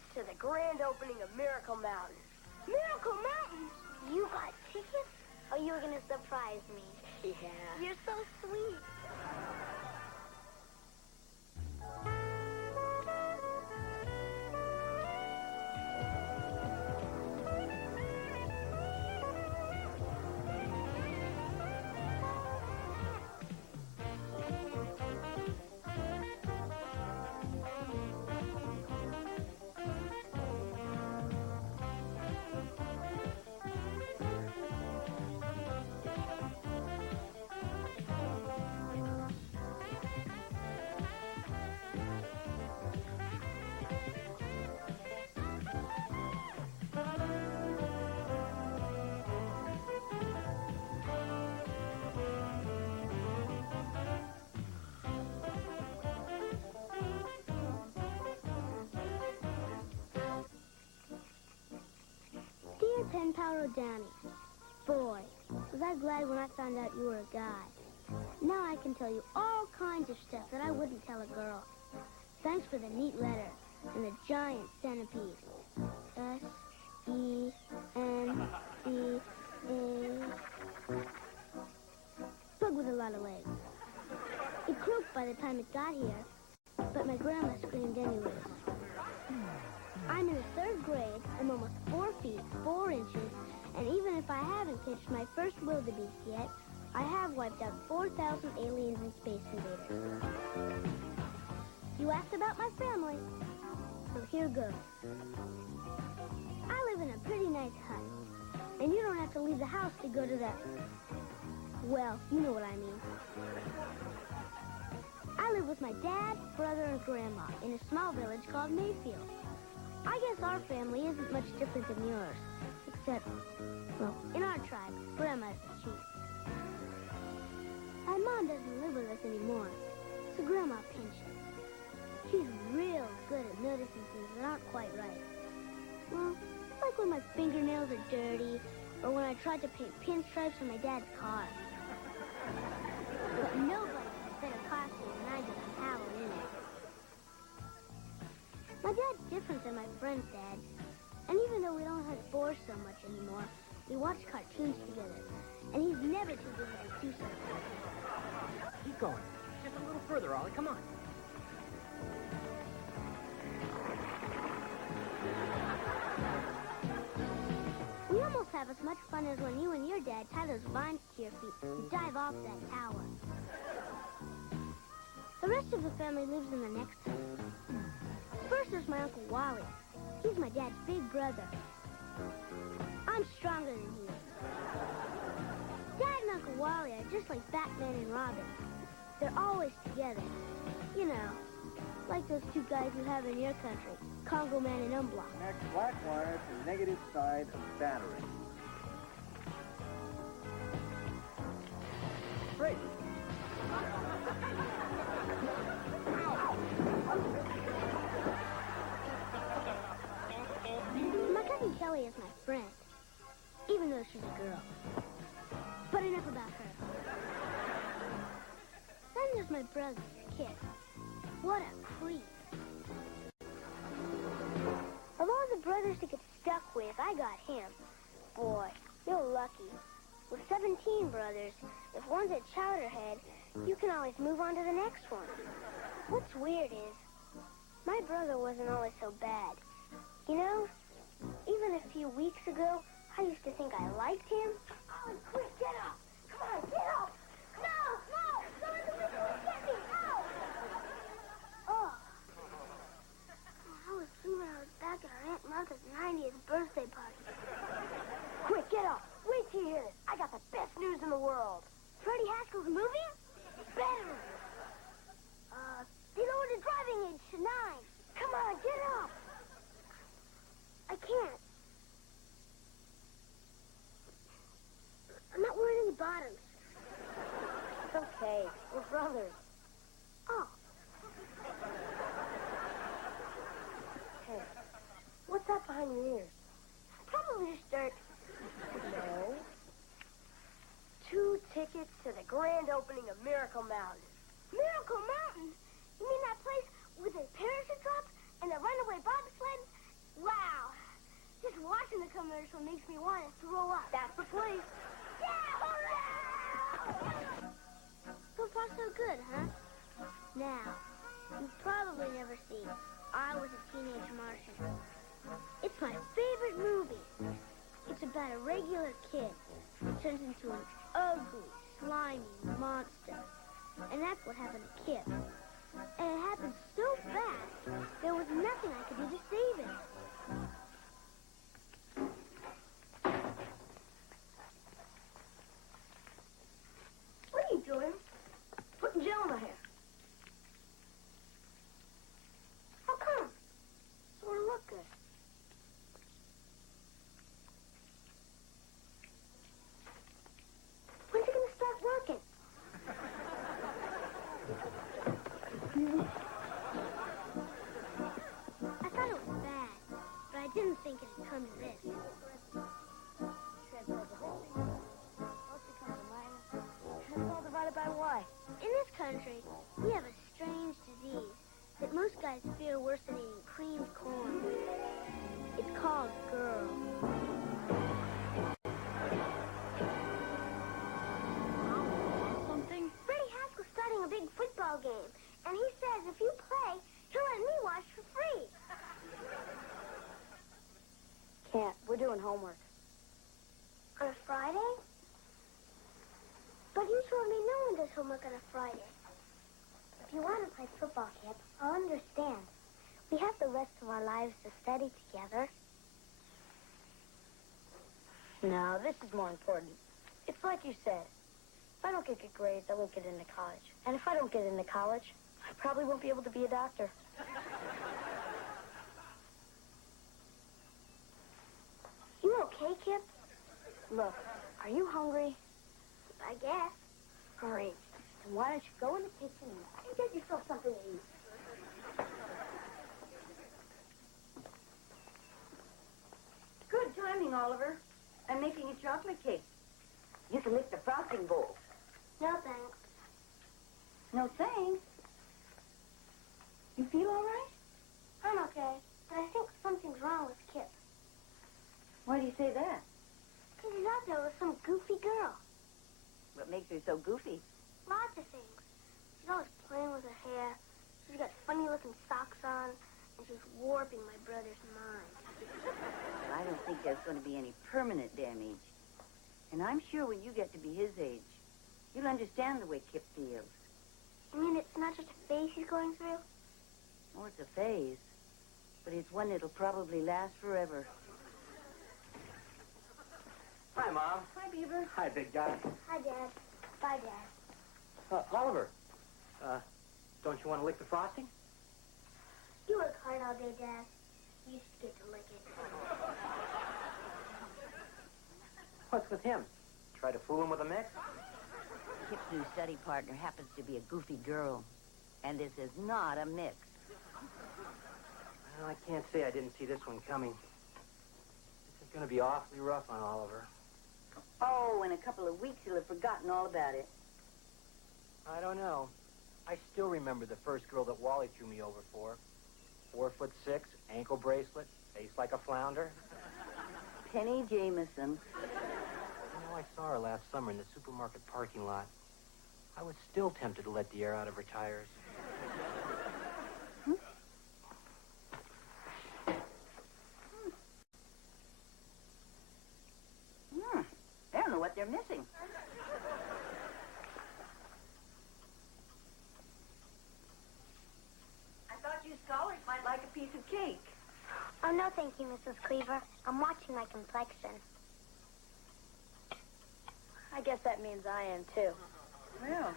tickets to the grand opening of Miracle Mountain. Miracle Mountain? You got tickets? Oh, you were going to surprise me. Yeah. You're so sweet. Dear Pen Pal Danny, boy, was I glad when I found out you were a guy. Now I can tell you all kinds of stuff that I wouldn't tell a girl. Thanks for the neat letter and the giant centipede. S-E-N-T-A. Bug with a lot of legs. It croaked by the time it got here, but my grandma screamed anyways. I'm in the 3rd grade. I'm almost 4 feet, 4 inches, and even if I haven't pitched my first wildebeest yet, I have wiped out 4,000 aliens and space invaders. You asked about my family, so here goes. I live in a pretty nice hut, and you don't have to leave the house to go to the... Well, you know what I mean. I live with my dad, brother, and grandma in a small village called Mayfield. I guess our family isn't much different than yours, except, well, in our tribe, Grandma's the chief. My mom doesn't live with us anymore, so Grandma pinches. She's real good at noticing things that aren't quite right. Well, like when my fingernails are dirty, or when I tried to paint pinstripes on my dad's car. But nobody has better costume than I do on Halloween. My dad's different than my friend's dad. And even though we don't hunt boars so much anymore, we watch cartoons together. And he's never too busy to do something. Keep going. Just a little further, Ollie. Come on. We almost have as much fun as when you and your dad tie those vines to your feet and dive off that tower. The rest of the family lives in the next house. First there's my Uncle Wally. He's my dad's big brother. I'm stronger than he is. Dad and Uncle Wally are just like Batman and Robin. They're always together. You know, like those two guys you have in your country, Congo Man and Umblock. Next black wire to the negative side of battery. Great. My cousin Kelly is my friend, even though she's a girl. But enough about her. Then there's my brother, Kit. What a creep. Of all the brothers to get stuck with, I got him. Boy, you're lucky. With 17 brothers, if one's a chowderhead, you can always move on to the next one. What's weird is, my brother wasn't always so bad. You know, even a few weeks ago, I used to think I liked him. Oh, quick, get up! Come on, get up! No! Don't let the whistle get me! No! Oh. I was dreaming I was back at our Aunt Martha's 90th birthday party. Quick, get up. Wait till you hear this. I got the best news in the world. Freddie Haskell's moving? Better. They lowered the driving age to 9. Come on, get up. I can't. I'm not wearing any bottoms. It's okay. We're brothers. Oh. Hey, what's that behind your ears? Probably just dirt. No. 2 tickets to the grand opening of Miracle Mountain. Miracle Mountain? You mean that place with the parachute drops and the runaway bobsled good, huh? Now, you've probably never seen I Was a Teenage Martian. It's my favorite movie. It's about a regular kid who turns into an ugly, slimy monster. And that's what happened to Kip. And it happened so fast, there was nothing I could do to save him. What are you doing? Putting gel in my hair. How come? So it'll look good. When's it going to start working? I thought it was bad, but I didn't think it'd come to this. That's all divided by Y. In this country, we have a strange disease that most guys fear worse than eating creamed corn. It's called girl. Something? Freddie Haskell's starting a big football game, and he says if you play, he'll let me watch for free. Can't. We're doing homework. On a Friday? But you told me no one does homework on a Friday. If you want to play football, Kip, I'll understand. We have the rest of our lives to study together. No, this is more important. It's like you said. If I don't get good grades, I won't get into college. And if I don't get into college, I probably won't be able to be a doctor. You okay, Kip? Look, are you hungry? I guess. Great. Then why don't you go in the kitchen and get yourself something to eat? Good timing, Oliver. I'm making a chocolate cake. You can lick the frosting bowl. No, thanks. No thanks. You feel all right? I'm okay, but I think something's wrong with Kip. Why do you say that? Because he's out there with some goofy girl. What makes her so goofy? Lots of things. She's always playing with her hair. She's got funny-looking socks on, and she's warping my brother's mind. Well, I don't think there's going to be any permanent damage. And I'm sure when you get to be his age, you'll understand the way Kip feels. You mean it's not just a phase he's going through? Oh, it's a phase. But it's one that'll probably last forever. Hi, Mom. Hi, Beaver. Hi, big guy. Hi, Dad. Bye, Dad. Oliver, don't you want to lick the frosting? You work hard all day, Dad. You used to get to lick it. What's with him? Try to fool him with a mix? Kip's new study partner happens to be a goofy girl. And this is not a mix. Well, I can't say I didn't see this one coming. This is going to be awfully rough on Oliver. Oh, in a couple of weeks, he'll have forgotten all about it. I don't know. I still remember the first girl that Wally threw me over for. 4'6", ankle bracelet, face like a flounder. Penny Jameson. You know, I saw her last summer in the supermarket parking lot. I was still tempted to let the air out of her tires. I don't know what they're missing. I thought you scholars might like a piece of cake. Oh, no, thank you, Mrs. Cleaver. I'm watching my complexion. I guess that means I am, too. Well,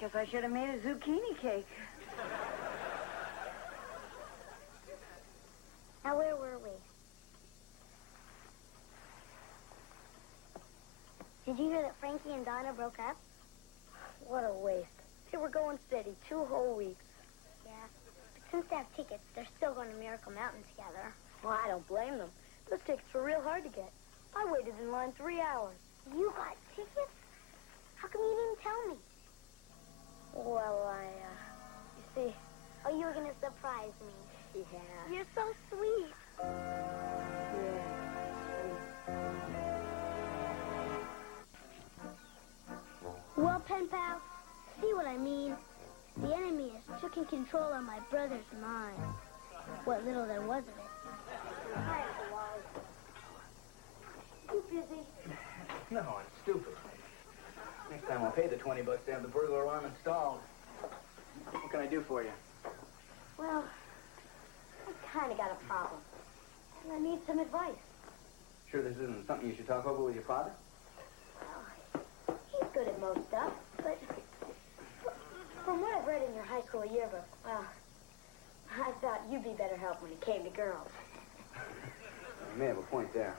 guess I should have made a zucchini cake. Now, where were we? Did you hear that Frankie and Donna broke up? What a waste. They were going steady 2 whole weeks. Yeah. But since they have tickets, they're still going to Miracle Mountain together. Well, I don't blame them. Those tickets were real hard to get. I waited in line 3 hours. You got tickets? How come you didn't tell me? Well, you see, Oh, you were going to surprise me. yeah. You're so sweet. Yeah. Well, pen pals, see what I mean? The enemy has taken control of my brother's mind. What little there was of it. Hi, Uncle Wally. You busy? No, I'm stupid. Next time I'll pay the $20 to have the burglar alarm installed. What can I do for you? Well, I kind of got a problem. And I need some advice. Sure this isn't something you should talk over with your father? Well, he's good at most stuff, but from what I've read in your high school yearbook, well, I thought you'd be better help when it came to girls. You may have a point there.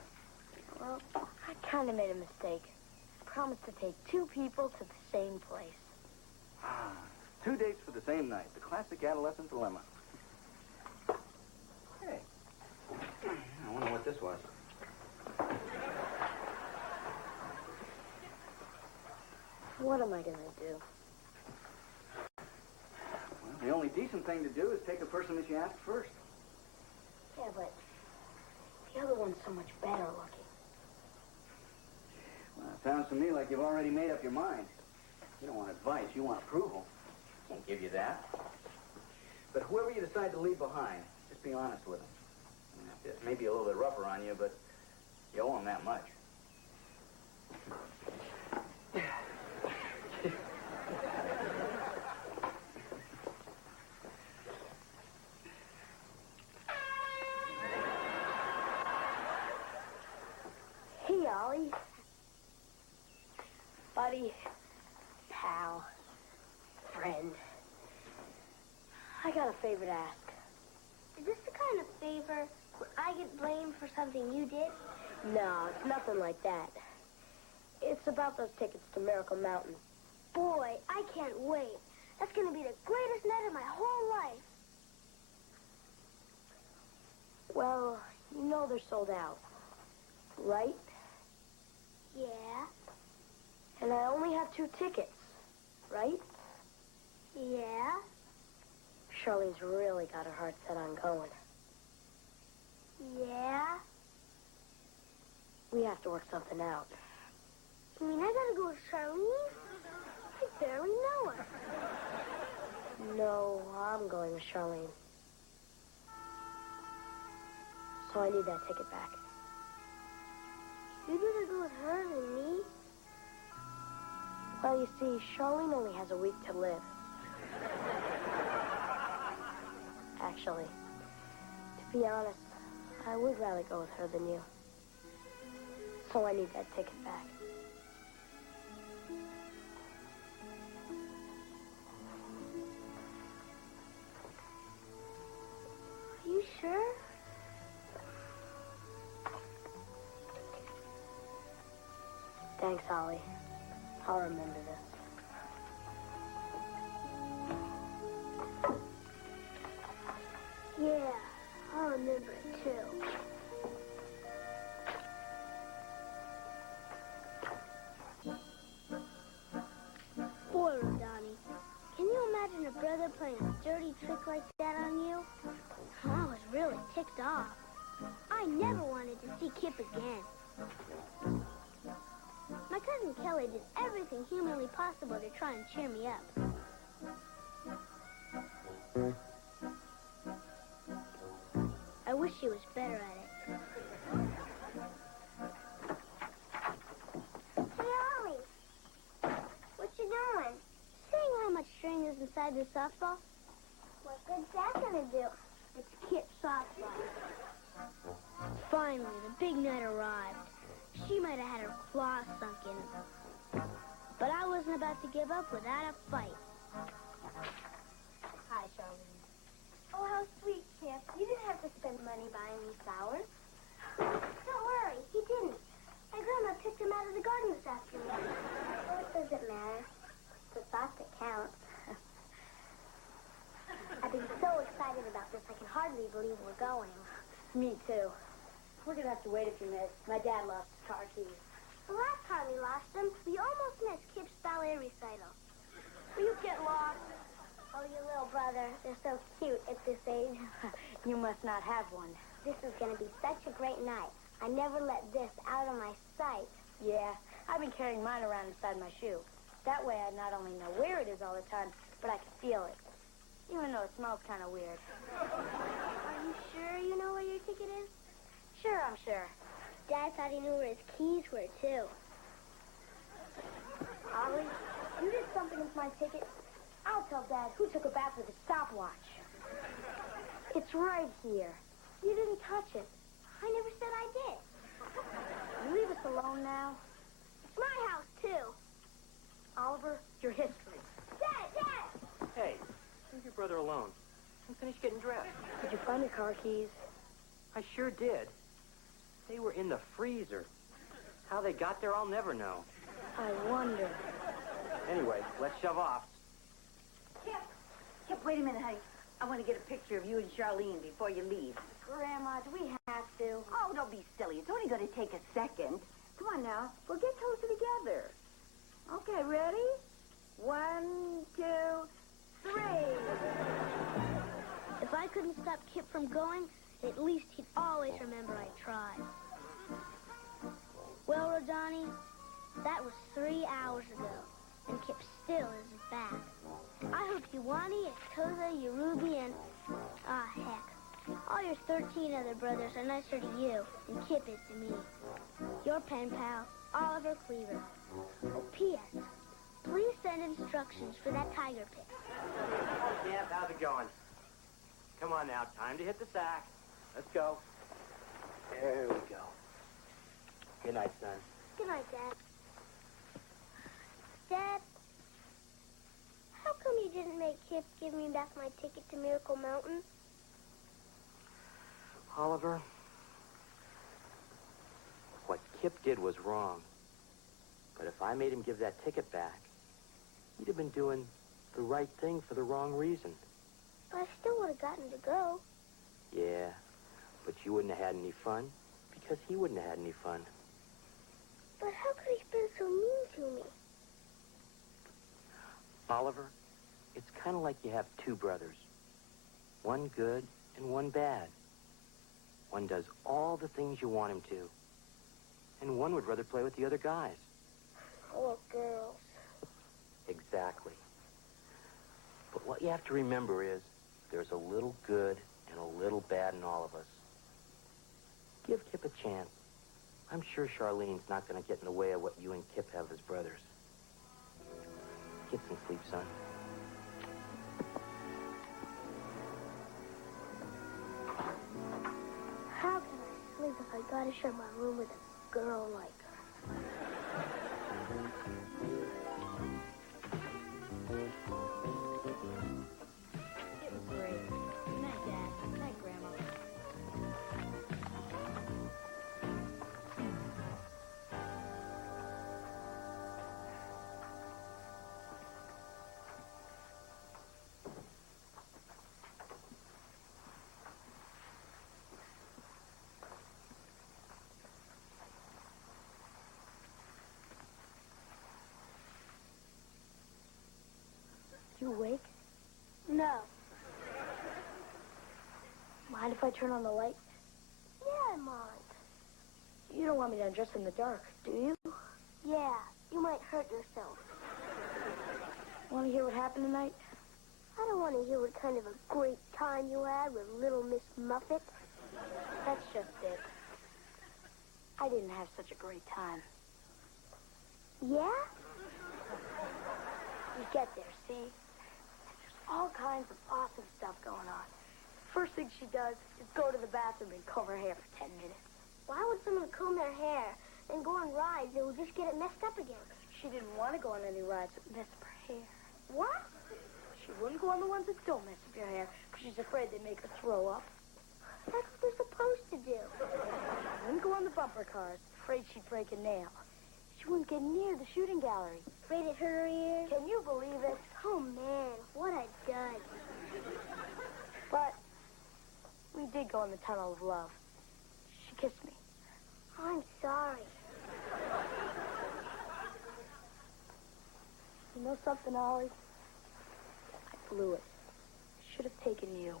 Well, I kind of made a mistake. I promised to take 2 people to the same place. 2 dates for the same night. The classic adolescent dilemma. Hey. I wonder what this was. What am I going to do? Well, the only decent thing to do is take a person that you asked first. Yeah, but the other one's so much better looking. Well, it sounds to me like you've already made up your mind. You don't want advice, you want approval. Can't give you that. But whoever you decide to leave behind, just be honest with them. It may be a little bit rougher on you, but you owe them that much. Hey, Ollie. Buddy. Pal. Friend. I got a favor to ask. Is this the kind of favor where I get blamed for something you did? No, it's nothing like that. It's about those tickets to Miracle Mountain. Boy, I can't wait. That's going to be the greatest night of my whole life. Well, you know they're sold out, right? Yeah. And I only have 2 tickets, right? Yeah. Charlene's really got her heart set on going. Yeah. We have to work something out. You mean I gotta go with Charlene? I barely know her. No, I'm going with Charlene. So I need that ticket back. You'd rather go with her than me? Well, you see, Charlene only has a week to live. Actually, to be honest, I would rather go with her than you. So I need that ticket back. Are you sure? Thanks, Ollie. I'll remember this. Yeah, I'll remember it too. Boy, Donnie, can you imagine a brother playing a dirty trick like that on you? I was really ticked off. I never wanted to see Kip again. My cousin Kelly did everything humanly possible to try and cheer me up. I wish she was better at it. Hey, Ollie. What you doing? Seeing how much string is inside this softball? What good's that gonna do? It's Kit's softball. Finally, the big night arrived. She might have had her claws sunk in it. But I wasn't about to give up without a fight. Hi, Charlene. Oh, how sweet, Kip. You didn't have to spend money buying me flowers. Don't worry, he didn't. My grandma picked him out of the garden this afternoon. What does it matter? It's the thought that counts. I've been so excited about this, I can hardly believe we're going. Me too. We're gonna have to wait a few minutes. My dad lost his car keys. The last time we lost them, we almost missed Kip's ballet recital. Will you get lost? Oh, your little brother. They're so cute at this age. You must not have one. This is going to be such a great night. I never let this out of my sight. Yeah, I've been carrying mine around inside my shoe. That way I not only know where it spiders all the time, but I can feel it. Even though it smells kind of weird. Are you sure you know where your ticket is? Sure, I'm sure. Dad thought he knew where his keys were, too. Ollie, you did something with my ticket. I'll tell Dad who took a bath with a stopwatch. It's right here. You didn't touch it. I never said I did. You leave us alone now. It's my house, too. Oliver, your history. Dad, Dad! Hey, leave your brother alone. I'm finished getting dressed. Did you find your car keys? I sure did. They were in the freezer. How they got there, I'll never know. I wonder. Anyway, let's shove off. Kip, wait a minute, honey. I want to get a picture of you and Charlene before you leave. Grandma, do we have to? Oh, don't be silly. It's only going to take a second. Come on now. We'll get closer together. Okay, ready? 1, 2, 3. If I couldn't stop Kip from going, at least he'd always remember I tried. Well, Rodani, that was 3 hours ago, and Kip still isn't back. I hope Yuani, Koza, Yorubi, and... heck. All your 13 other brothers are nicer to you than Kip is to me. Your pen pal, Oliver Cleaver. Oh, P.S. Please send instructions for that tiger pit. Camp, how's it going? Come on now, time to hit the sack. Let's go. There we go. Good night, son. Good night, Dad. Dad, how come you didn't make Kip give me back my ticket to Miracle Mountain? Oliver, what Kip did was wrong. But if I made him give that ticket back, he'd have been doing the right thing for the wrong reason. But I still would have gotten to go. Yeah, but you wouldn't have had any fun because he wouldn't have had any fun. But how could he have been so mean to me? Oliver, it's kind of like you have two brothers. One good and one bad. One does all the things you want him to. And one would rather play with the other guys. Or girls. Exactly. But what you have to remember is there's a little good and a little bad in all of us. Give Kip a chance. I'm sure Charlene's not going to get in the way of what you and Kip have as brothers. Get some sleep, son. How can I sleep if I gotta share my room with a girl like her? It was great. Good night, Dad. Good night, Grandma. You awake? No. Mind if I turn on the light? Yeah, I mind. You don't want me to undress in the dark, do you? Yeah, you might hurt yourself. Want to hear what happened tonight? I don't want to hear what kind of a great time you had with Little Miss Muffet. That's just it. I didn't have such a great time. Yeah? You get there, see? There's all kinds of awesome stuff going on. First thing she does is go to the bathroom and comb her hair for 10 minutes. Why would someone comb their hair and go on rides that would just get it messed up again? She didn't want to go on any rides that mess up her hair. What? She wouldn't go on the ones that don't mess up your hair because she's afraid they make her throw up. That's what they're supposed to do. She wouldn't go on the bumper cars, afraid she'd break a nail. She wouldn't get near the shooting gallery. Afraid it hurt her ears? Can you believe it? Oh, man, what a dud. But we did go in the tunnel of love. She kissed me. I'm sorry. You know something, Ollie? I blew it. Should have taken you.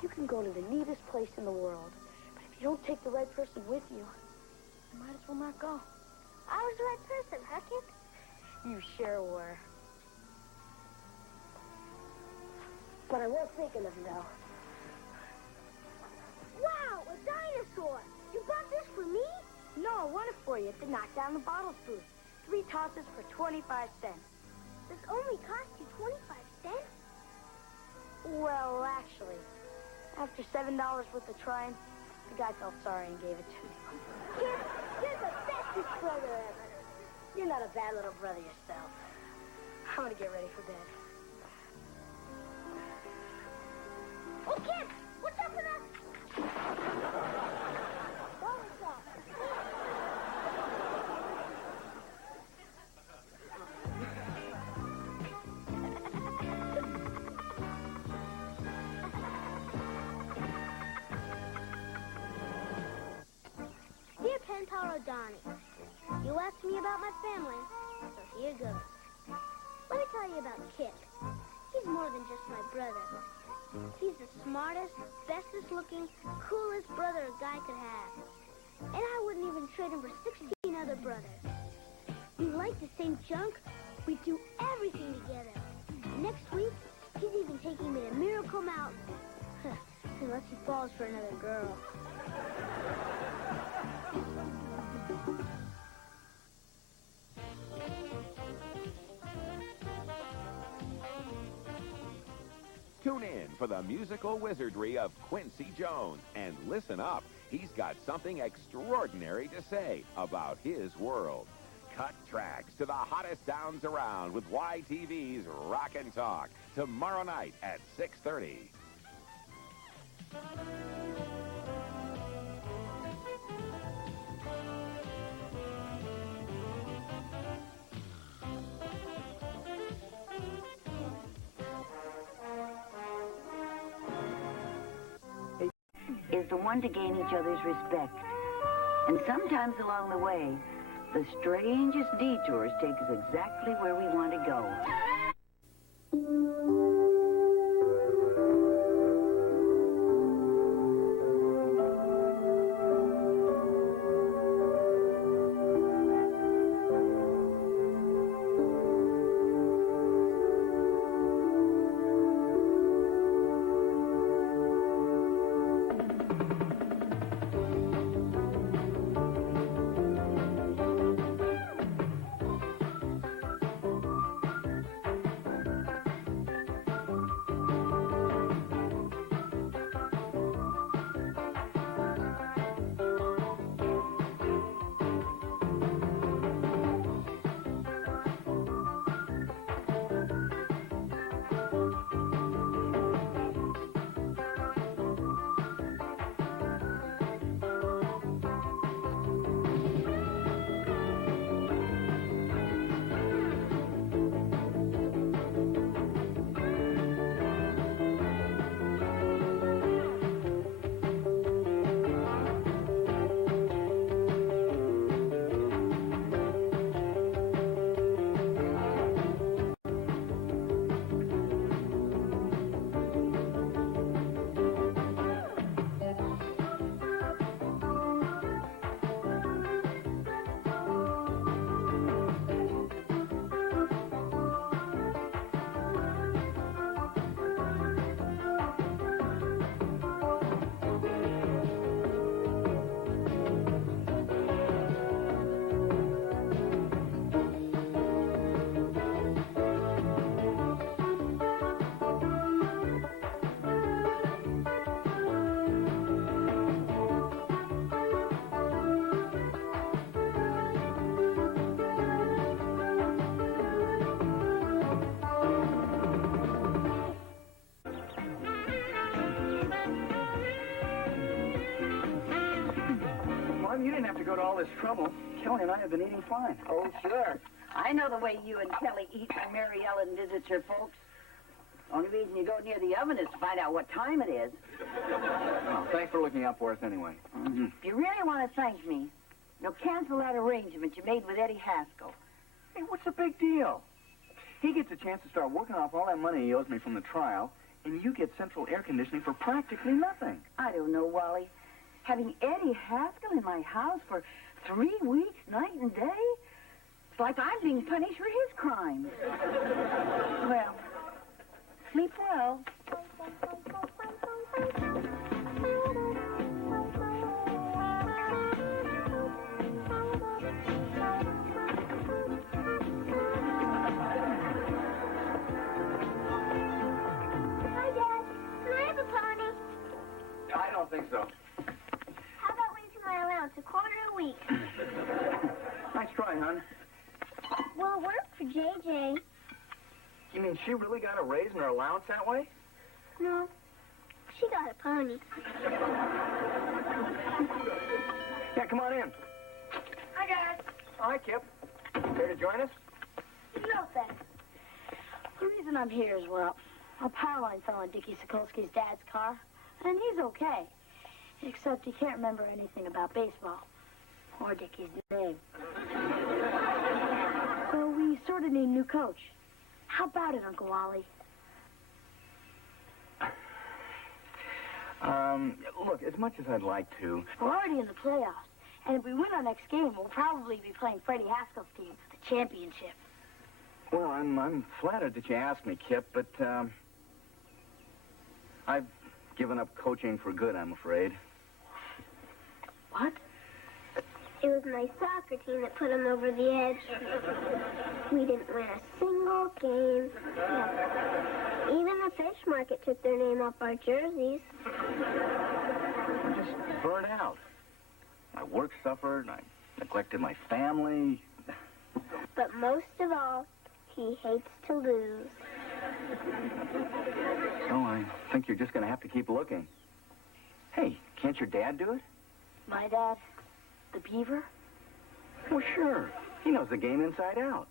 You can go to the neatest place in the world, but if you don't take the right person with you, you might as well not go. I was the right person, huh, Kip? You sure were. But I was thinking of you, though. Wow, a dinosaur! You bought this for me? No, I won it for you at the Knock Down the Bottles booth. 3 tosses for 25 cents. This only cost you 25 cents? Well, actually, after $7 worth of trying, the guy felt sorry and gave it to me. Kid, you're the bestest brother ever. You're not a bad little brother yourself. I'm gonna get ready for bed. Oh, Kid, what's up with us? What was that? Dear Pen Pal Donnie, you asked me about my family, so here goes. Let me tell you about Kip. He's more than just my brother. He's the smartest, bestest-looking, coolest brother a guy could have. And I wouldn't even trade him for 16 other brothers. We like the same junk. We do everything together. Next week, he's even taking me to Miracle Mountain. Unless he falls for another girl. Tune in for the musical wizardry of Quincy Jones and listen up. He's got something extraordinary to say about his world. Cut tracks to the hottest sounds around with YTV's Rock and Talk tomorrow night at 6:30. Is the one to gain each other's respect. And sometimes along the way, the strangest detours take us exactly where we want to go. Mom, you didn't have to go to all this trouble. Kelly and I have been eating fine. Oh, sure. I know the way you and Kelly eat when Mary Ellen visits her folks. Only reason you go near the oven is to find out what time it is. Oh, thanks for looking out for us anyway. Mm-hmm. If you really want to thank me, you'll cancel that arrangement you made with Eddie Haskell. Hey, what's the big deal? He gets a chance to start working off all that money he owes me from the trial, and you get central air conditioning for practically nothing. I don't know, Wally. Having Eddie Haskell in my house for 3 weeks, night and day? It's like I'm being punished for his crimes. Well, sleep well. think so. How about raising my allowance a quarter a week? Nice try, hon. Well, it worked for JJ. You mean she really got a raise in her allowance that way? No, she got a pony. Yeah, come on in. Hi, guys. Hi, Kip. Care to join us? No, thanks. The reason I'm here is, well, a power line fell on Dickie Sokolsky's dad's car, and he's okay. Except he can't remember anything about baseball or Dickie's name. So we sort of need a new coach. How about it, Uncle Wally? Look, as much as I'd like to... We're already in the playoffs, and if we win our next game, we'll probably be playing Freddie Haskell's team, the championship. Well, I'm flattered that you asked me, Kip, but, I've given up coaching for good, I'm afraid. What? It was my soccer team that put him over the edge. We didn't win a single game. Even the fish market took their name off our jerseys. I'm just burnt out. My work suffered, I neglected my family. But most of all, he hates to lose. So I think you're just going to have to keep looking. Hey, can't your dad do it? My dad? The Beaver? Well, sure. He knows the game inside out.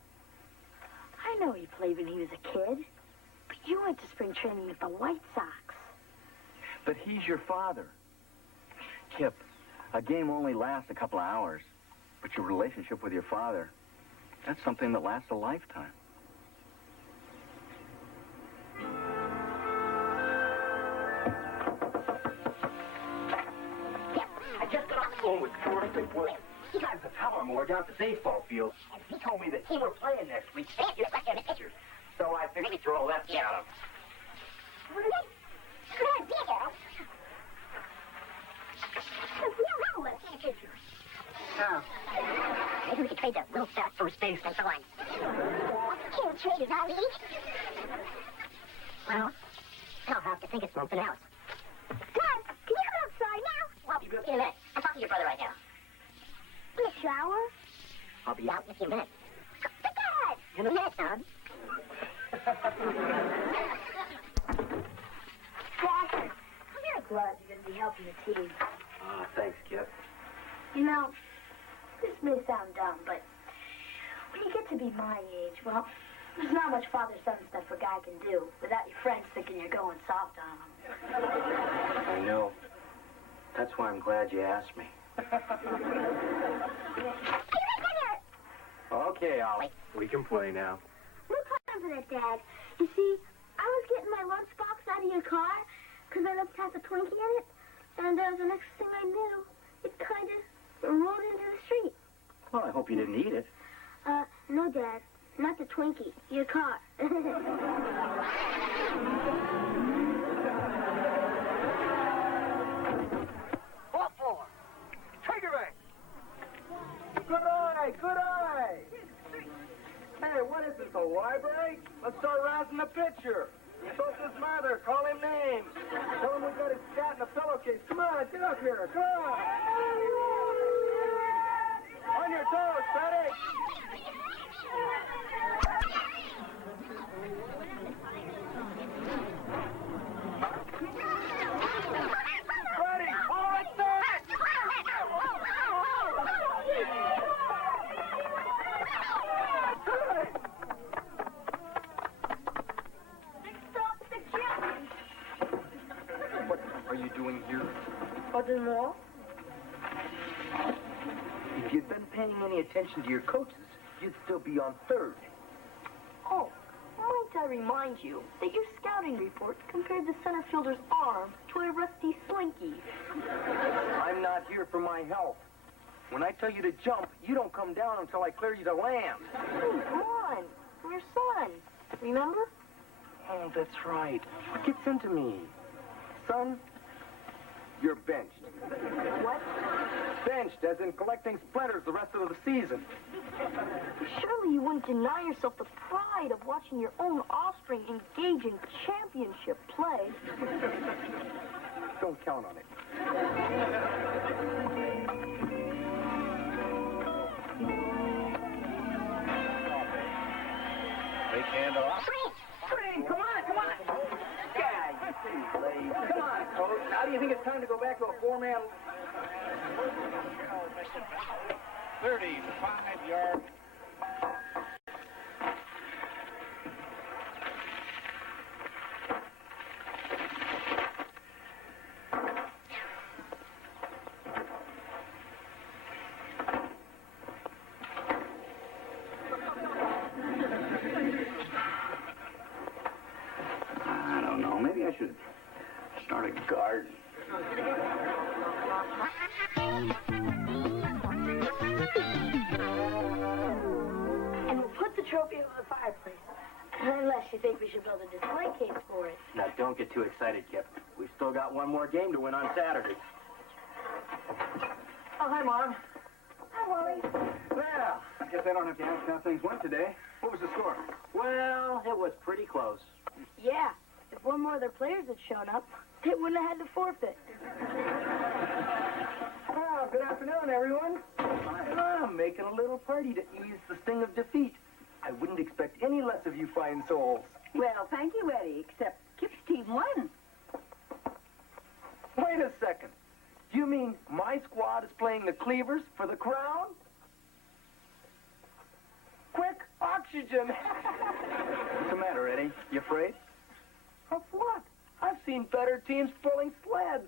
I know he played when he was a kid. But you went to spring training with the White Sox. But he's your father. Kip, a game only lasts a couple of hours. But your relationship with your father, that's something that lasts a lifetime. I just got off the phone with George and Wood. He got the power more down at the baseball field. And he told me that he were playing next week. You're left-handed pitcher. So I figured he'd throw a lefty at him. We don't have a left-handed pitcher. Oh. Maybe we could trade that little fat first baseman for one. Can't trade it, Ali. Well, I'll have to think of something else. Dad, can you come outside now? Well, I'll be in a minute. I'm talking to your brother right now. In the shower? I'll be out in a few minutes. But Dad! In a minute, son. Dad, I'm really glad you're going to be helping the team. Ah, thanks, Kip. You know, this may sound dumb, but when you get to be my age, well, there's not much father-son stuff a guy can do without your friends thinking you're going soft on them. I know. That's why I'm glad you asked me. Okay, Ollie. We can play now. No time for that, Dad. You see, I was getting my lunchbox out of your car because I looked past a Twinkie in it, and the next thing I knew, it kind of rolled into the street. Well, I hope you didn't eat it. No, Dad. Not the Twinkie. Your car. What for? Trigger ring. Good eye, good eye. Hey, what is this, a library? Let's start rousing the pitcher. What's his mother? Call him names. Tell him we got his cat in a pillowcase. Come on, get up here. Come on. On your toes, Freddie. Freddie, all right there. What are you doing here? Nothing more? If you'd been paying any attention to your coaches, you'd still be on third. Oh, might I remind you that your scouting report compared the center fielder's arm to a rusty slinky. I'm not here for my health. When I tell you to jump, you don't come down until I clear you to land. Hey, come on. I'm your son. Remember? Oh, that's right. What gets into me? Son, you're benched. What? Benched, as in collecting splinters the rest of the season. Surely you wouldn't deny yourself the pride of watching your own offspring engage in championship play. Don't count on it. Big hand off. Green, come on, come on. Yeah, you see, Blade. Come on, Coach. Now do you think it's time to go back to a four-man? 35-yard. I don't know. Maybe I should start a garden. And we'll put the trophy over the fireplace. Unless you think we should build a display case for it. Now, don't get too excited, Kip. We've still got one more game to win on Saturday. Oh, hi, Mom. Hi, Wally. Well, I guess I don't have to ask how things went today. What was the score? Well, it was pretty close. Yeah, if one more of their players had shown up, they wouldn't have had to forfeit. Oh, good afternoon, everyone. I'm making a little party to ease the sting of defeat. I wouldn't expect any less of you fine souls. Well, thank you, Eddie, except Kip's team won. Wait a second. Do you mean my squad is playing the Cleavers for the crown? Quick, oxygen! What's the matter, Eddie? You afraid? Of what? I've seen better teams pulling sleds.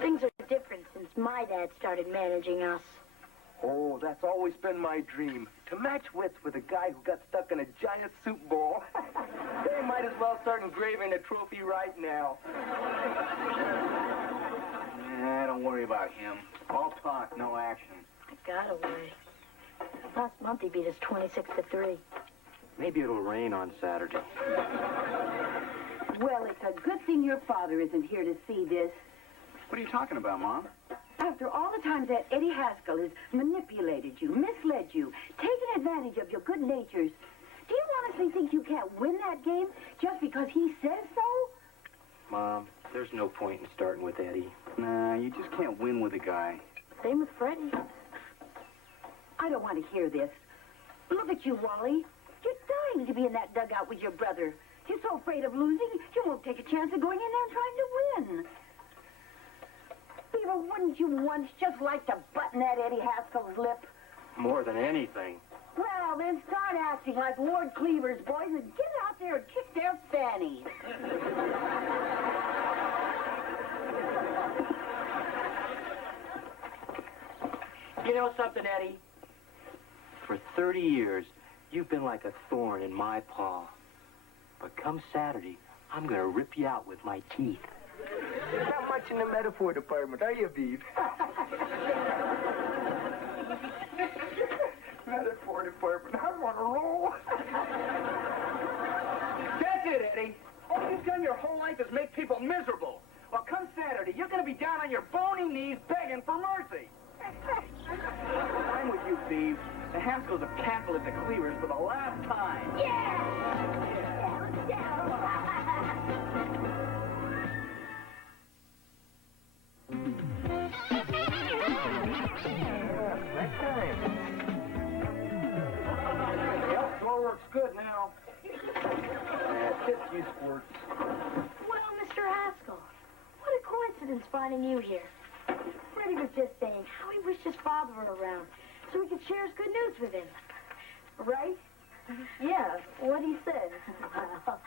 Things are different since my dad started managing us. Oh, that's always been my dream. To match wits with a guy who got stuck in a giant soup bowl. They might as well start engraving a trophy right now. Don't worry about him. All talk, no action. I gotta worry. Last month he beat us 26-3. Maybe it'll rain on Saturday. Well, it's a good thing your father isn't here to see this. What are you talking about, Mom? After all the times that Eddie Haskell has manipulated you, misled you, taken advantage of your good natures, do you honestly think you can't win that game just because he says so? Mom, there's no point in starting with Eddie. Nah, you just can't win with a guy. Same with Freddie. I don't want to hear this. Look at you, Wally. You're dying to be in that dugout with your brother. You're so afraid of losing, you won't take a chance of going in there and trying to win. Beaver, wouldn't you once just like to button that Eddie Haskell's lip? More than anything. Well, then start acting like Ward Cleaver's boys and get out there and kick their fannies. You know something, Eddie? For 30 years, you've been like a thorn in my paw. But come Saturday, I'm going to rip you out with my teeth. Not much in the metaphor department, are you, Beav? Metaphor department, I'm on a roll. That's it, Eddie. All you've done your whole life is make people miserable. Well, come Saturday, you're going to be down on your bony knees begging for mercy. I'm with you, Beav. The Haskells have cackled at the Cleavers for the last time. Yeah! Next time. Yep, door works good now. That's it, you sports. Well, Mr. Haskell, what a coincidence finding you here. Freddie was just saying how he wished his father were around so he could share his good news with him. Right? Yeah, what he said. Well,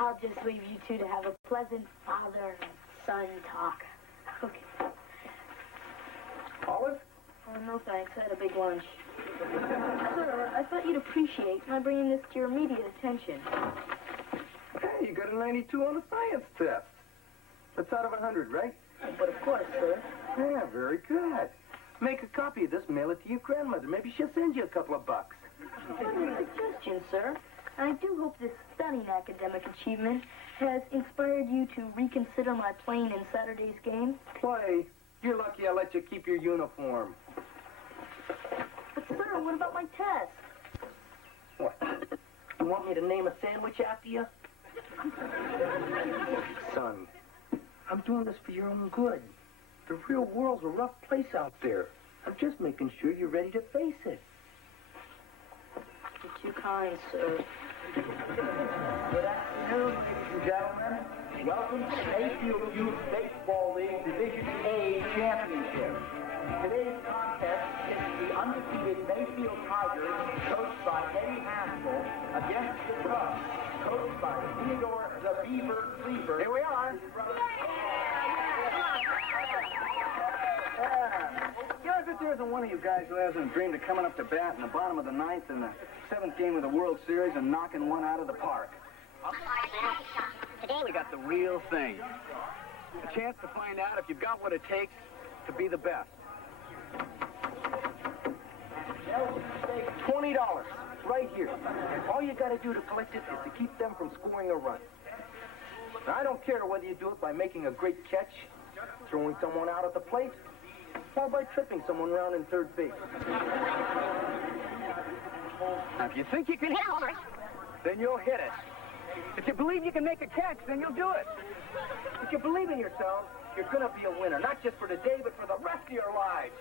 I'll just leave you two to have a pleasant father and son talk. Okay. Olive? Oh, no thanks. I had a big lunch. Sir, I thought you'd appreciate my bringing this to your immediate attention. Hey, you got a 92 on the science test. That's out of 100, right? But of course, sir. Yeah, very good. Make a copy of this, mail it to your grandmother. Maybe she'll send you a couple of bucks. Good suggestion, sir. I do hope this stunning academic achievement has inspired you to reconsider my playing in Saturday's game. Play. You're lucky I let you keep your uniform. But, sir, what about my test? What? You want me to name a sandwich after you? Son, I'm doing doing this for your own good. The real world's a rough place out there. I'm just making sure you're ready to face it. You're too kind, sir. Good afternoon, ladies and gentlemen. Welcome to the Mayfield Youth Baseball League Division A Championship. Today's contest is the undefeated Mayfield Tigers, coached by Eddie Haskell, against the Cubs, coached by Theodore the Beaver Cleaver. Here we are. Guess if there isn't one of you guys who hasn't dreamed of coming up to bat in the bottom of the ninth in the 7th game of the World Series and knocking one out of the park. Today We got the real thing. A chance to find out if you've got what it takes to be the best. $20 right here. All you got to do to collect it is to keep them from scoring a run. Now, I don't care whether you do it by making a great catch, throwing someone out at the plate, or by tripping someone around in third base. Now, if you think you can hit it, then you'll hit it. If you believe you can make a catch, then you'll do it. If you believe in yourself, you're going to be a winner, not just for today, but for the rest of your lives.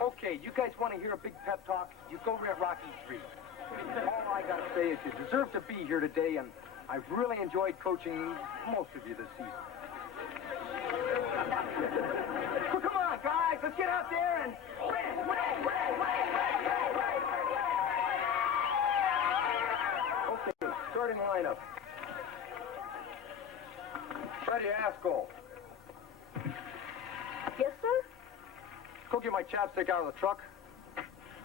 Okay, you guys want to hear a big pep talk? You go rent Rocky Street. All I got to say is you deserve to be here today, and I've really enjoyed coaching most of you this season. So come on, guys, let's get out there and win. Okay, starting lineup. Freddie Haskell. Yes, sir? Go get my chapstick out of the truck.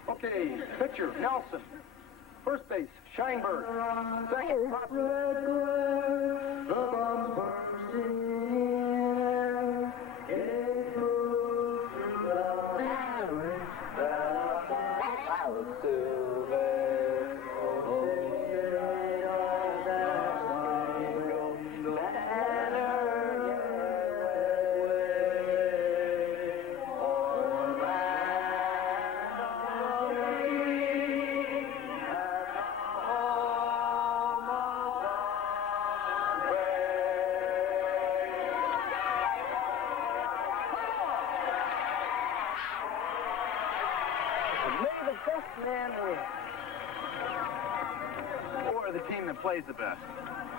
Okay, pitcher, Nelson. First base, Scheinberg. Second, plays the best.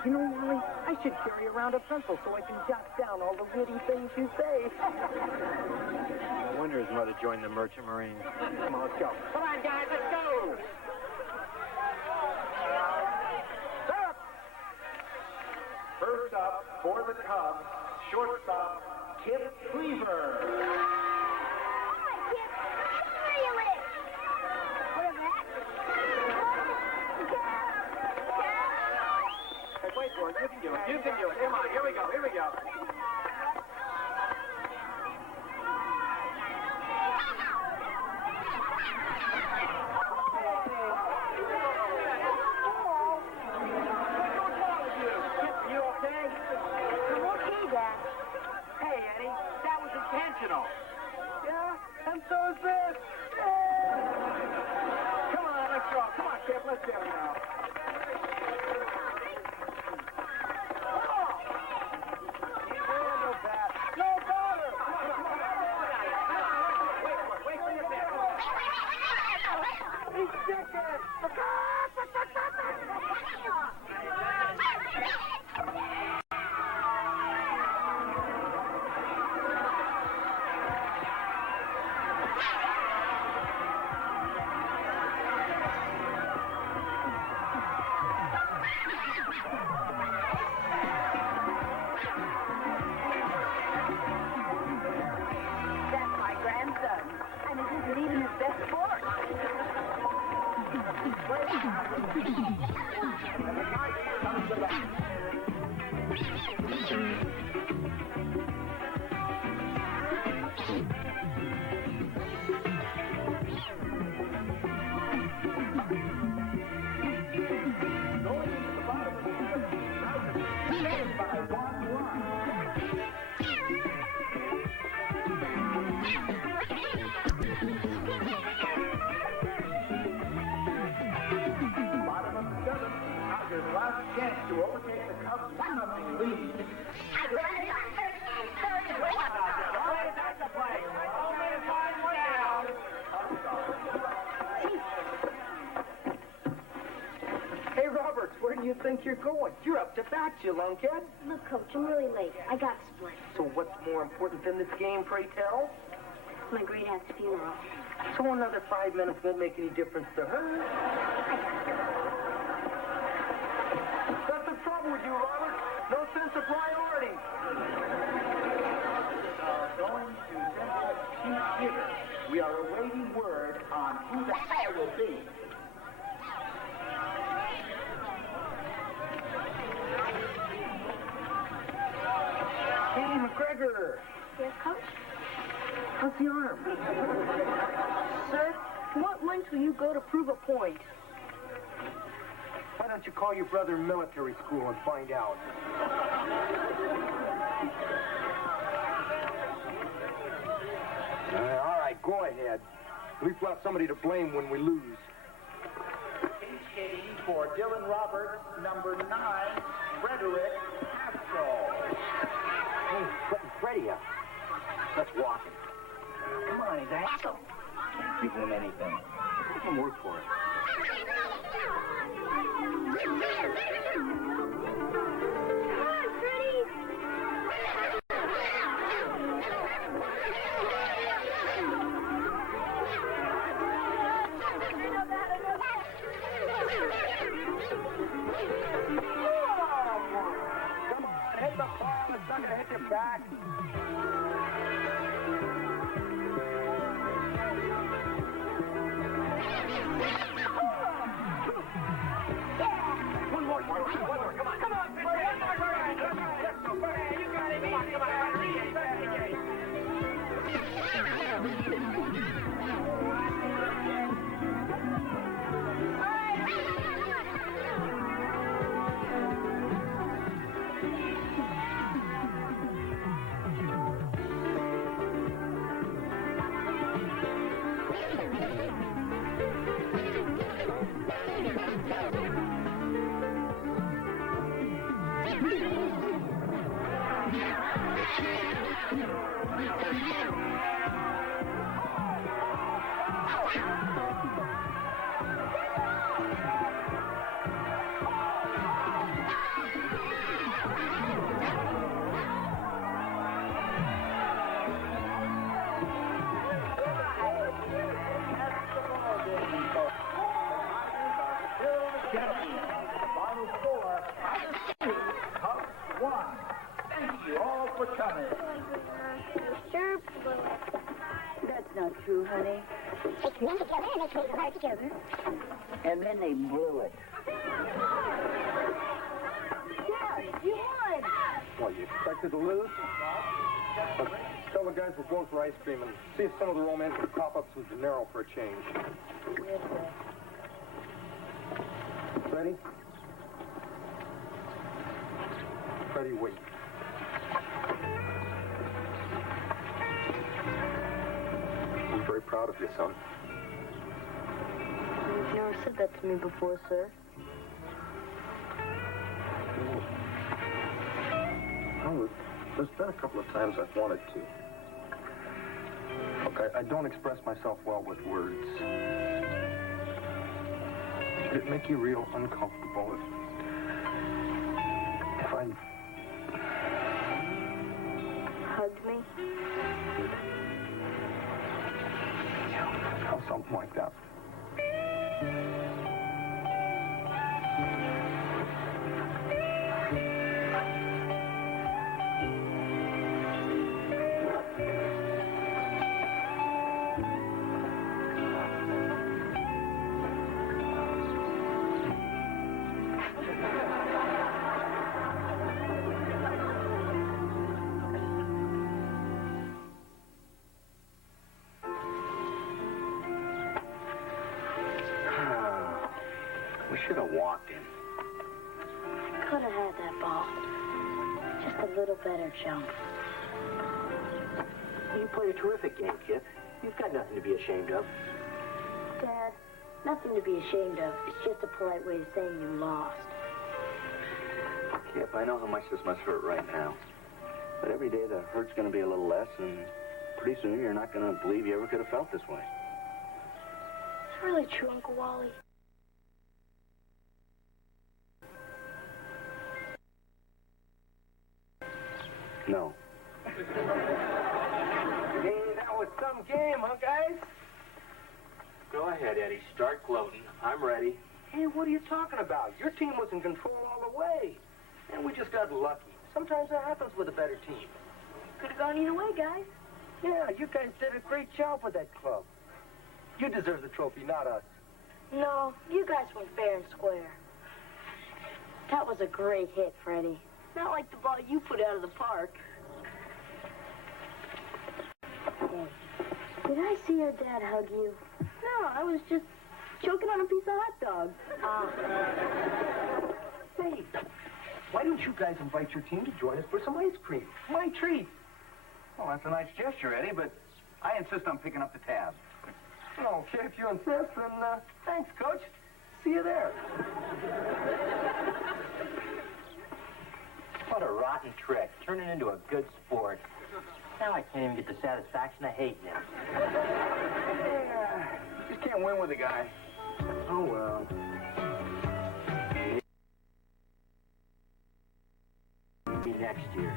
You know, Wally, I should carry around a pencil so I can jot down all the witty things you say. No wonder his mother joined the Merchant Marines. Come on, let's go. Come on, guys, let's go! Stop! First up for the Cubs, shortstop, Kip Beaver. Wait for it. You can do it. You can do it. Come on. Here we go. Here we go. You okay? I'm okay, Dad. Hey, Eddie. That was intentional. Yeah, and so is this. Come on. Let's go. Come on, Kip. Let's get it now. That's my grandson, and it isn't even his best sport. Last chance to overtake the Cubs' 1-0 lead. you think you're going? You're up to bat, you lunkhead. Look, Coach, I'm really late. I got split. So what's more important than this game, pray tell? My great aunt's funeral. So another 5 minutes won't make any difference to her. That's the trouble with you, Robert. No sense of priority. Going to Beaver. We are awaiting word on who the hell will be. Hey, McGregor. Yes, Coach? How's the arm? Sir, to what length will you go to prove a point? Why don't you call your brother in military school and find out? All right, go ahead. At least we'll have somebody to blame when we lose. Skating for Dylan Roberts, number 9, Frederick Castro. Hey, Freddie, let's walk him. Come on, he's a hassle. Can't give him anything. Let him work for it. Come on, Freddie. Come on, hit the ball. It's not going to hit your back. One more. Come on. Come on, you got it. Come on. Final score, 1. Thank you all for coming. Sure. That's not true, honey. They came together and they played hard together. And then they blew it. Dad, you won. What, you expected to lose? Look, tell the guys we're going for ice cream and see if some of the romantic pop up some dinero for a change. Yes, sir. Ready? Freddie, wait. I'm very proud of you, son. You've never said that to me before, sir. Well, there's been a couple of times I've wanted to. Look, I don't express myself well with words. Would it make you real uncomfortable if I Hugged me? how something like that? We should have walked in. Could have had that ball. Just a little better jump. You played a terrific game, Kip. You've got nothing to be ashamed of. Dad, nothing to be ashamed of. It's just a polite way of saying you lost. Kip, I know how much this must hurt right now. But every day the hurt's going to be a little less, and pretty soon you're not going to believe you ever could have felt this way. It's really true, Uncle Wally. No. Hey, that was some game, huh, guys? Go ahead, Eddie. Start gloating. I'm ready. Hey, what are you talking about? Your team was in control all the way. And we just got lucky. Sometimes that happens with a better team. Could have gone either way, guys. Yeah, you guys did a great job with that club. You deserve the trophy, not us. No, you guys went fair and square. That was a great hit, Freddie. Not like the ball you put out of the park. Did I see your dad hug you? No, I was just choking on a piece of hot dog. Hey, why don't you guys invite your team to join us for some ice cream? My treat. Well, that's a nice gesture, Eddie, but I insist on picking up the tab. Okay, if you insist, then thanks, Coach. See you there. What a rotten trick. Turning into a good sport. Now I can't even get the satisfaction of hating him. Yeah, you just can't win with a guy. Oh, well. Maybe next year.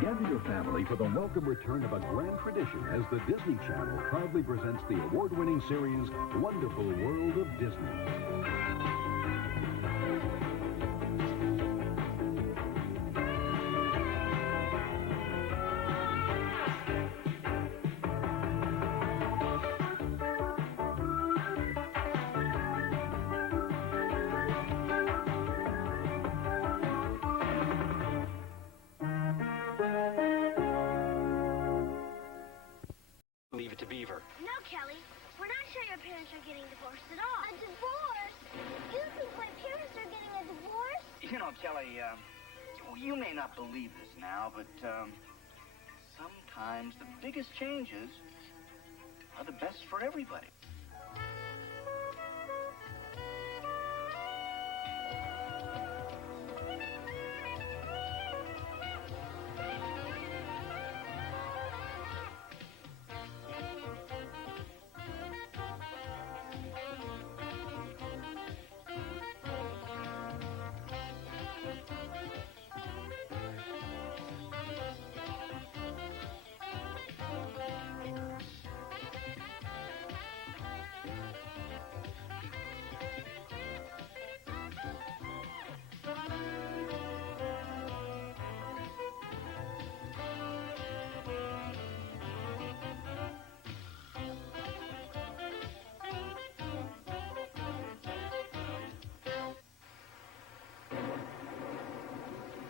Gather your family for the welcome return of a grand tradition as the Disney Channel proudly presents the award-winning series, Wonderful World of Disney. Leave it to Beaver. No, Kelly. We're not sure your parents are getting divorced at all. A divorce? You think my parents are getting a divorce? You know, Kelly, you may not believe this now, but sometimes the biggest changes are the best for everybody.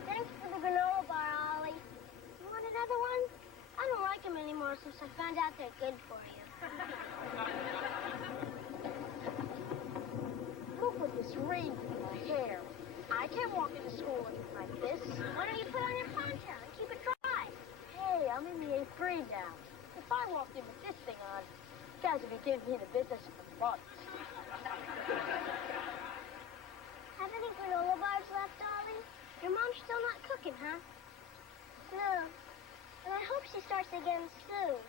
Thanks for the granola bar, Ollie. You want another one? I don't like them anymore since I found out they're good for you. Look at this ring in my hair. I can't walk into school looking like this. Why don't you put on your poncho and keep it dry? Hey, I'm in the 8th grade now. If I walked in with this thing on, you guys would be giving me the business for months. Have any granola bars left, Ollie? Your mom's still not cooking, huh? No. And I hope she starts again soon.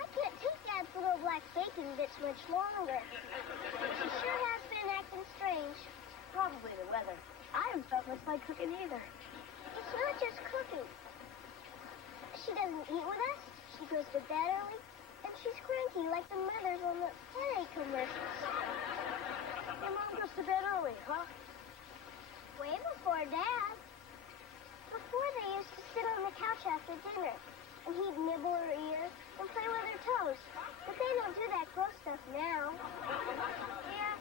I can't take Dad's little black bacon bits much longer. She sure has been acting strange. Probably the weather. I haven't felt much like cooking either. It's not just cooking. She doesn't eat with us, she goes to bed early, and she's cranky like the mothers on the headache commercials. Your mom goes to bed early, huh? Way before Dad. Before, they used to sit on the couch after dinner, and he'd nibble her ear and play with her toes. But they don't do that gross stuff now. Yeah,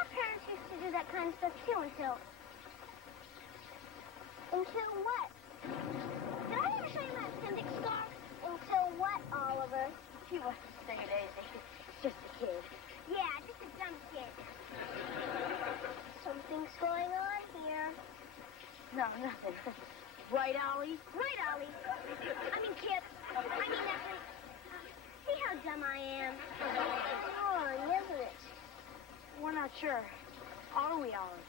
our parents used to do that kind of stuff too until... Until what? Did I ever show you my appendix scar? Until what, Oliver? She wasn't staying easy. Just a kid. Yeah, just a dumb kid. Something's going on here. No, nothing. Right, Ollie? Right, Ollie. I mean, Kip. I mean, nothing. See how dumb I am. It's wrong, isn't it? We're not sure. Are we, Ollie?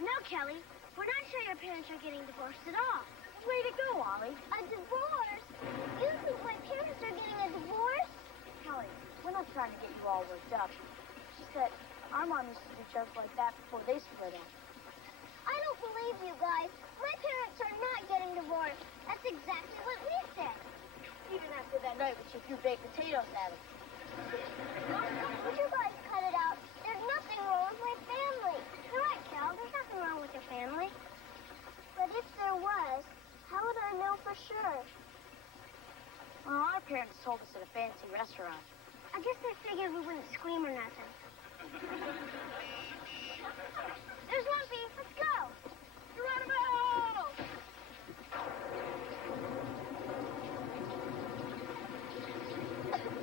No, Kelly. We're not sure your parents are getting divorced at all. way to go, Ollie. A divorce? You think my parents are getting a divorce? Kelly, we're not trying to get you all worked up. She said our mom used to do jokes like that before they split up. I don't believe you guys. My parents are not getting divorced. That's exactly what we said. Even after that night when she threw baked potatoes at us. Would you guys cut it out? There's nothing wrong with my family. You're right, Cal. There's nothing wrong with your family. But if there was, how would I know for sure? Well, our parents told us at a fancy restaurant. I guess they figured we wouldn't scream or nothing. There's Lumpy. Let's go. Geronimo!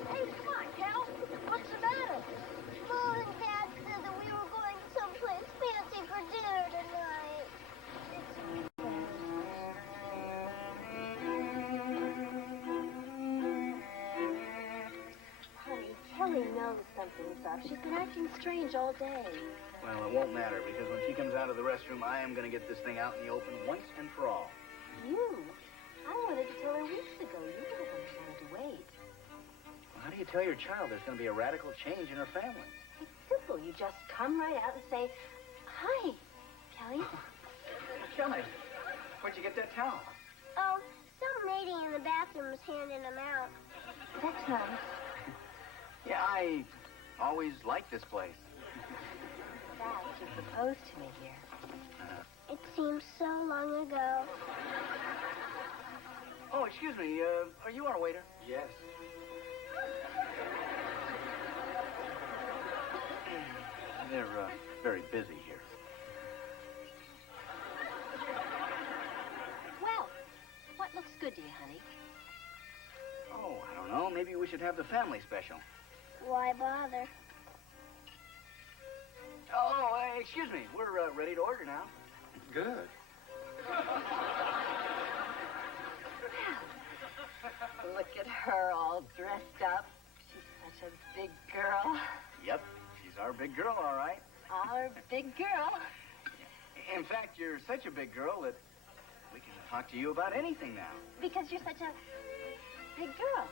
Hey, come on, Cal. What's the matter? Mom and Dad said that we were going someplace fancy for dinner tonight. Honey, Kelly knows something's up. She's been acting strange all day. Well, it won't matter, because when she comes out of the restroom, I am going to get this thing out in the open once and for all. You? I wanted to tell her weeks ago. You were the one who wanted to wait. Well, how do you tell your child there's going to be a radical change in her family? It's simple. You just come right out and say, hi, Kelly. Kelly, where'd you get that towel? Oh, some lady in the bathroom was handing them out. That's nice. Yeah, I always liked this place. That you proposed to me here. It seems so long ago. Oh, excuse me, are you our waiter? Yes. They're very busy here. Well, what looks good to you, honey? Oh, I don't know. Maybe we should have the family special. Why bother? Oh, excuse me. We're ready to order now. Good. Look at her all dressed up. She's such a big girl. Yep, she's our big girl, all right. Our big girl. In fact, you're such a big girl that we can talk to you about anything now. Because you're such a big girl.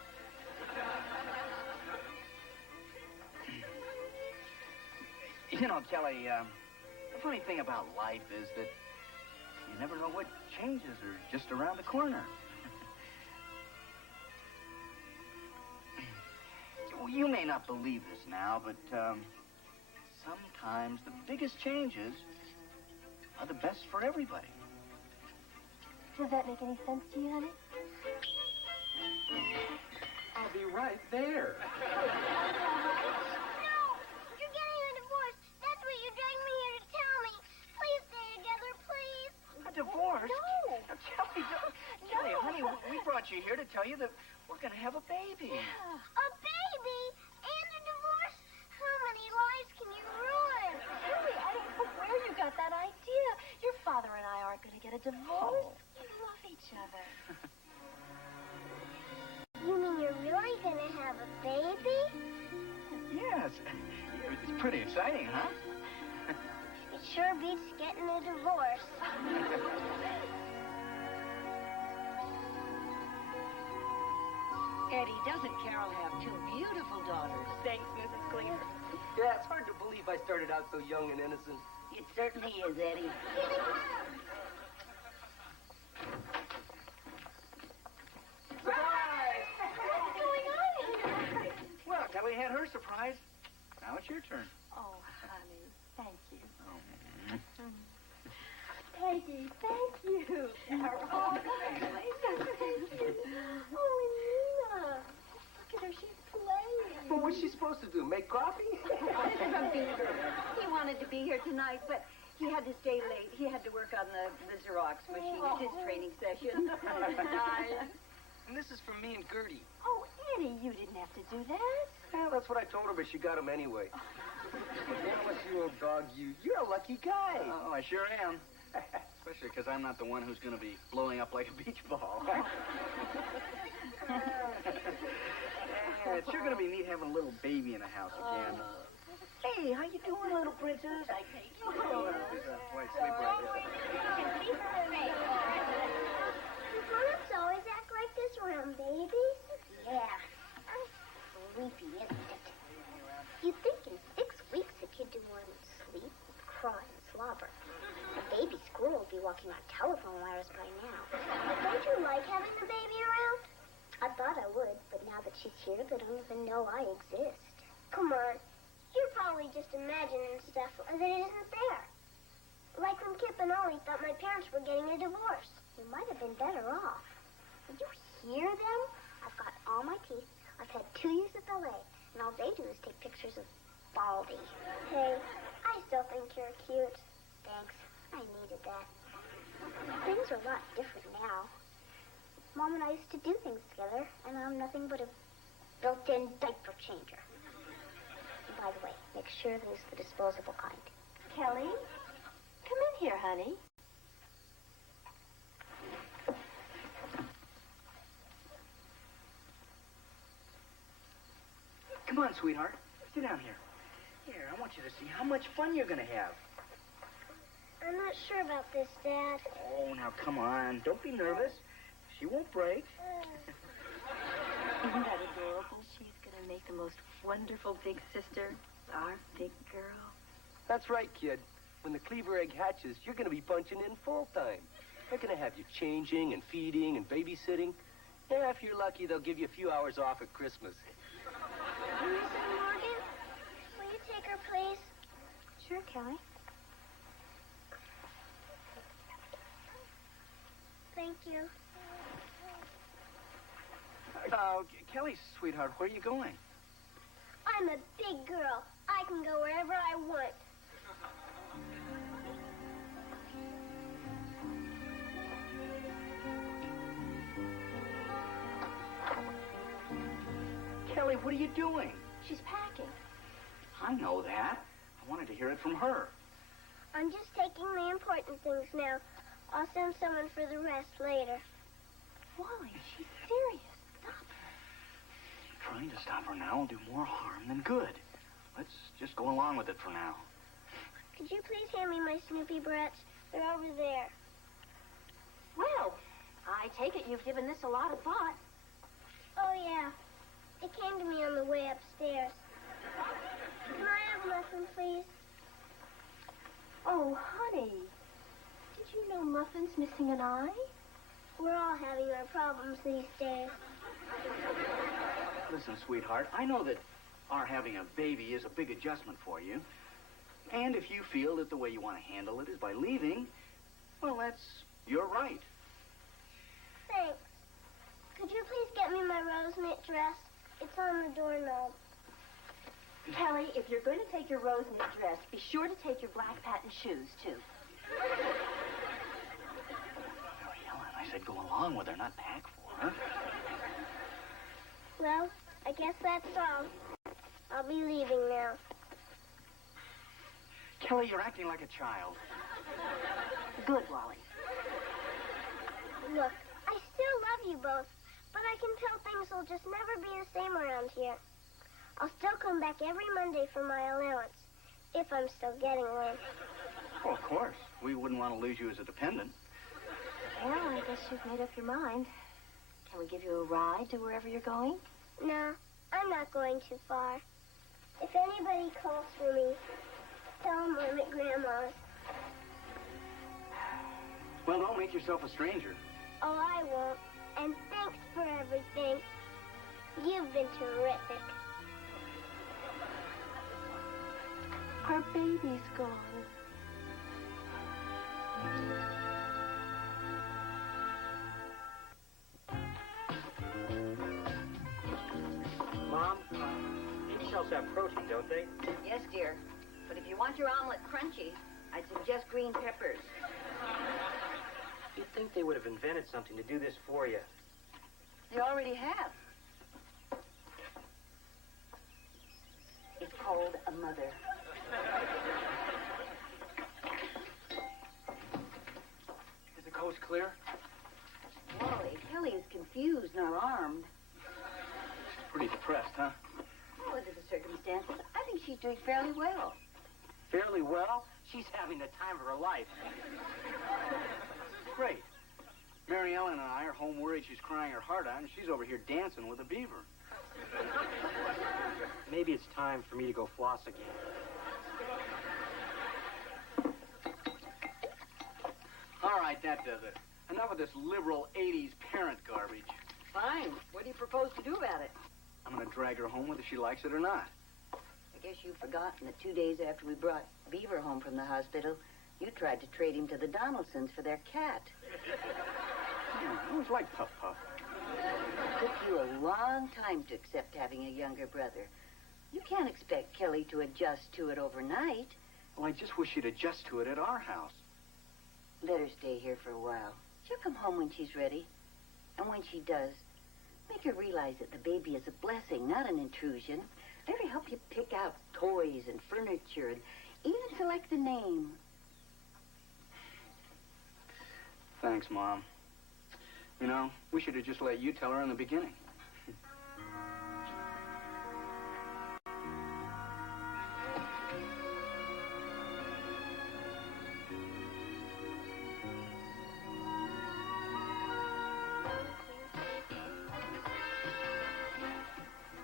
You know, Kelly, the funny thing about life is that you never know what changes are just around the corner. You may not believe this now, but sometimes the biggest changes are the best for everybody. Does that make any sense to you, honey? I'll be right there. No! You're getting a divorce. That's what you dragged me here to tell me. Please stay together, please. A divorce? No. Now, Kelly, Kelly, honey, we brought you here to tell you that we're going to have a baby. A baby and a divorce? How many lives can you ruin? Really, I don't know where you got that idea. Your father and I aren't going to get a divorce. We love each other. You mean you're really gonna have a baby? Yes. It's pretty exciting, huh? It sure beats getting a divorce. Eddie, doesn't Carol have two beautiful daughters? Thanks, Mrs. Cleaver. Yeah, it's hard to believe I started out so young and innocent. It certainly is, Eddie. Surprise! What's going on here? Well, Kelly had her surprise. Now it's your turn. Oh, honey, thank you. Oh. Peggy, thank you. Carol. Oh, thank you. Oh, Nina. Look at her, she's playing. Well, what's she supposed to do, make coffee? This is a Beaver. He wanted to be here tonight, but he had to stay late. He had to work on the Xerox machine. It's his training session. Nice. And this is from me and Gertie. Oh, Eddie, you didn't have to do that. Yeah, that's what I told her, but she got him anyway. Damn, you old dog, you're a lucky guy. Oh, I sure am. Especially because I'm not the one who's going to be blowing up like a beach ball. Yeah, it's sure going to be neat having a little baby in the house again. Hey, how you doing, little princess? I take you. Why, sleep right here. now. Don't you like having the baby around? I thought I would, but now that she's here, they don't even know I exist. Come on. You're probably just imagining stuff that isn't there. Like when Kip and Ollie thought my parents were getting a divorce. You might have been better off. Did you hear them? I've got all my teeth. I've had 2 years of ballet, and all they do is take pictures of Baldy. Hey, I still think you're cute. Thanks. I needed that. Things are a lot different now. Mom and I used to do things together, and I'm nothing but a built-in diaper changer. And by the way, make sure there's the disposable kind. Kelly, come in here, honey. Come on, sweetheart. Sit down here. Here, I want you to see how much fun you're going to have. I'm not sure about this, Dad. Oh, now, come on. Don't be nervous. She won't break. Isn't that adorable? She's going to make the most wonderful big sister, our big girl. That's right, kid. When the Cleaver egg hatches, you're going to be punching in full time. They're going to have you changing and feeding and babysitting. Yeah, if you're lucky, they'll give you a few hours off at Christmas. Mrs. Morgan, will you take her, please? Sure, Kelly. Thank you. Kelly, sweetheart, where are you going? I'm a big girl. I can go wherever I want. Kelly, what are you doing? She's packing. I know that. I wanted to hear it from her. I'm just taking the important things now. I'll send someone for the rest later. Wally, she's serious. Stop her. Trying to stop her now will do more harm than good. Let's just go along with it for now. Could you please hand me my Snoopy Brats? They're over there. Well, I take it you've given this a lot of thought. Oh, yeah. It came to me on the way upstairs. Can I have a muffin, please? Oh, honey. Did you know Muffin's missing an eye? We're all having our problems these days. Listen, sweetheart, I know that our having a baby is a big adjustment for you. And if you feel that the way you want to handle it is by leaving, well, that's your right. Thanks. Could you please get me my rose knit dress? It's on the doorknob. Kelly, if you're going to take your rose knit dress, be sure to take your black patent shoes, too. Mary Ellen, I said go along with her, not pack for her. Well, I guess that's all. I'll be leaving now. Kelly, you're acting like a child. Good, Wally. Look, I still love you both, but I can tell things will just never be the same around here. I'll still come back every Monday for my allowance, if I'm still getting one. Well, of course. We wouldn't want to lose you as a dependent. Well, I guess you've made up your mind. Can we give you a ride to wherever you're going? No, I'm not going too far. If anybody calls for me, tell them I'm at Grandma's. Well, don't make yourself a stranger. Oh, I won't. And thanks for everything. You've been terrific. Our baby's gone. Mom, eggshells have protein, don't they? Yes, dear. But if you want your omelet crunchy, I'd suggest green peppers. You'd think they would have invented something to do this for you. They already have. It's called a mother. Is the coast clear? Wally, Kelly is confused and alarmed. Pretty depressed, huh? Oh, under the circumstances, I think she's doing fairly well. Fairly well? She's having the time of her life. Great. Mary Ellen and I are home worried she's crying her heart out, and she's over here dancing with a beaver. Maybe it's time for me to go floss again. All right, that does it. Enough of this liberal 80s parent garbage. Fine. What do you propose to do about it? I'm going to drag her home whether she likes it or not. I guess you've forgotten that 2 days after we brought Beaver home from the hospital, you tried to trade him to the Donaldsons for their cat. I was like Puff Puff. It took you a long time to accept having a younger brother. You can't expect Kelly to adjust to it overnight. Well, I just wish she'd adjust to it at our house. Let her stay here for a while. She'll come home when she's ready. And when she does, make her realize that the baby is a blessing, not an intrusion. Let her help you pick out toys and furniture and even select a name. Thanks, Mom. You know, we should have just let you tell her in the beginning.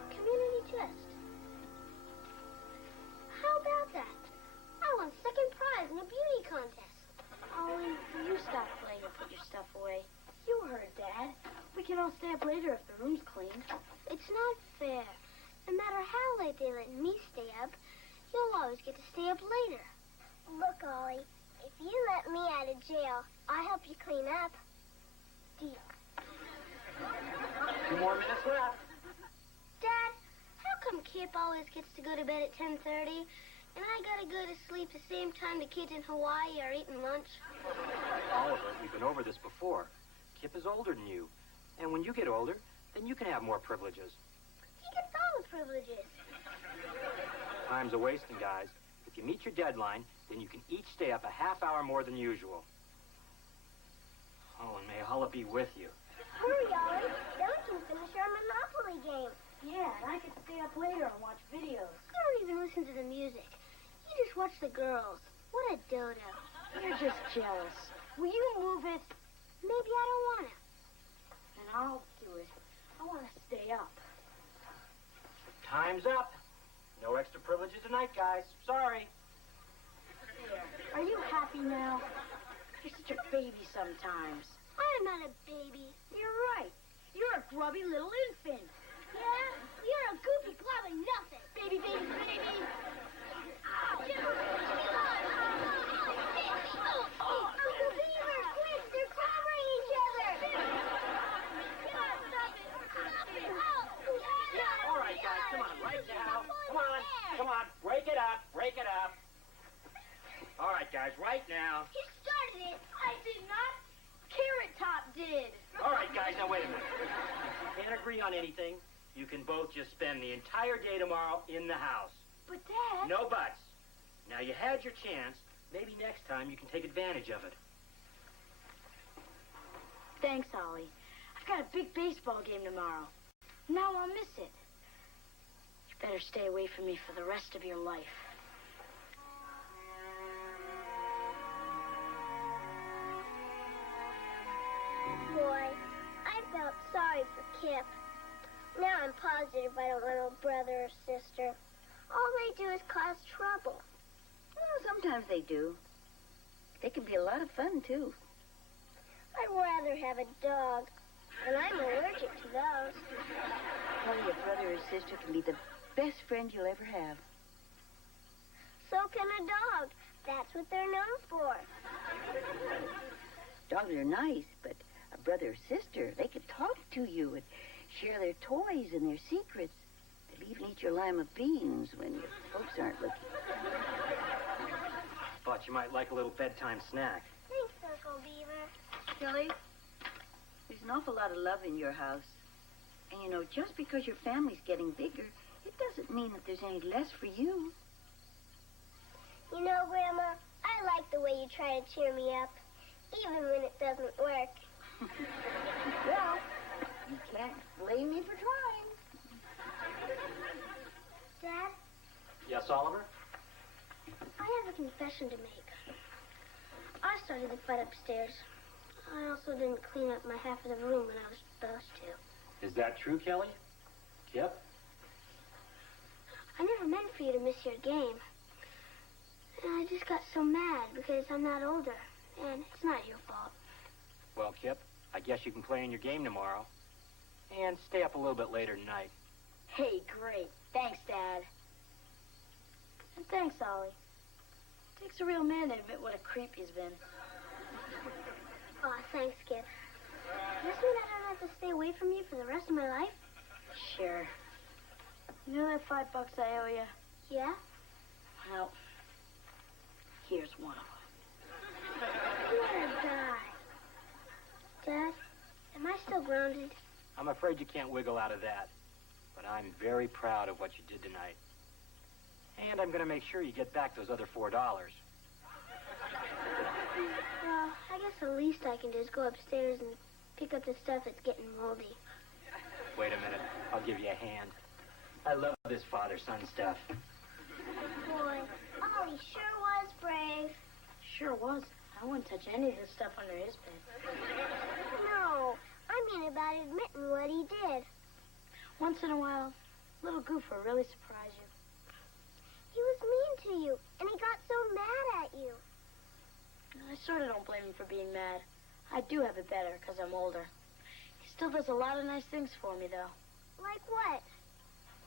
Community chest. How about that? I won second prize in a beauty contest. Ollie, you stop playing and put your stuff away. You heard Dad. We can all stay up later if the room's clean. It's not fair. No matter how late they let me stay up, you'll always get to stay up later. Look, Ollie, if you let me out of jail, I'll help you clean up. Deal. 2 more minutes left. Dad, how come Kip always gets to go to bed at 10:30, and I gotta go to sleep the same time the kids in Hawaii are eating lunch? Oliver, we've been over this before. Kip is older than you. And when you get older, then you can have more privileges. He gets all the privileges. Time's a wasting, guys. If you meet your deadline, then you can each stay up a half hour more than usual. Oh, and may Allah be with you. Hurry, Ollie. Then we can finish our Monopoly game. Yeah, and I could stay up later and watch videos. You don't even listen to the music. You just watch the girls. What a dodo. You're just jealous. Will you move it? Maybe I don't want to. Then I'll do it. I want to stay up. Time's up. No extra privileges tonight, guys. Sorry. There. Are you happy now? You're such a baby sometimes. I'm not a baby. You're right. You're a grubby little infant. Yeah? You're a goofy glob of nothing. Baby, baby, baby. Uncle Beaver, quick, they're covering each other. All right, guys, come on, right now. Come on, break it up, break it up. All right, guys, right now. He started it. I did not. Carrot Top did. All right, guys, now wait a minute. If you can't agree on anything, you can both just spend the entire day tomorrow in the house. But, Dad... No buts. Now, you had your chance. Maybe next time you can take advantage of it. Thanks, Ollie. I've got a big baseball game tomorrow. Now I'll miss it. You better stay away from me for the rest of your life. Boy, I felt sorry for Kip. Now I'm positive I don't want a brother or sister. All they do is cause trouble. Well, sometimes they do. They can be a lot of fun, too. I'd rather have a dog, and I'm allergic to those. Probably a brother or sister can be the best friend you'll ever have. So can a dog. That's what they're known for. Dogs are nice, but a brother or sister, they can talk to you and share their toys and their secrets. They'll even eat your lima beans when your folks aren't looking. Thought you might like a little bedtime snack. Thanks, Uncle Beaver. Kelly, there's an awful lot of love in your house. And you know, just because your family's getting bigger, it doesn't mean that there's any less for you. You know, Grandma, I like the way you try to cheer me up, even when it doesn't work. Well, you can't blame me for trying. Dad, Yes, Oliver? I have a confession to make. I started the fight upstairs. I also didn't clean up my half of the room when I was supposed to. Is that true, Kelly? Kip? I never meant for you to miss your game. And I just got so mad because I'm not older. And it's not your fault. Well, Kip, I guess you can play in your game tomorrow. And stay up a little bit later tonight. Hey, great. Thanks, Dad. And thanks, Ollie. It takes a real man to admit what a creep he's been. Aw, thanks, kid. Does this mean I don't have to stay away from you for the rest of my life? Sure. You know that $5 I owe you? Yeah? Well, here's one of them. What a guy. Dad, am I still grounded? I'm afraid you can't wiggle out of that. But I'm very proud of what you did tonight. And I'm going to make sure you get back those other $4. Well, I guess the least I can do is go upstairs and pick up the stuff that's getting moldy. Wait a minute. I'll give you a hand. I love this father-son stuff. Boy, Ollie sure was brave. Sure was. I wouldn't touch any of this stuff under his bed. No, I mean about admitting what he did. Once in a while, a little goof will really surprise you. He was mean to you, and he got so mad at you. I sort of don't blame him for being mad. I do have it better because I'm older. He still does a lot of nice things for me, though. Like what?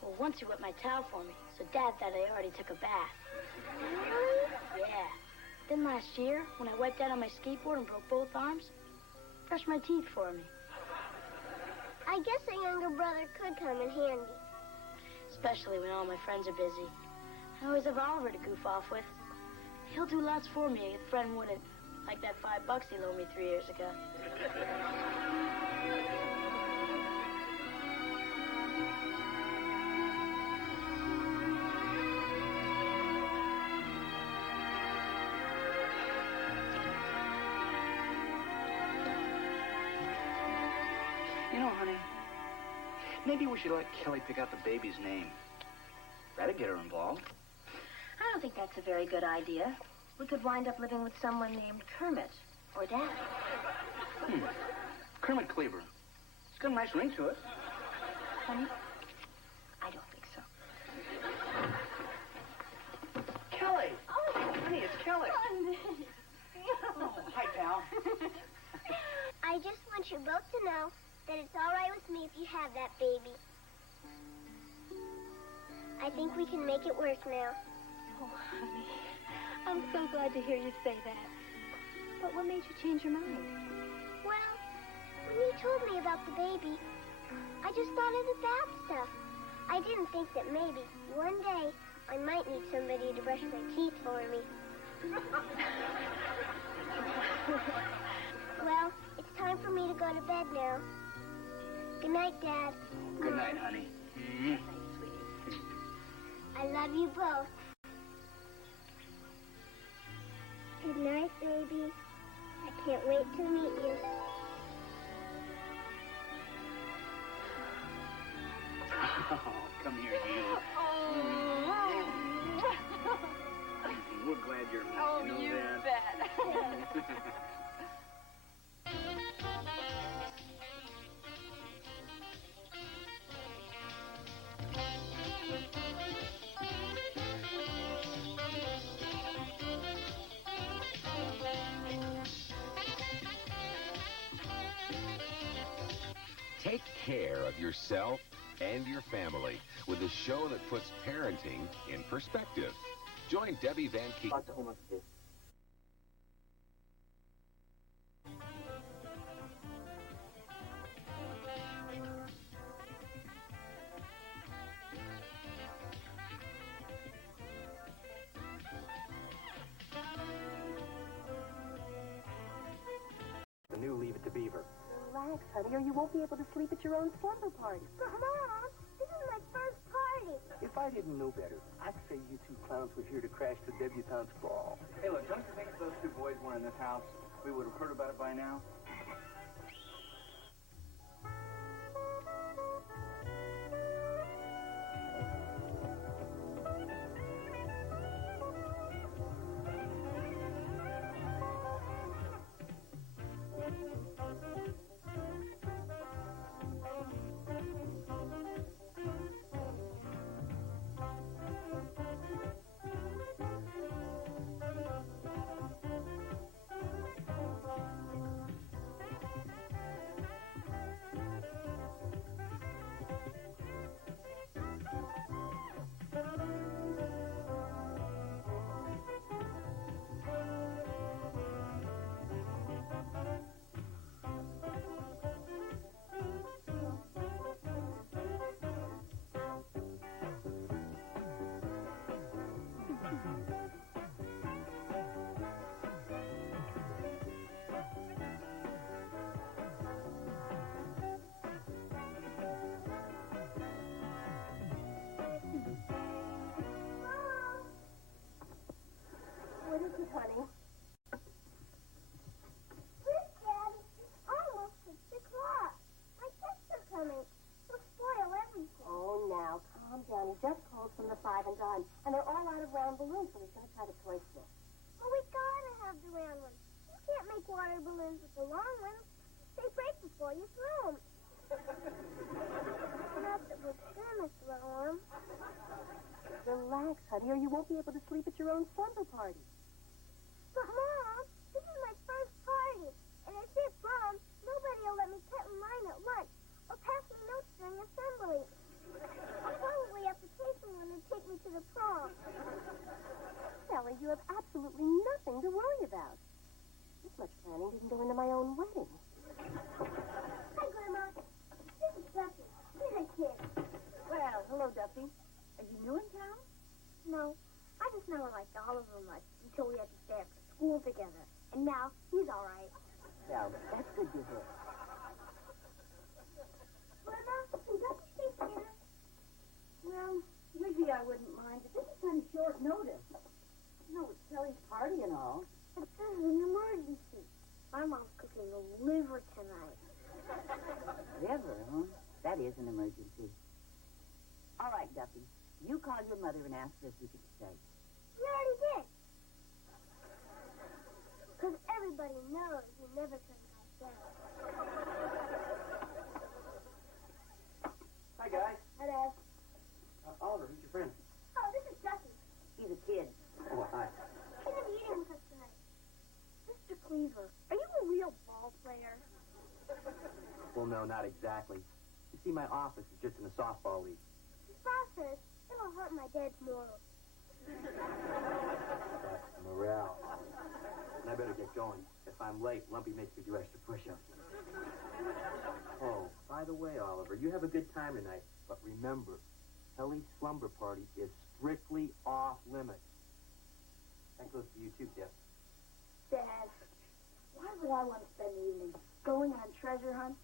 Well, once he wet my towel for me, so Dad thought I already took a bath. Really? Yeah. Then last year, when I wiped out on my skateboard and broke both arms, brushed my teeth for me. I guess a younger brother could come in handy. Especially when all my friends are busy. I always have Oliver to goof off with. He'll do lots for me a friend wouldn't, like that $5 he loaned me 3 years ago. You know, honey, maybe we should let Kelly pick out the baby's name. That'd get her involved. I don't think that's a very good idea. We could wind up living with someone named Kermit or Dad. Kermit Cleaver. It's got a nice ring to it. Honey, I don't think so. Kelly! Oh, honey, it's Kelly. Oh, hi, pal. I just want you both to know that it's all right with me if you have that baby. I think we can make it work now. Oh, honey, I'm so glad to hear you say that. But what made you change your mind? Well, when you told me about the baby, I just thought of the bad stuff. I didn't think that maybe one day I might need somebody to brush my teeth for me. Well, it's time for me to go to bed now. Good night, Dad. Good night, honey. I love you both. Good night, baby. I can't wait to meet you. Oh, come here, you. We're glad you're here. Oh, you know you that? bet. Take care of yourself and your family with a show that puts parenting in perspective. Join Debbie Van Keek. The new Leave It to Beaver. Relax, honey, or you won't be able to sleep at your own slumber party. But, Mom, this is my first party. If I didn't know better, I'd say you two clowns were here to crash the debutante's ball. Hey, look, don't you think if those two boys were in this house, we would have heard about it by now? balloons, so he's going to try the toy store. Well, we gotta have the round ones. You can't make water balloons with the long ones. They break before you throw them. Not that we're gonna throw them. Relax, honey, or you won't be able to sleep at your own slumber party. But, Mom, this is my first party. And if it bombs, nobody will let me cut in line at lunch or pass me notes during assembly. I'll probably have to pay someone to take me to the prom. Ellie, you have absolutely nothing to worry about. This much planning didn't go into my own wedding. Hi, Grandma. This is Duffy. He's a kid. Well, hello, Duffy. Are you new in town? No, I just never liked Oliver much until we had to stay after school together. And now he's all right. Well, that's good to hear. Grandma, can Duffy stay together? Well, usually I wouldn't mind, but this is kind of short notice. You know, it's Kelly's party and all. But this is an emergency. My mom's cooking a liver tonight. Liver, huh? That is an emergency. All right, Duffy. You call your mother and ask her if you can stay. We already did. Because everybody knows you never turn us down. Hi, guys. Hi, Dad. Oliver, who's your friend? Oh, this is Duffy. He's a kid. Oh, hi. He's going to be eating with us tonight. Mr. Cleaver, are you a real ball player? Well, no, not exactly. You see, my office is just in a softball league. His boss says it'll hurt my dad's morals. That's morale. And I better get going. If I'm late, Lumpy makes me do extra push-ups. Oh, by the way, Oliver, you have a good time tonight. But remember, Kelly's slumber party is strictly off-limits. That goes to you, too, Jeff. Dad, why would I want to spend the evening going on treasure hunts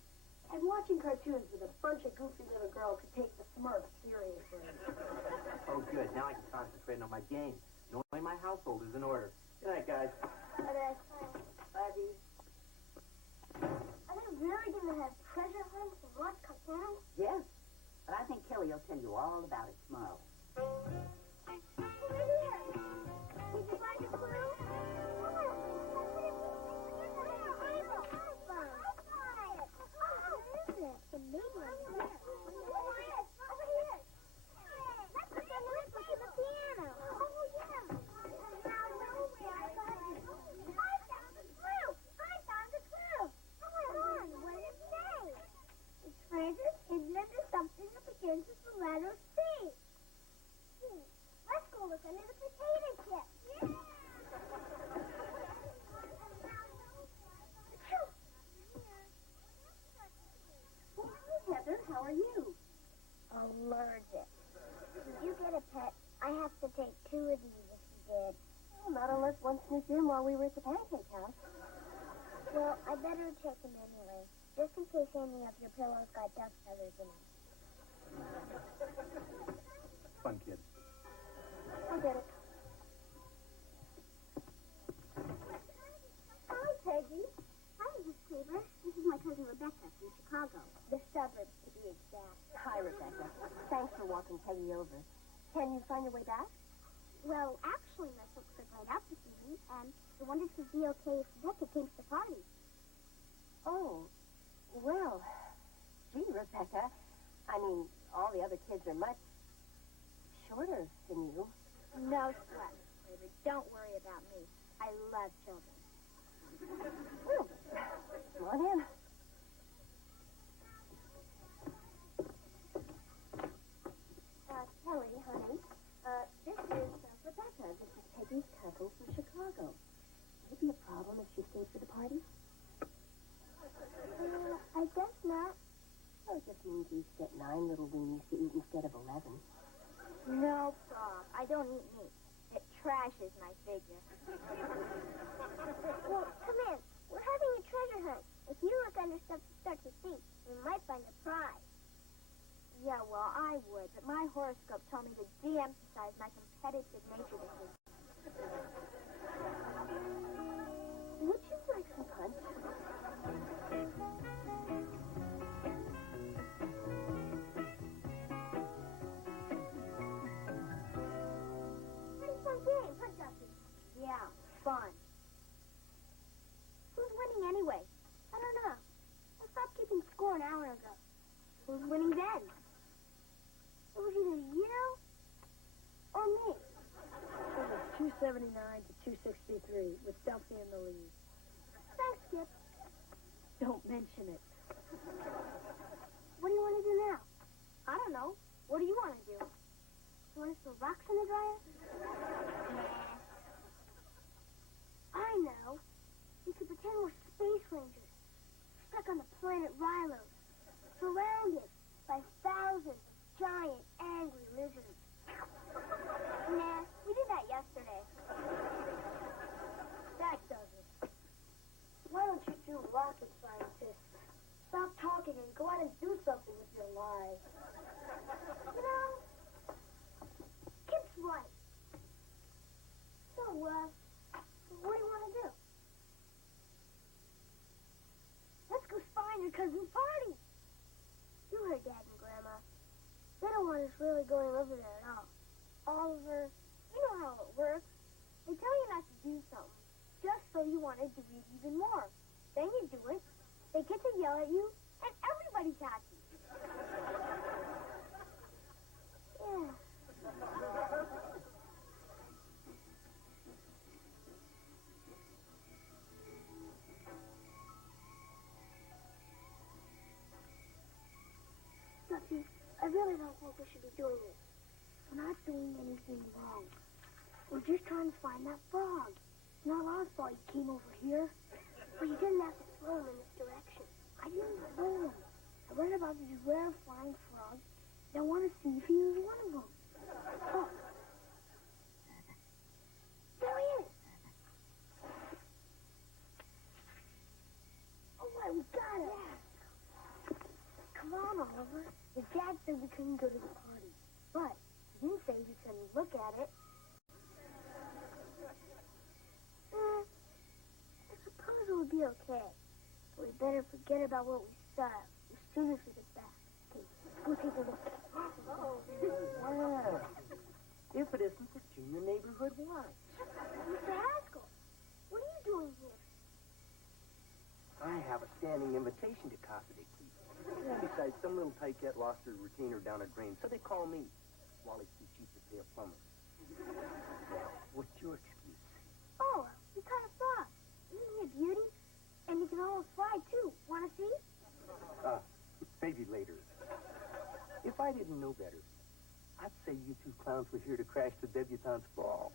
and watching cartoons with a bunch of goofy little girls who take the Smurfs seriously? Oh, good. Now I can concentrate on my game. Knowing my household is in order. Good night, guys. Bye, Dad. Bye, Dee. Are they really going to have treasure hunts and watch cartoons? Yes. But I think Kelly will tell you all about it tomorrow. Over here. Did you find a clue? Something that begins with the letter C. Let's go look under the potato chip. Hi, Heather. How are you? Allergic. Did you get a pet? I have to take 2 of these if you did. Well, not unless one sneaked in while we were at the pancake house. Well, I better check them anyway, just in case any of your pillows got duck feathers in them. Fun, kid. I get it. Hi, Peggy. Hi, Mrs. Cleaver. This is my cousin Rebecca from Chicago. The suburbs, to be exact. Hi, Rebecca. Thanks for walking Peggy over. Can you find your way back? Well, actually, my folks are right out this evening, and I wondered if it would be okay if Rebecca came to the party. Oh, well, gee, Rebecca. I mean, all the other kids are much shorter than you. No sweat, Cleaver. Don't worry about me. I love children. Well, come on in. Kelly, honey, this is Rebecca. This is Peggy's cousin from Chicago. Would it be a problem if she stayed for the party? I guess not. Oh, it just means you get 9 little weenies to eat instead of 11. No problem. I don't eat meat. It trashes my figure. Well, come in. We're having a treasure hunt. If you look under stuff to start to see, we might find a prize. Yeah, well, I would, but my horoscope told me to de-emphasize my competitive nature this week. Would you like some punch? Pretty fun an hour ago. Who was winning then? It was either you or me. It was 279 to 263 with Duffy in the lead. Thanks, Skip. Don't mention it. What do you want to do now? I don't know. What do you want to do? You want to throw rocks in the dryer? I know. We could pretend we're space rangers, stuck on the planet Rilo, surrounded by thousands of giant, angry lizards. Nah, we did that yesterday. That does it. Why don't you two rocket scientists stop talking and go out and do something with your lives? You know, Kip's right. So, what do you want to do? Let's go spy on your cousin's party. You heard Dad and Grandma. They don't want us really going over there at all. Oliver, you know how it works. They tell you not to do something, just so you want to do it even more. Then you do it, they get to yell at you, and everybody's happy. Yeah. Duffy, I really don't think we should be doing this. We're not doing anything wrong. We're just trying to find that frog. It's not our fault he came over here. But you didn't have to throw him in this direction. I didn't throw him. I read about these rare flying frogs, and I want to see if he was one of them. Oh. There he is. All right, we got him. Yeah. Come on, Oliver. His dad said we couldn't go to the party, but he didn't say we couldn't look at it. I suppose it would be okay. But we better forget about what we saw as soon as we get back. Okay, go take a look. Oh, wow. If it isn't the Junior Neighborhood Watch. Mr. Haskell, what are you doing here? I have a standing invitation to Casa de Keith. And besides, some little tight cat lost her retainer down a drain, so they call me. Wally's too cheap to pay a plumber. Now, what's your excuse? Oh, we caught a frog. Isn't he a beauty? And he can almost fly, too. Want to see? Maybe later. If I didn't know better, I'd say you two clowns were here to crash the debutante's ball.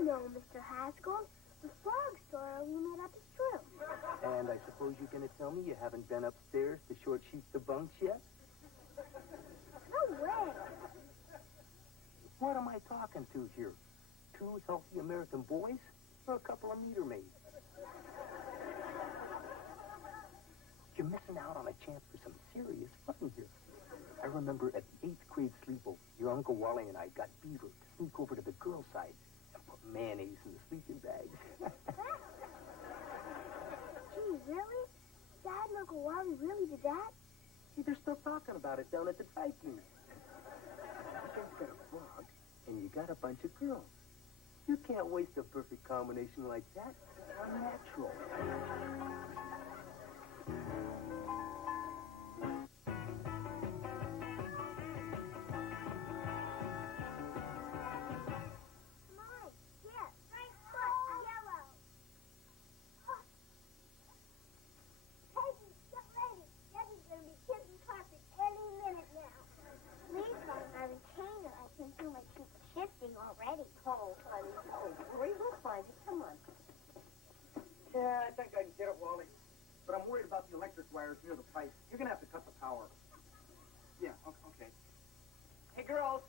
No, Mr. Haskell. The frog story we made up is true. And I suppose you're going to tell me you haven't been upstairs to short sheet the bunks yet? No way. What am I talking to here? Two healthy American boys or a couple of meter maids? You're missing out on a chance for some serious fun here. I remember at the 8th grade sleepover, your Uncle Wally and I got Beaver to sneak over to the girls' side and put mayonnaise in the sleeping bags. Gee, really? Dad and Uncle Wally really did that? See, they're still talking about it down at the dry cleaner. You guys got a frog, and you got a bunch of girls. You can't waste a perfect combination like that. It's unnatural. Already. Oh, honey, don't worry. We'll find it. Come on. Yeah, I think I can get it, Wally. But I'm worried about the electric wires near the pipe. You're going to have to cut the power. Yeah, okay. Hey, girls.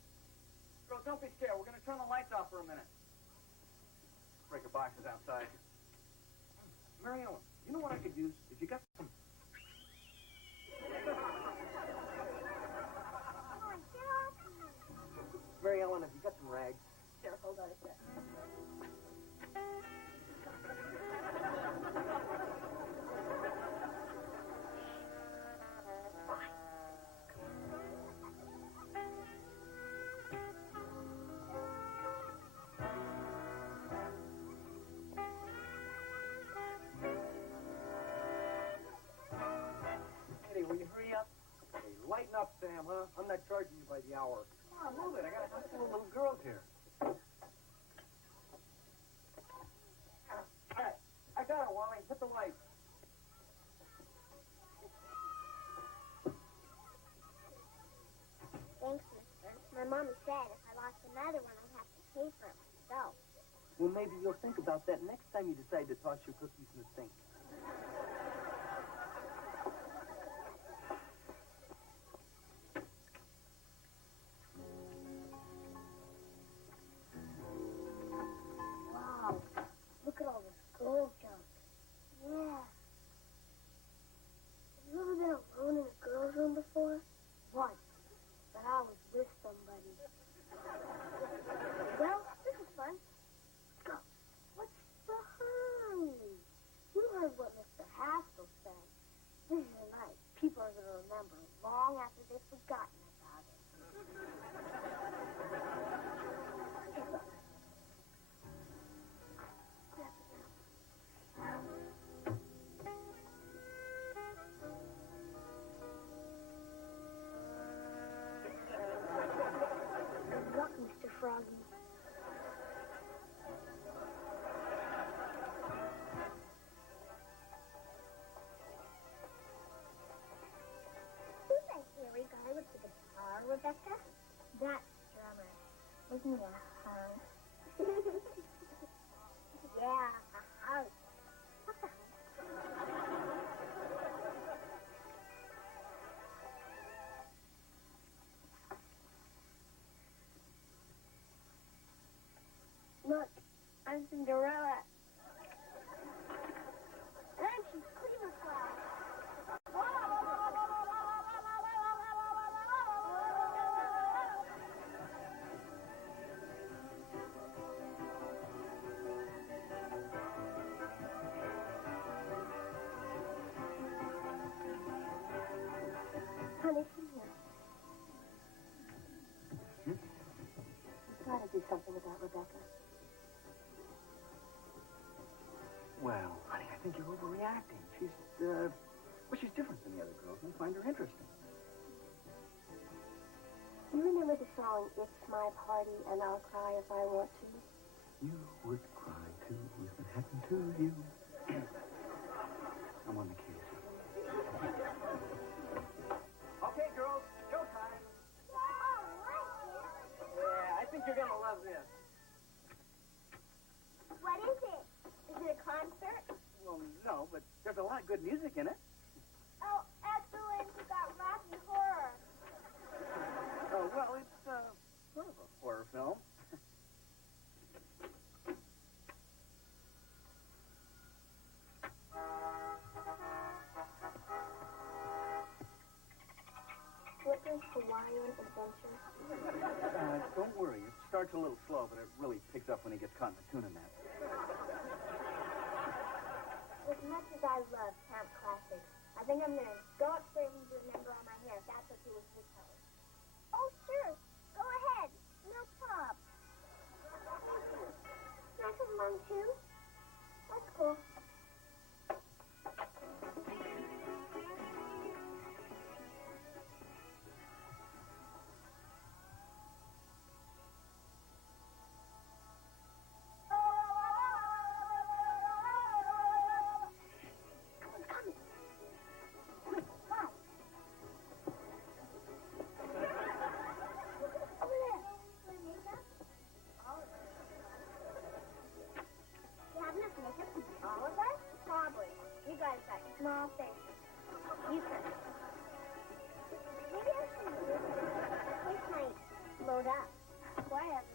Girls, don't be scared. We're going to turn the lights off for a minute. Breaker box is outside. Mary Ellen, you know what I could use? If you got some... Mary Ellen, have you got some rags? Sure, hold on a sec. lighten up, Sam, huh? I'm not charging you by the hour. Come on, move it. I got a couple of little girls here. All right. I got it, Wally. Hit the light. Thanks, mister. My mommy said if I lost another one, I'd have to pay for it myself. Well, maybe you'll think about that next time you decide to toss your cookies in the sink. Wow. Look at all this gold junk. Yeah. Have you ever been alone in a girl's room before? Once. But I was with somebody. Well, this is fun. Let's go. What's the hurry? You heard what Mr. Haskell said. This is a night people are going to remember long after they've forgotten about it. Good luck, Mr. Froggy. Who's that hairy guy with the guitar, Rebecca? That's drummer. Isn't he a hunk? Yeah, a hunk. What's a hunk? Look, I'm Cinderella. And she's Cleaver Flag. Honey, come here. You've got to do something about Rebecca. Well, honey, I think you're overreacting. She's different than the other girls, and I find her interesting. Do you remember the song, It's My Party and I'll Cry If I Want to? You would cry, too, if it happened to you. I'm on the case. Okay, girls, showtime. Yeah, I think you're going to love this. What is it? Is it a concert? Well, no, but there's a lot of good music in it. Oh, excellent. You got Rocky Horror. Oh, well, it's sort of a horror film. Flipper's Hawaiian Adventure. Don't worry. It starts a little slow, but it really picks up when he gets caught in the tuna net. As much as I love camp classics, I think I'm going to go upstairs and do a number on my hair, if that's okay with you, Kelly. Oh, sure. Go ahead. No problem. Can I have mine, too? That's cool. Small things. You can. Maybe I should use it. This place might load up. Whatever.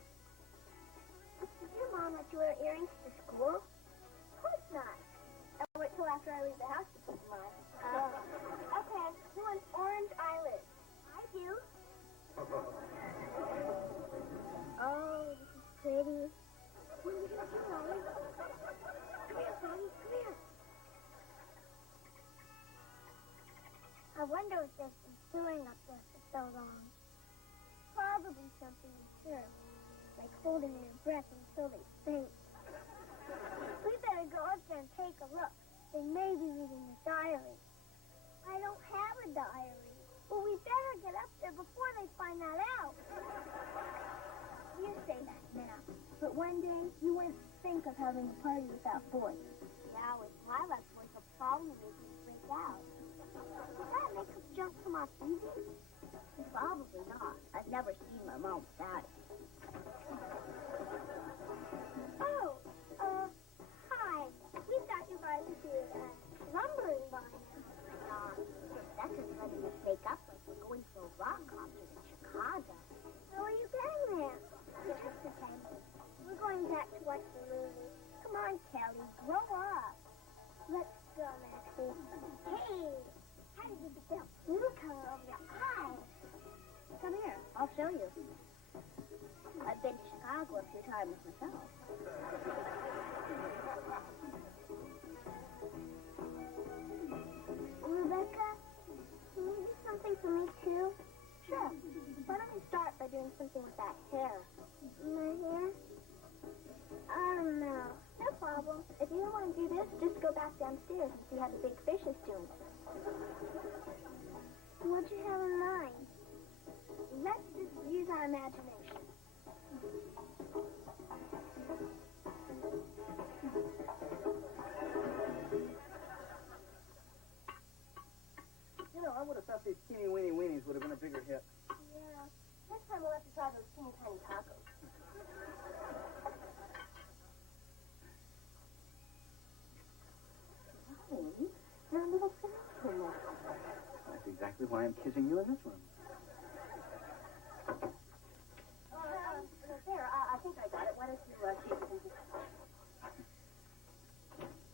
Did your mom let you wear earrings to school? Of course not. I'll wait till after I leave the house to put them on. Oh. Okay. Who wants orange eyelids? I do. Oh, this is pretty. What are you going to do, Molly? Come here, Molly. Come here. I wonder what they've been doing up there for so long. Probably something absurd, like holding their breath until they faint. We better go up there and take a look. They may be reading the diary. I don't have a diary. Well, we better get they find that out? You say that now. But one day, you wouldn't think of having a party without boys. Yeah, with my luck, boys will probably make me freak out. Does that make us jump from our TV? Probably not. I've never seen my mom without it. Oh, hi. We thought you guys did lumbering by now. Rebecca's letting us make up like we're going to a rock concert in Chicago. How are you getting there? Just the same. We're going back to watch the movie. Come on, Kelly, grow up. Let's go, Maxie. Hey, how did you get that blue color over your eyes? Come here, I'll show you. I've been to Chicago a few times myself. Rebecca, can you do something for me, too? Sure. Why don't you start by doing something with that hair? My hair? I don't know. No problem. If you don't want to do this, just go back downstairs and see how the big fish is doing. What'd you have in mind? Let's just use our imagination. You know, I would have thought these teeny weeny weenies would have been a bigger hit. Yeah. Next time we'll have to try those teeny tiny tacos. Hey, you're a little cynical now. That's exactly why I'm kissing you in this room. There, I think I got it. Why don't you shake it and just...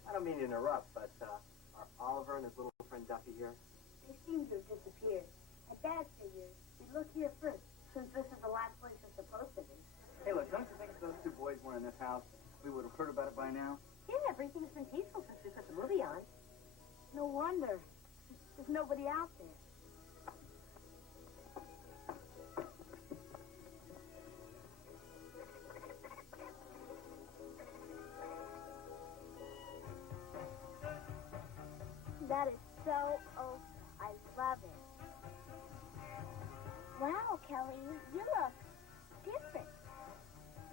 I don't mean to interrupt, but are Oliver and his little friend Duffy here? They seem to have disappeared. At Dad figures, we'd look here first, since this is the last place they're supposed to be. Hey, look, don't you think if those two boys were in this house, we would have heard about it by now? Yeah, everything's been peaceful since we put the movie on. No wonder. There's nobody out there. That is so awesome. I love it. Wow, Kelly, you look different.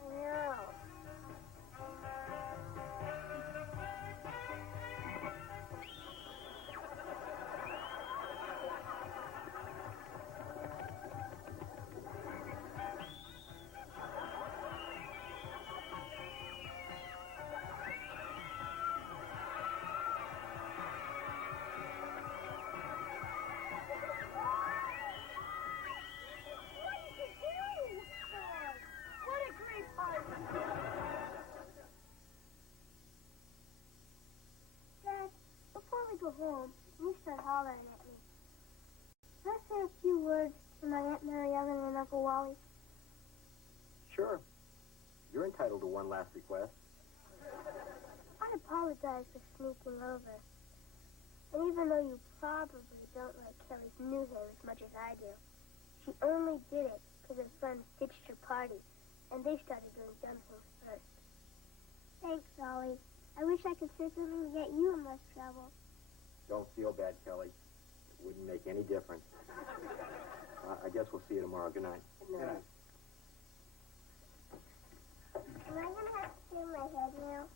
I know. Go home, and you start hollering at me. Can I say a few words to my Aunt Mary Ellen and Uncle Wally? Sure. You're entitled to one last request. I apologize for sneaking over. And even though you probably don't like Kelly's new hair as much as I do, she only did it because her friends ditched her party, and they started doing dumb things first. Thanks, Ollie. I wish I could say something to get you in less trouble. Don't feel bad, Kelly. It wouldn't make any difference. I guess we'll see you tomorrow. Good night. Good night. Am I going to have to shave my head now?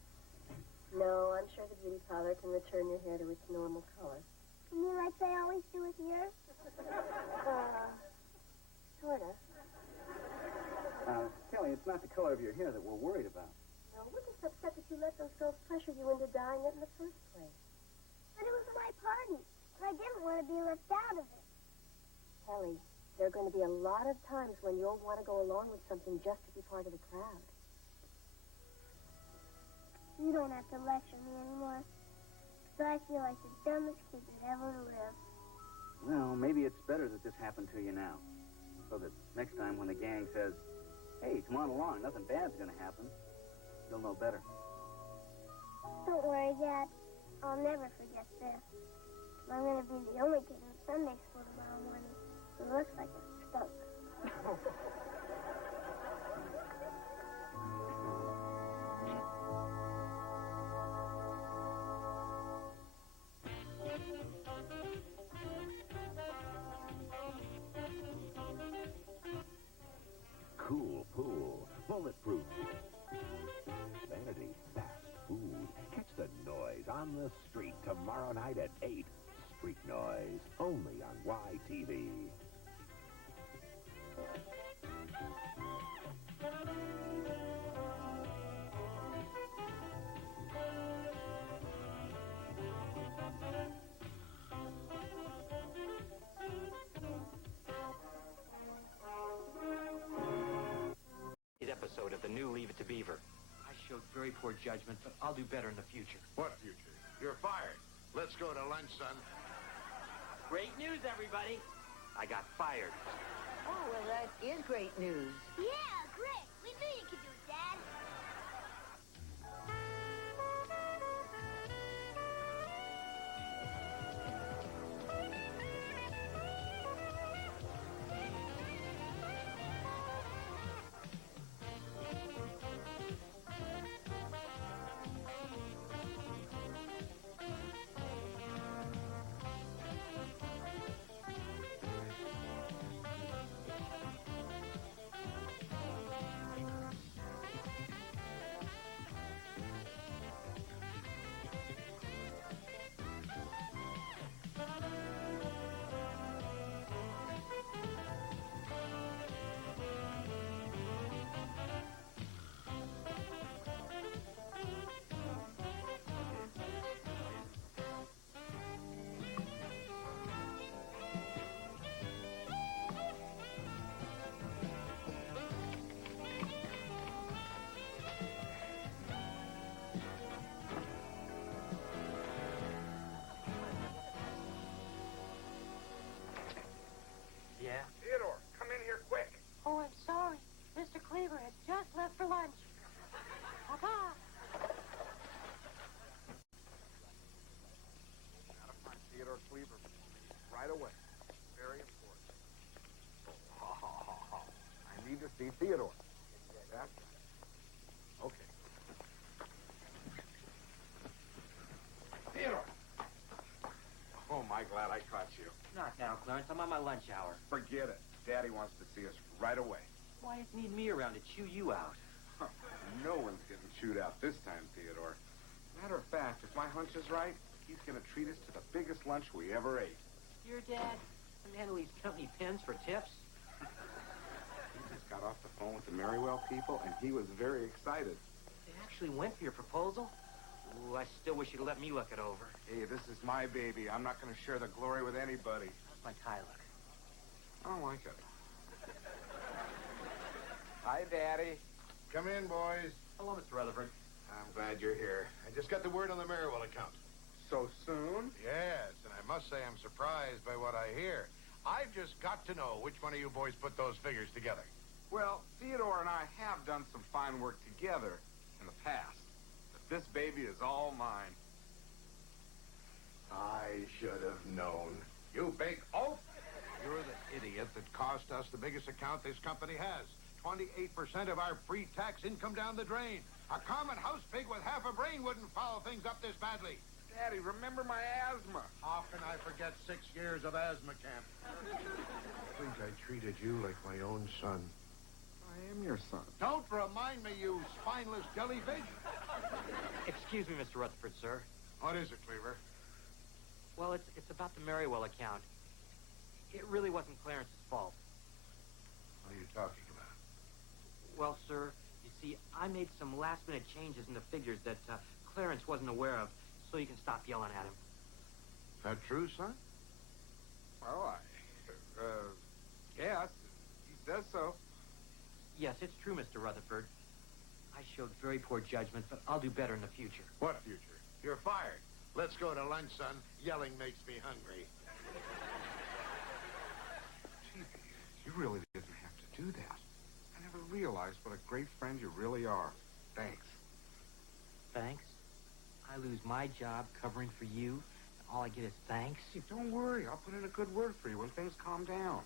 No, I'm sure the beauty parlor can return your hair to its normal color. You mean like they always do with yours? Sort of. Kelly, it's not the color of your hair that we're worried about. No, we're just upset that you let those girls pressure you into dyeing it in the first place. But it was my party, and I didn't want to be left out of it. Kelly, there are going to be a lot of times when you'll want to go along with something just to be part of the crowd. You don't have to lecture me anymore, because I feel like the dumbest kid that ever lived. Well, maybe it's better that this happened to you now, so that next time when the gang says, hey, come on along, nothing bad's going to happen, you'll know better. Don't worry, Dad. I'll never forget this. I'm going to be the only kid in Sunday school tomorrow morning who looks like a skunk. tomorrow night at 8. Street Noise, only on YTV. Episode of the new Leave It to Beaver. I showed very poor judgment, but I'll do better in the future. What future? You're fired. Let's go to lunch, son. Great news, everybody. I got fired. Oh, well, that is great news. Yeah, great. We knew you could do it, Dad. Yeah? Theodore, come in here quick. Oh, I'm sorry. Mr. Cleaver has just left for lunch. Papa! Gotta find Theodore Cleaver right away. Very important. I need to see Theodore. That's right. Okay. Theodore! Oh, my glad I caught you. Not now, Clarence. I'm on my lunch hour. Forget it. Daddy wants to see us right away. Why does he need me around to chew you out? No one's getting chewed out this time, Theodore. Matter of fact, if my hunch is right, he's going to treat us to the biggest lunch we ever ate. Your dad? The man who leaves company pens for tips? He just got off the phone with the Merrywell people, and he was very excited. They actually went for your proposal? Ooh, I still wish you'd let me look it over. Hey, this is my baby. I'm not going to share the glory with anybody. How's my tie look? I don't like it. Hi, Daddy. Come in, boys. Hello, Mr. Rutherford. I'm glad you're here. I just got the word on the Merrywell account. So soon? Yes, and I must say I'm surprised by what I hear. I've just got to know which one of you boys put those figures together. Well, Theodore and I have done some fine work together in the past. But this baby is all mine. I should have known. You big oaf! You're the idiot that cost us the biggest account this company has. 28% of our pre-tax income down the drain. A common house pig with half a brain wouldn't foul things up this badly. Daddy, remember my asthma. How can I forget 6 years of asthma camp? I think I treated you like my own son. I am your son. Don't remind me, you spineless jellyfish. Excuse me, Mr. Rutherford, sir. What is it, Cleaver? Well, it's about the Merrywell account. It really wasn't Clarence's fault. What are you talking about? Well, sir, you see, I made some last-minute changes in the figures that Clarence wasn't aware of, so you can stop yelling at him. That true, son? Well, yes. He says so. Yes, it's true, Mr. Rutherford. I showed very poor judgment, but I'll do better in the future. What future? You're fired. Let's go to lunch, son. Yelling makes me hungry. Gee, you really didn't have to do that. I never realized what a great friend you really are. Thanks. Thanks? I lose my job covering for you, and all I get is thanks? Hey, don't worry. I'll put in a good word for you when things calm down.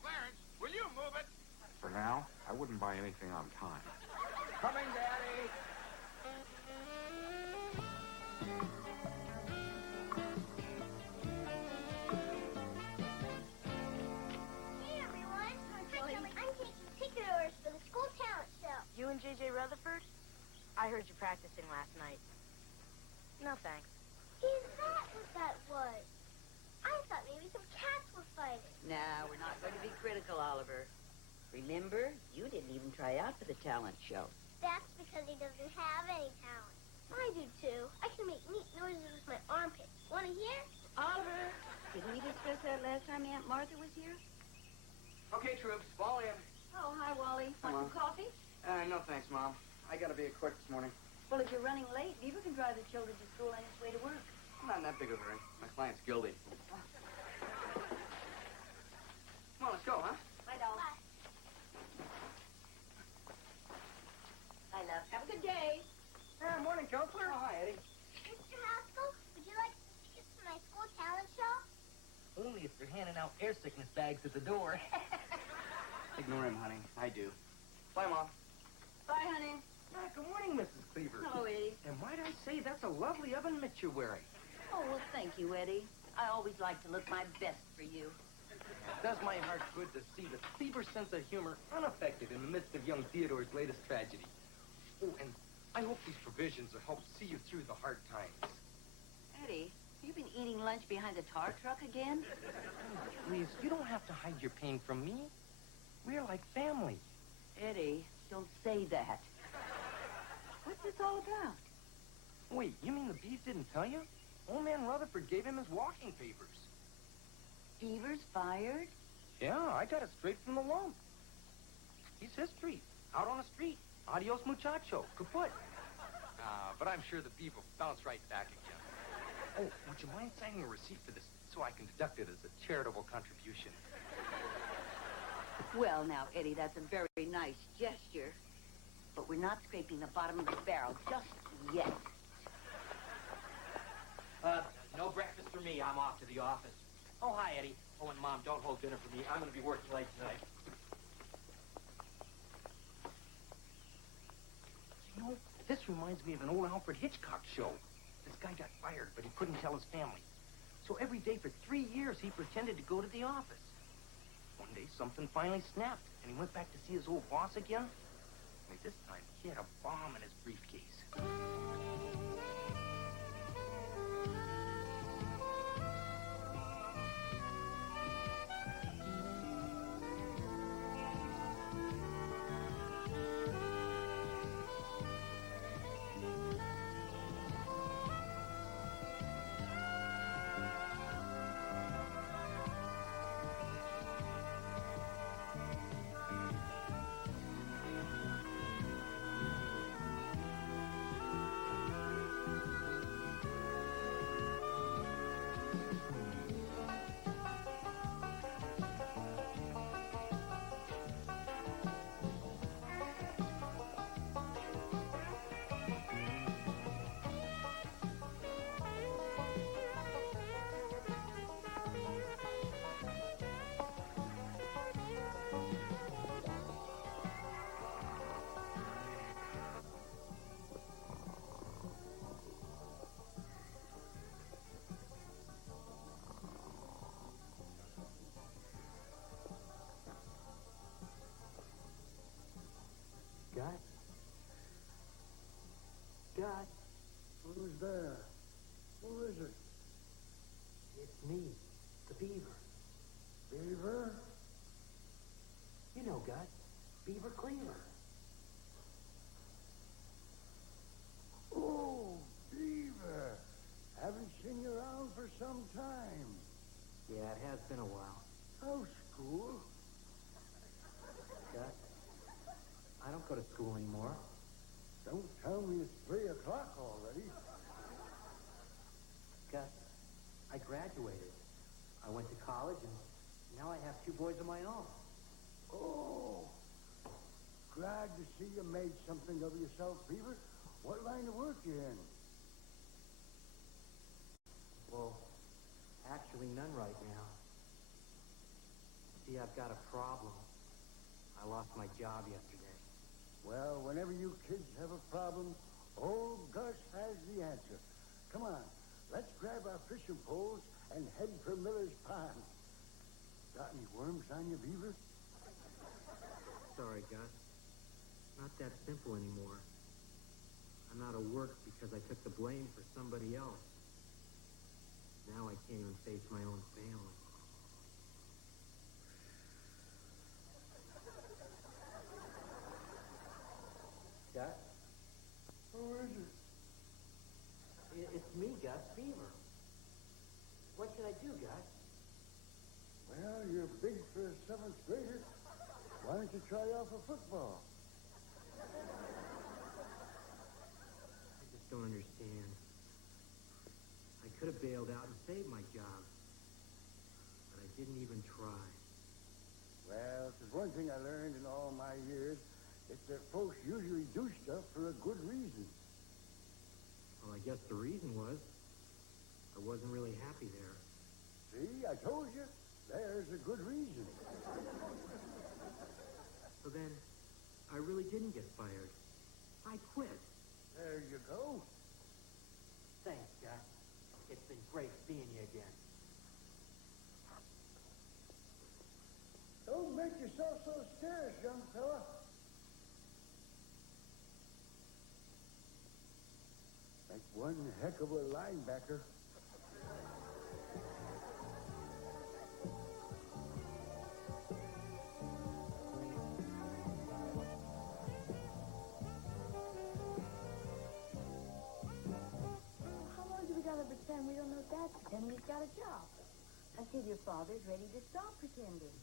Clarence, will you move it? For now, I wouldn't buy anything on time. Coming, Daddy. Hey, everyone. I'm taking ticket orders for the school talent show. You and J.J. Rutherford? I heard you practicing last night. No, thanks. Is that what that was? I thought maybe some cats were fighting. Nah, we're not going to be critical, Oliver. Remember, you didn't even try out for the talent show. That's because he doesn't have any talent. I do, too. I can make neat noises with my armpits. Want to hear? Oliver, didn't we discuss that last time Aunt Martha was here? Okay, troops, fall in. Oh, hi, Wally. Want some coffee? No thanks, Mom. I gotta be quick this morning. Well, if you're running late, Beaver can drive the children to school on his way to work. I'm not in that big of a hurry. My client's guilty. Come on, let's go, huh? Bye, doll. Bye. Bye, love. Have a good day. Morning, counselor. Oh, hi, Eddie. Mr. Haskell, would you like some tickets to my school talent show? Only if they're handing out air sickness bags at the door. Ignore him, honey. I do. Bye, Mom. Bye, honey. Good morning, Mrs. Cleaver. Hello, Eddie. And might I say, that's a lovely oven mitt you're wearing. Oh, well, thank you, Eddie. I always like to look my best for you. It does my heart good to see the Cleaver sense of humor unaffected in the midst of young Theodore's latest tragedy. Oh, and I hope these provisions will help see you through the hard times. Eddie, you been eating lunch behind the tar truck again? Please, you don't have to hide your pain from me. We're like family. Eddie, don't say that. What's this all about? Wait, you mean the Beef didn't tell you? Old man Rutherford gave him his walking papers. Beaver's fired? Yeah, I got it straight from the lump. He's history. Out on the street. Adios, muchacho. Kaput. But I'm sure the Beaver will bounce right back again. Oh, would you mind signing a receipt for this so I can deduct it as a charitable contribution? Well, now, Eddie, that's a very nice gesture. But we're not scraping the bottom of the barrel just yet. No breakfast for me. I'm off to the office. Oh, hi, Eddie. Oh, and Mom, don't hold dinner for me. I'm going to be working late tonight. You know, this reminds me of an old Alfred Hitchcock show. This guy got fired, but he couldn't tell his family. So every day for 3 years, he pretended to go to the office. One day, something finally snapped, and he went back to see his old boss again. Only this time, he had a bomb in his briefcase. God? Who's there? Who is it? It's me, the Beaver. Beaver? You know, God. Beaver Cleaver. Oh, Beaver. Haven't seen you around for some time. Yeah, it has been a while. How's school? God, I don't go to school anymore. Don't tell me it's 3 o'clock already. Gus, I graduated. I went to college, and now I have 2 boys of my own. Oh, glad to see you made something of yourself, Beaver. What line of work you in? Well, actually none right now. See, I've got a problem. I lost my job yesterday. Well, whenever you kids have a problem, old Gus has the answer. Come on, let's grab our fishing poles and head for Miller's Pond. Got any worms on you, Beaver? Sorry, Gus. Not that simple anymore. I'm out of work because I took the blame for somebody else. Now I can't even face my own family. Gus? Who is it? It's me, Gus, Beaver. What should I do, Gus? Well, you're big for a 7th grader. Why don't you try out for football? I just don't understand. I could have bailed out and saved my job, but I didn't even try. Well, if there's one thing I learned in all my years, it's that folks usually do stuff for a good reason. Well, I guess the reason was I wasn't really happy there. See, I told you. There's a good reason. So then, I really didn't get fired. I quit. There you go. Thanks, Gus. It's been great seeing you again. Don't make yourself so scarce, young fella. Like one heck of a linebacker. How long do we gotta pretend we don't know Dad? Pretend he's got a job. Until your father's ready to stop pretending.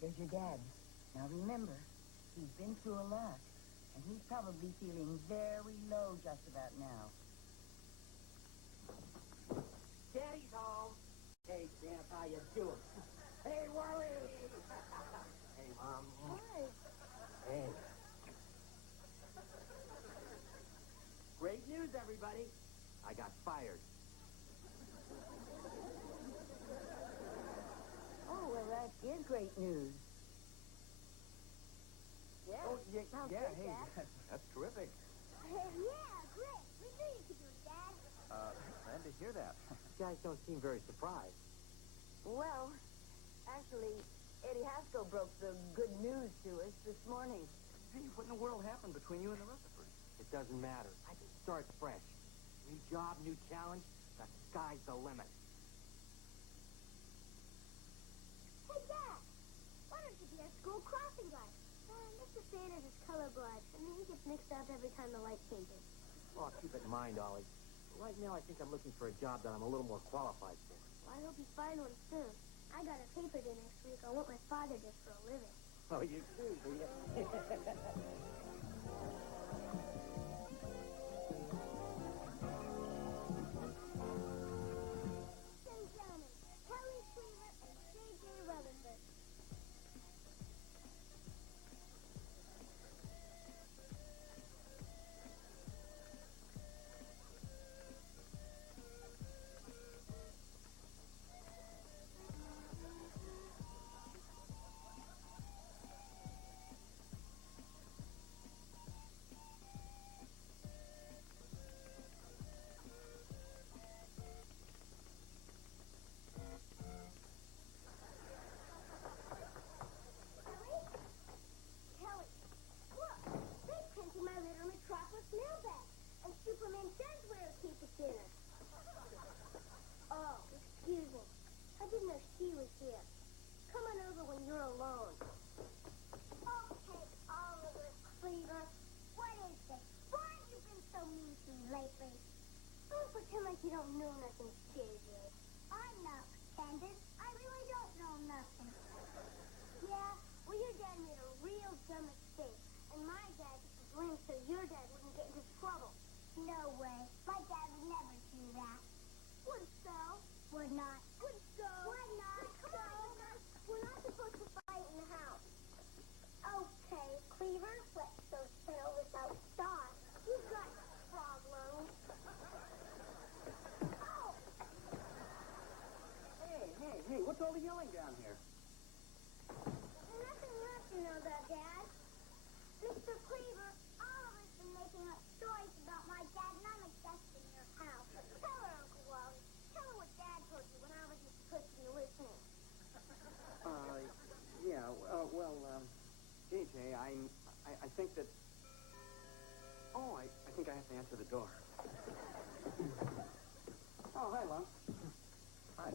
There's your dad. Now remember, he's been through a lot, and he's probably feeling very low just about now. Daddy's home. Hey, Champ, how you doing? Hey, Wally. Hey, Mom. Hi. Hey. Great news, everybody. I got fired. Oh, well, that is great news. Yeah. Oh, yeah, Sounds yeah, good, hey, Dad. that's terrific. Yeah, great. We knew you could do it, Dad. Glad to hear that. You guys don't seem very surprised. Well, actually, Eddie Haskell broke the good news to us this morning. Hey, what in the world happened between you and the Rutherfords? It doesn't matter. I can start fresh. New job, new challenge. The sky's the limit. Hey, Dad, why don't you be our school crossing guard? Mr. Sanders is colorblind, and he gets mixed up every time the light changes. Well, keep it in mind, Ollie. Right now, I think I'm looking for a job that I'm a little more qualified for. Well, I hope you find one soon. I got a paper due next week on what my father did for a living. Oh, you do, do you? Ladies and gentlemen, Kelly Cleaver and J.J. Rutherford. Kelly, look, they printed my Little Metropolis mailbag, and Superman does wear a cape at dinner. Oh, excuse me. I didn't know she was here. Come on over when you're alone. Okay, Oliver Cleaver. What is this? Why have you been so mean to me lately? Don't pretend like you don't know nothing, JJ. I'm not pretending. I really don't know nothing. Yeah, well, your dad made a real dumb mistake, and my dad took the blame so your dad wouldn't get into trouble. No way. My dad would never do that. Would so? Would not. Would so? Would not. Come on, guys. We're not supposed to fight in the house. Okay, Cleaver, let's go settle this outside. You've got problems. Oh! Hey, what's all the yelling down here? Nothing left to know about Dad. Mr. Cleaver, Oliver's been making up stories about my dad, and I'm a guest in your house. Tell her, Uncle Wally. Tell her what Dad told you when I wasn't supposed to be listening. Yeah, JJ, I think that... Oh, I think I have to answer the door. Oh, hi, Lum. Hi.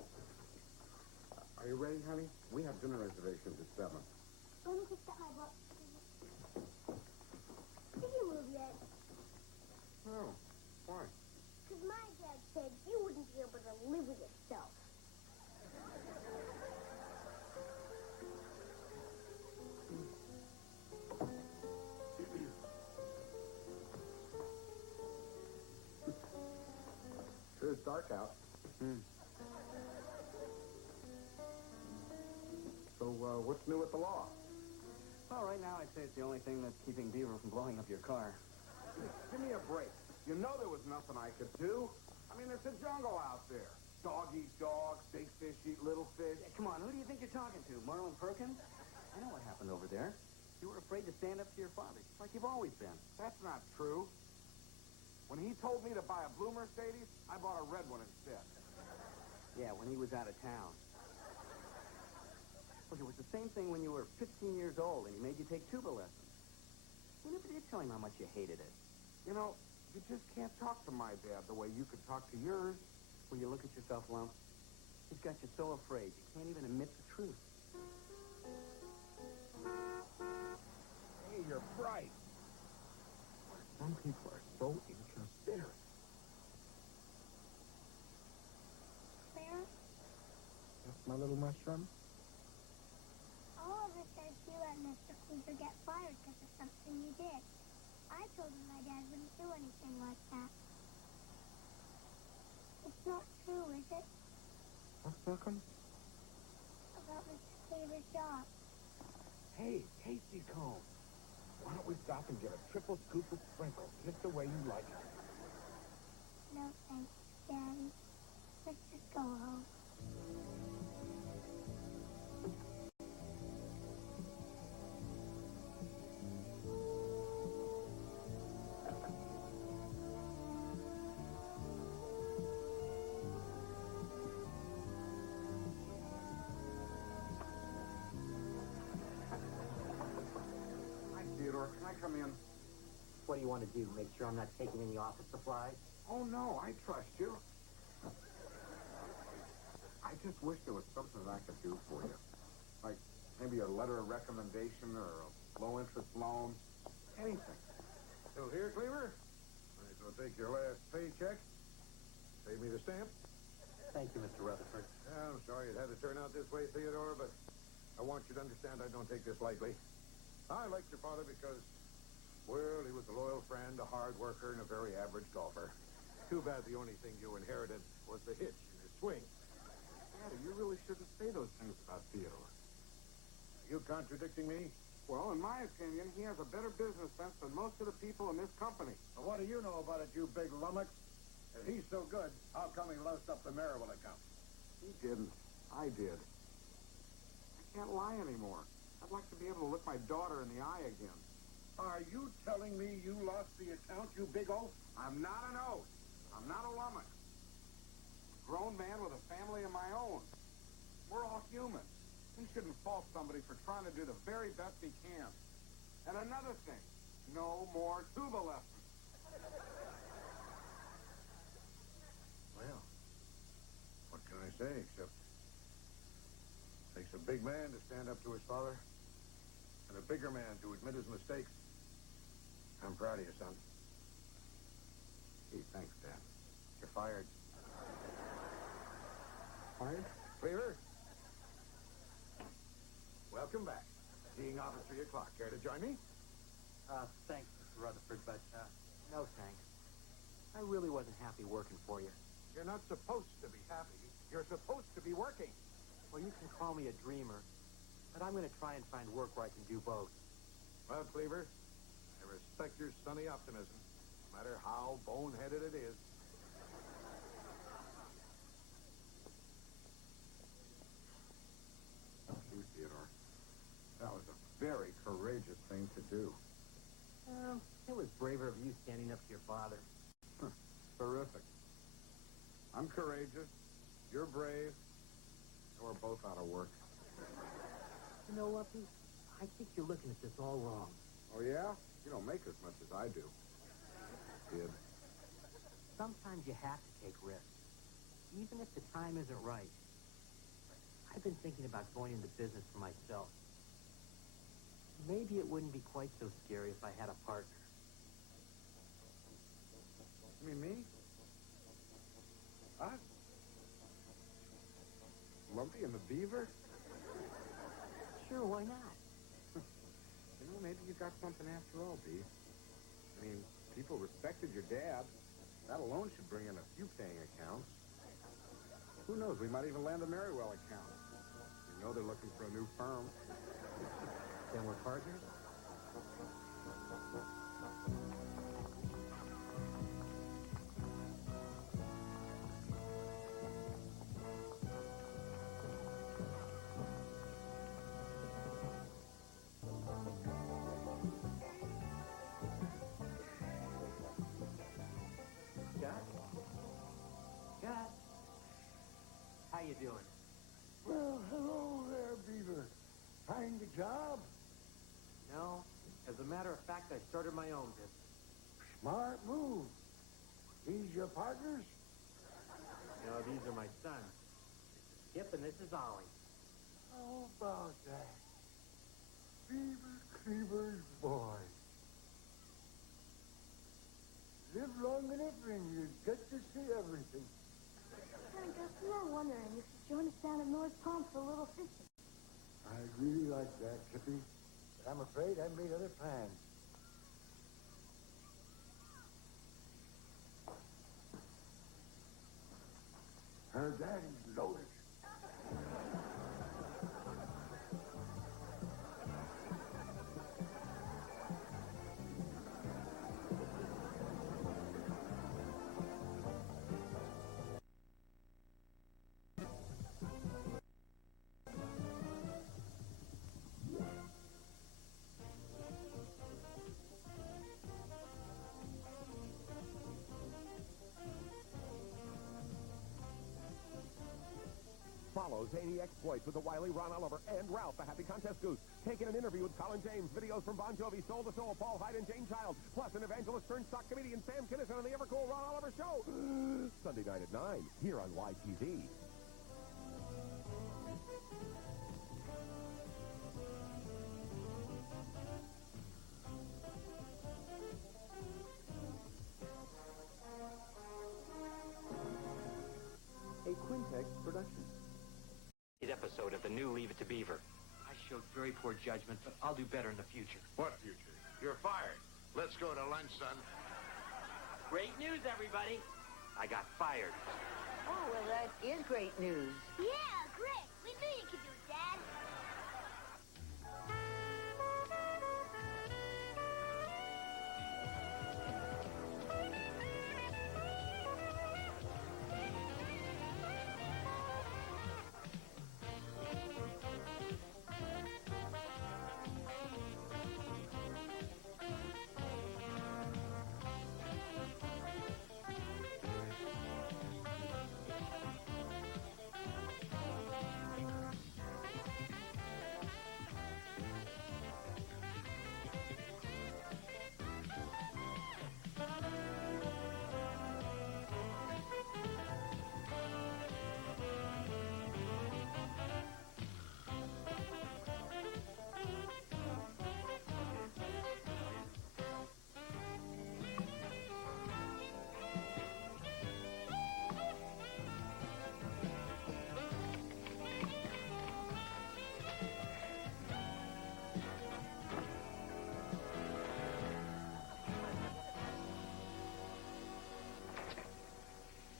Are you ready, honey? We have dinner reservations at 7. Let me just get my book. Did you move yet? Oh, why? Because my dad said you wouldn't be able to live with yourself. Sure it's dark out. So, what's new with the law? Well, right now I'd say it's the only thing that's keeping Beaver from blowing up your car. Give me a break. You know there was nothing I could do. I mean, it's a jungle out there. Dog eat dog, big fish eat little fish. Yeah, come on, who do you think you're talking to? Marlon Perkins? I know what happened over there. You were afraid to stand up to your father, just like you've always been. That's not true. When he told me to buy a blue Mercedes, I bought a red one instead. Yeah, when he was out of town. Look, it was the same thing when you were 15 years old and he made you take tuba lessons. You never did tell him how much you hated it. You know, you just can't talk to my dad the way you could talk to yours. Will you look at yourself, Lump? He's got you so afraid you can't even admit the truth. Hey, you're bright. Some people are so inconsiderate. Clara, That's my little mushroom. Oliver says you let Mr. Cleaver get fired because of something you did. I told him my dad wouldn't do anything like that. It's not true, is it? What's Sitcom? About Mr. Cleaver's job. Hey, Sitcom. Why don't we stop and get a triple scoop of sprinkles, just the way you like it? No, thanks, Daddy. Let's just go home. Hi, Theodore. Can I come in? What do you want to do? Make sure I'm not taking any office supplies? Oh, no, I trust you. I just wish there was something I could do for you. Like maybe a letter of recommendation or a low-interest loan. Anything. Still here, Cleaver? Might as well take your last paycheck. Save me the stamp. Thank you, Mr. Rutherford. Yeah, I'm sorry it had to turn out this way, Theodore, but I want you to understand I don't take this lightly. I liked your father because, well, he was a loyal friend, a hard worker, and a very average golfer. Too bad the only thing you inherited was the hitch in his swing. Daddy, you really shouldn't say those things about Theodore. Are you contradicting me? Well, in my opinion, he has a better business sense than most of the people in this company. Well, what do you know about it, you big lummox? If he's so good, how come he lost up the Maryville account? He didn't. I did. I can't lie anymore. I'd like to be able to look my daughter in the eye again. Are you telling me you lost the account, you big oaf? I'm not an oaf. I'm not a lummox. I'm a grown man with a family of my own. We're all human. He shouldn't fault somebody for trying to do the very best he can. And another thing, no more tuba lessons. Well, what can I say except it takes a big man to stand up to his father and a bigger man to admit his mistakes. I'm proud of you, son. Gee, thanks, Dad. You're fired. Fired? Cleaver? Welcome back. Teeing off at 3 o'clock. Care to join me? Thanks, Mr. Rutherford, but, No, thanks. I really wasn't happy working for you. You're not supposed to be happy. You're supposed to be working. Well, you can call me a dreamer, but I'm going to try and find work where I can do both. Well, Cleaver, I respect your sunny optimism, no matter how boneheaded it is. Gee, Theodore. That was a very courageous thing to do. it was braver of you standing up to your father. Terrific. I'm courageous. You're brave. And we're both out of work. You know, Lumpy, I think you're looking at this all wrong. Oh, yeah? You don't make as much as I do. kid. Sometimes you have to take risks, even if the time isn't right. I've been thinking about going into business for myself. Maybe it wouldn't be quite so scary if I had a partner. You mean me? Us? Lumpy and the Beaver? Sure, why not? You know, maybe you got something after all, Beef. I mean, people respected your dad. That alone should bring in a few paying accounts. Who knows, we might even land a Merriwell account. You know they're looking for a new firm. Then we're partners? Scott? How you doing? Well, hello there, Beaver. Find a job? No. As a matter of fact, I started my own business. Smart move. These your partners? No, these are my sons. Skip and this is Ollie. How about that? Beaver Cleaver's boy. Live long enough and you get to see everything. Gus, we were wondering if you'd join us down at North Palm for a little fishing. I'd really like that, Chippy. But I'm afraid I made other plans. Her daddy's loaded. Follow zany exploits with the wily Ron Oliver and Ralph, the happy contest goose, taking an interview with Colin James, videos from Bon Jovi, Soul to Soul, Paul Hyde, and Jane Child, plus an evangelist turned stock comedian, Sam Kinison, on the ever-cool Ron Oliver Show. Sunday night at 9, here on YTV. A Quintex production. Episode of the new Leave It to Beaver. I showed very poor judgment, but I'll do better in the future. What future? You're fired. Let's go to lunch, son. Great news, everybody. I got fired. Oh, well, that is great news. Yeah, great. We knew you could do it, Dad.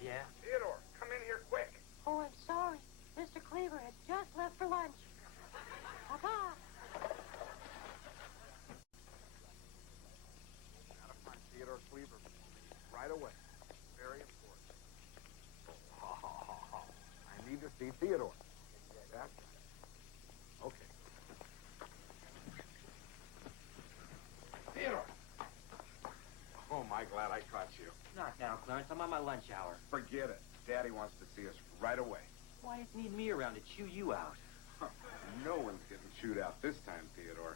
Yeah? Theodore, come in here quick. Oh, I'm sorry. Mr. Cleaver has just left for lunch. Papa! Gotta find Theodore Cleaver right away. Very important. I need to see Theodore. That's right. Okay. Theodore! Oh, my glad I caught you. Not now, Clarence. I'm on my lunch hour. Forget it. Daddy wants to see us right away. Why does he need me around to chew you out? No one's getting chewed out this time, Theodore.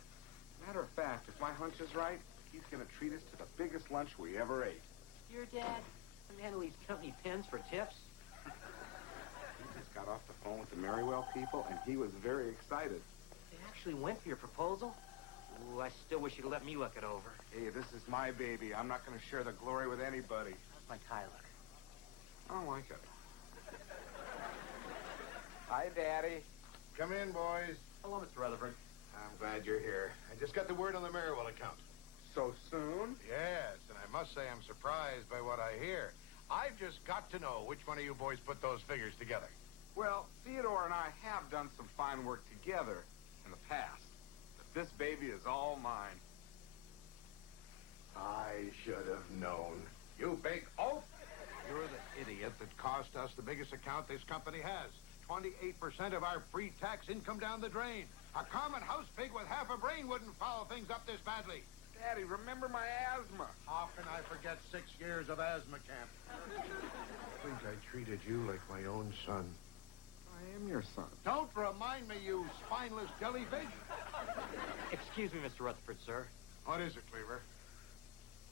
Matter of fact, if my hunch is right, he's going to treat us to the biggest lunch we ever ate. Your dad? The man who leaves company pens for tips? He just got off the phone with the Merrywell people, and he was very excited. They actually went for your proposal? Ooh, I still wish you'd let me look it over. Hey, this is my baby. I'm not going to share the glory with anybody. How's my tie look? I don't like it. Hi, Daddy. Come in, boys. Hello, Mr. Rutherford. I'm glad you're here. I just got the word on the Merrywell account. So soon? Yes, and I must say I'm surprised by what I hear. I've just got to know which one of you boys put those figures together. Well, Theodore and I have done some fine work together in the past. But this baby is all mine. I should have known. You big oaf! You're the idiot that cost us the biggest account this company has. 28% of our pre-tax income down the drain. A common house pig with half a brain wouldn't foul things up this badly. Daddy, remember my asthma. How can I forget 6 years of asthma camp? I think I treated you like my own son. I am your son. Don't remind me, you spineless jellyfish. Excuse me, Mr. Rutherford, sir. What is it, Beaver?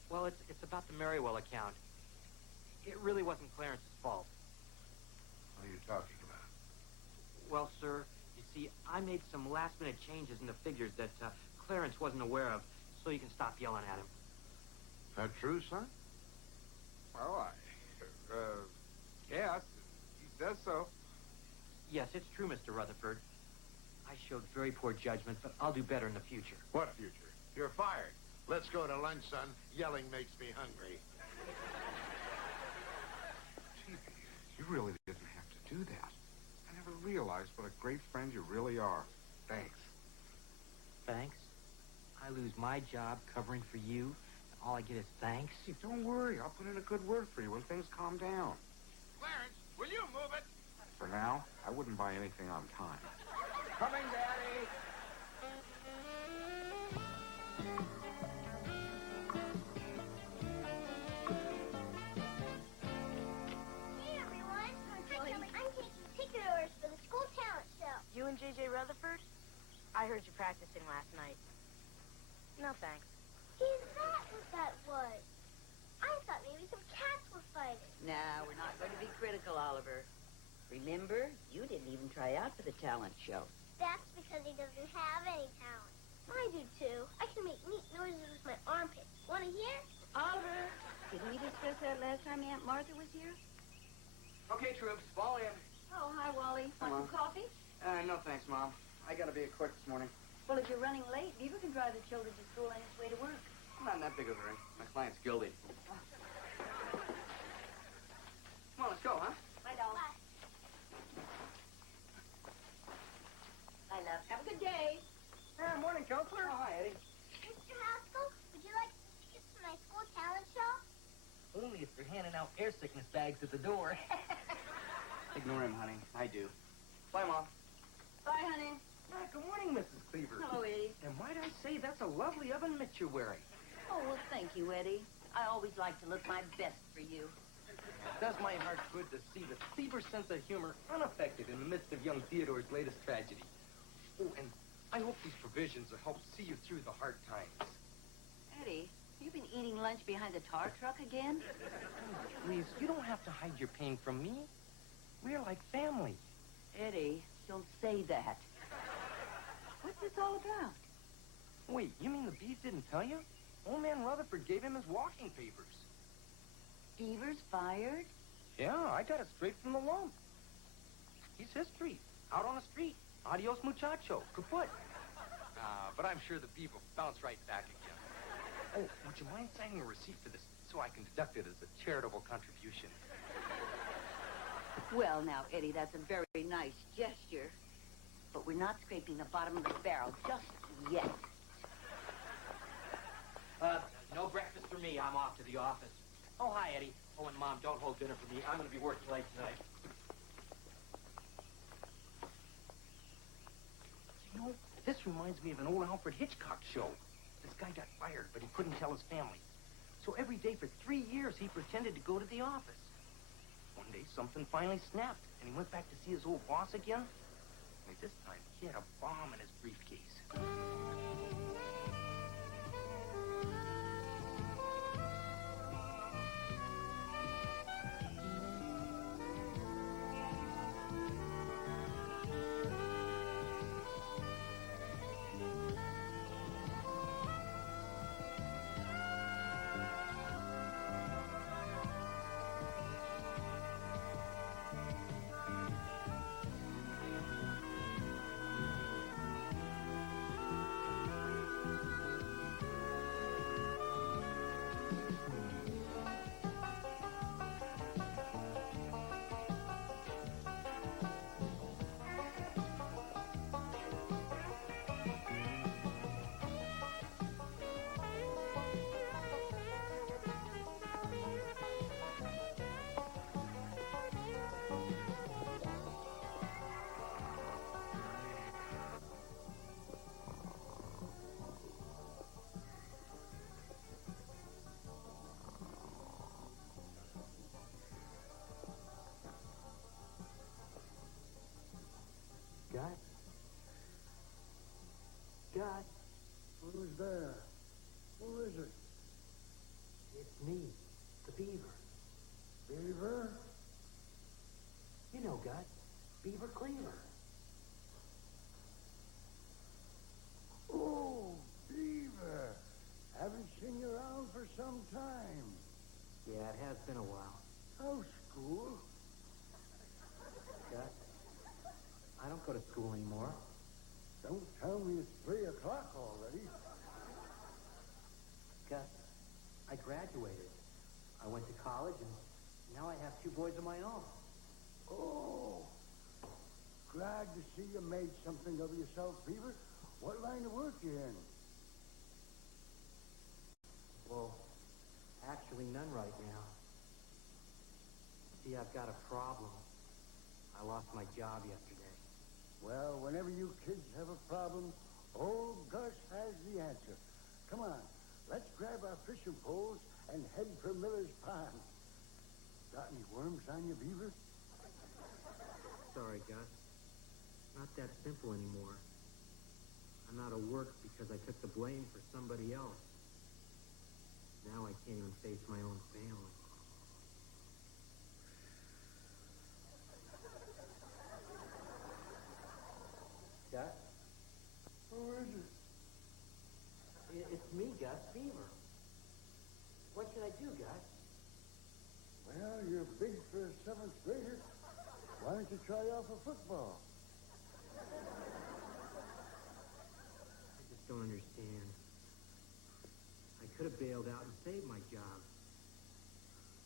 Well, it's about the Merrywell account. It really wasn't Clarence's fault. What are you talking about? Well, sir, you see, I made some last-minute changes in the figures that Clarence wasn't aware of, so you can stop yelling at him. That true, son? Well, yes, he says so. Yes, it's true, Mr. Rutherford. I showed very poor judgment, but I'll do better in the future. What future? You're fired. Let's go to lunch, son. Yelling makes me hungry. Gee, you really didn't have to do that. I never realized what a great friend you really are. Thanks. Thanks? I lose my job covering for you, and all I get is thanks? Hey, don't worry. I'll put in a good word for you when things calm down. Clarence, will you move it? For now, I wouldn't buy anything on time. Coming, Daddy! Hey, everyone. I'm taking ticket orders for the school talent show. You and J.J. Rutherford? I heard you practicing last night. No, thanks. Is that what that was? I thought maybe some cats were fighting. Nah, we're not going to be critical, Oliver. Remember, you didn't even try out for the talent show. That's because he doesn't have any talent. I do, too. I can make neat noises with my armpits. Want to hear? Oliver, didn't we discuss that last time Aunt Martha was here? Okay, troops, fall in. Oh, hi, Wally. Want some coffee? No thanks, Mom. I gotta be quick this morning. Well, if you're running late, Beaver can drive the children to school on his way to work. I'm not in that big of a hurry. My client's guilty. Come on, let's go, huh? Bye, doll. Bye. Bye, love. Have a good day. Morning, Counselor. Oh, hi, Eddie. Mr. Haskell, would you like tickets to my school talent show? Only if they're handing out air sickness bags at the door. Ignore him, honey. I do. Bye, Mom. Bye, honey. Good morning, Mrs. Cleaver. Hello, Eddie. And might I say, that's a lovely oven mitt you're wearing. Oh, well, thank you, Eddie. I always like to look my best for you. It does my heart good to see the Cleaver sense of humor unaffected in the midst of young Theodore's latest tragedy. Oh, and I hope these provisions will help see you through the hard times. Eddie, you've been eating lunch behind the tar truck again? Oh, please, you don't have to hide your pain from me. We're like family. Eddie, don't say that. What's this all about? Wait, you mean the beef didn't tell you? Old man Rutherford gave him his walking papers. Beaver's fired? Yeah, I got it straight from the lump. He's history. Out on the street. Adios, muchacho. Kaput. But I'm sure the beef will bounce right back again. Oh, would you mind signing a receipt for this so I can deduct it as a charitable contribution? Well, now, Eddie, that's a very nice gesture. But we're not scraping the bottom of the barrel just yet. No breakfast for me. I'm off to the office. Oh, hi, Eddie. Oh, and Mom, don't hold dinner for me. I'm going to be working late tonight. You know, this reminds me of an old Alfred Hitchcock show. This guy got fired, but he couldn't tell his family. So every day for 3 years, he pretended to go to the office. One day, something finally snapped, and he went back to see his old boss again. Only this time, he had a bomb in his briefcase. Gus. Who's there? Who is it? It's me, the Beaver. Beaver? You know, Gus. Beaver Cleaver. Oh, Beaver. Haven't seen you around for some time. Yeah, it has been a while. How's school? Gus, I don't go to school anymore. Don't tell me it's 3 o'clock already. Gus, I graduated. I went to college, and now I have 2 boys of my own. Oh, glad to see you made something of yourself, Beaver. What line of work you in? Well, actually none right now. See, I've got a problem. I lost my job yesterday. Well, whenever you kids have a problem, old Gus has the answer. Come on, let's grab our fishing poles and head for Miller's Pond. Got any worms on you, Beaver? Sorry, Gus. Not that simple anymore. I'm out of work because I took the blame for somebody else. Now I can't even face my own family. Gus? Who is it? It's me, Gus, Beaver. What should I do, Gus? Well, you're big for a 7th grader. Why don't you try out for football? I just don't understand. I could have bailed out and saved my job,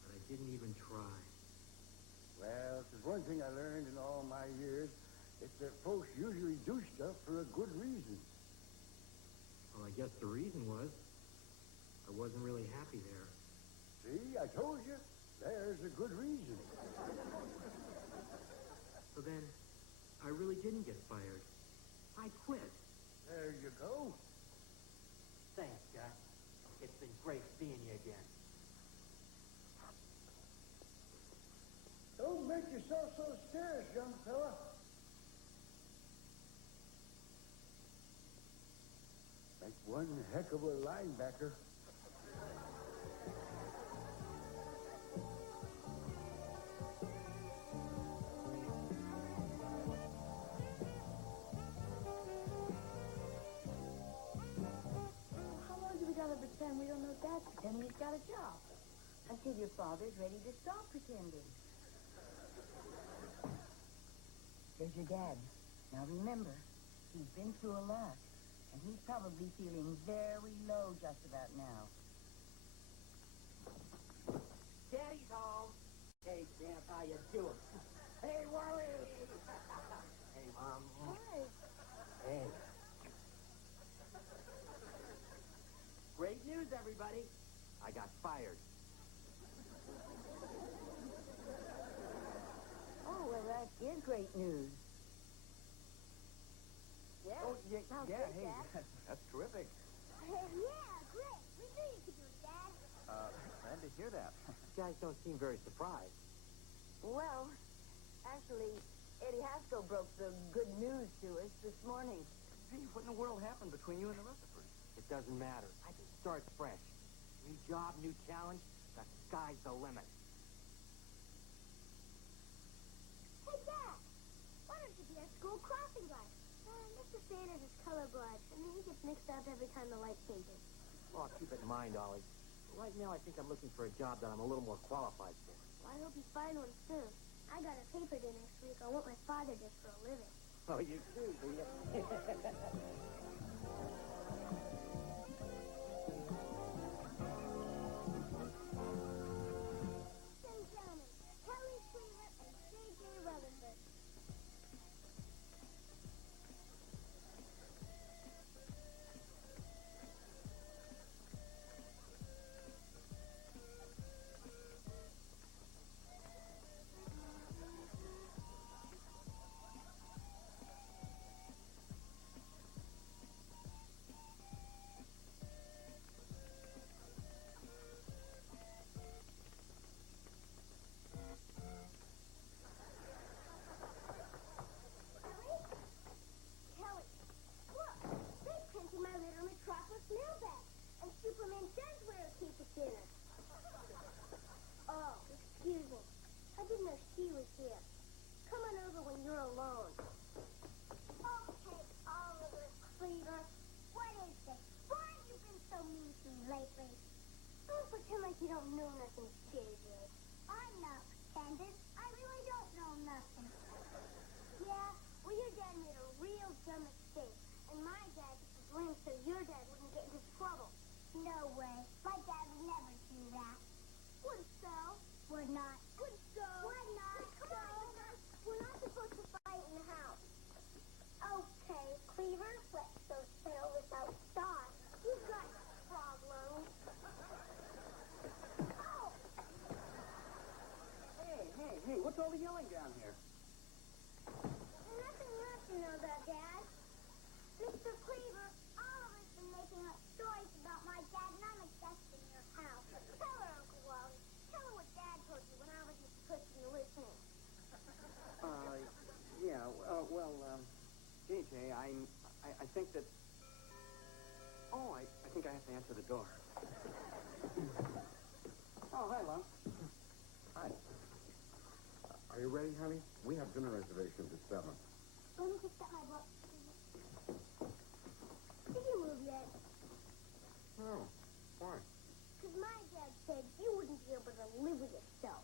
but I didn't even try. Well, if there's one thing I learned in all my years, it's that folks usually do stuff for a good reason. Well, I guess the reason was I wasn't really happy there. See, I told you. There's a good reason. So then, I really didn't get fired. I quit. There you go. Thanks, Gus. It's been great seeing you again. Don't make yourself so scarce, young fella. Like one heck of a linebacker. How long do we gotta pretend we don't know Dad's pretending he's got a job? Until your father's ready to stop pretending. There's your dad. Now remember, he's been through a lot, and he's probably feeling very low just about now. Daddy's home. Hey, Champ, how you doing? Hey, Wally. Hey, Mom. Hi. Hey. Great news, everybody. I got fired. Oh, well, that is great news. Yeah. Oh, yeah, Sounds yeah, good, hey, Dad. that's terrific. Yeah, great. We knew you could do it, Dad. Glad to hear that. You guys don't seem very surprised. Well, actually, Eddie Haskell broke the good news to us this morning. Hey, what in the world happened between you and the Rutherfords? It doesn't matter. I can start fresh. New job, new challenge. The sky's the limit. Hey, Dad. Why don't you be our school crossing guard? Mr. Sanders is colorblind, and he gets mixed up every time the light changes. Well, keep it in mind, Ollie. Right now, I think I'm looking for a job that I'm a little more qualified for. Well, I hope you find one soon. I got a paper due next week on what my father did for a living. Oh, you too, do you? Ladies and gentlemen, Kelly Cleaver and J.J. Rutherford. lately? Don't pretend like you don't know nothing, JJ. I'm not pretending. I really don't know nothing. Yeah, well, your dad made a real dumb mistake. And my dad took the blame so your dad wouldn't get into trouble. No way. My dad would never do that. Would so. Would not. Would so. Would not. Come on. We're not supposed to fight in the house. Okay, Cleaver, let's go settle this outside. You've got problems. Oh! Hey, what's all the yelling down here? Nothing you have to know about, Dad. Mr. Cleaver, all of us been making up stories about my dad, and I'm a guest in your house. Tell her, Uncle Wally. Tell her what Dad told you when I wasn't supposed to be listening. JJ, I think that... Oh, I think I have to answer the door. Oh, hi, Lum. Hi. Are you ready, honey? We have dinner reservations at 7. Let me just get my book. Did you move yet? No. Why? Because my dad said you wouldn't be able to live with yourself.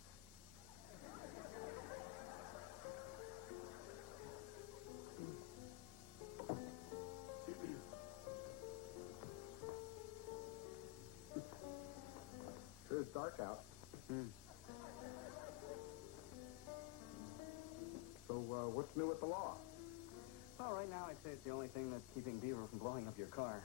Sure is dark out. So, what's new with the law? Well, right now I'd say it's the only thing that's keeping Beaver from blowing up your car.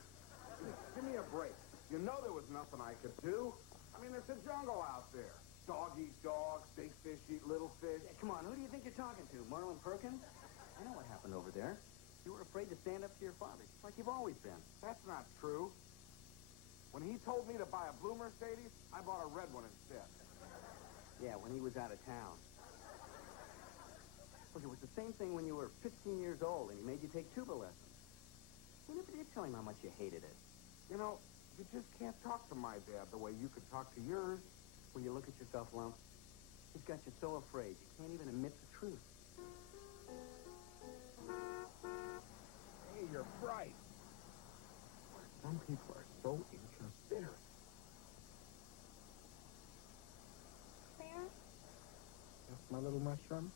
Give me a break. You know there was nothing I could do. I mean, it's a jungle out there. Dog eat dog, big fish eat little fish. Yeah, come on, who do you think you're talking to? Marlon Perkins? I know what happened over there. You were afraid to stand up to your father, like you've always been. That's not true. When he told me to buy a blue Mercedes, I bought a red one instead. Yeah, when he was out of town. Look, it was the same thing when you were 15 years old and he made you take tuba lessons. You never did tell him how much you hated it. You know, you just can't talk to my dad the way you could talk to yours. Will you look at yourself, Lump? He's got you so afraid you can't even admit the truth. Hey, you're bright. Some people are so inconsiderate. Clara? That's my little mushroom?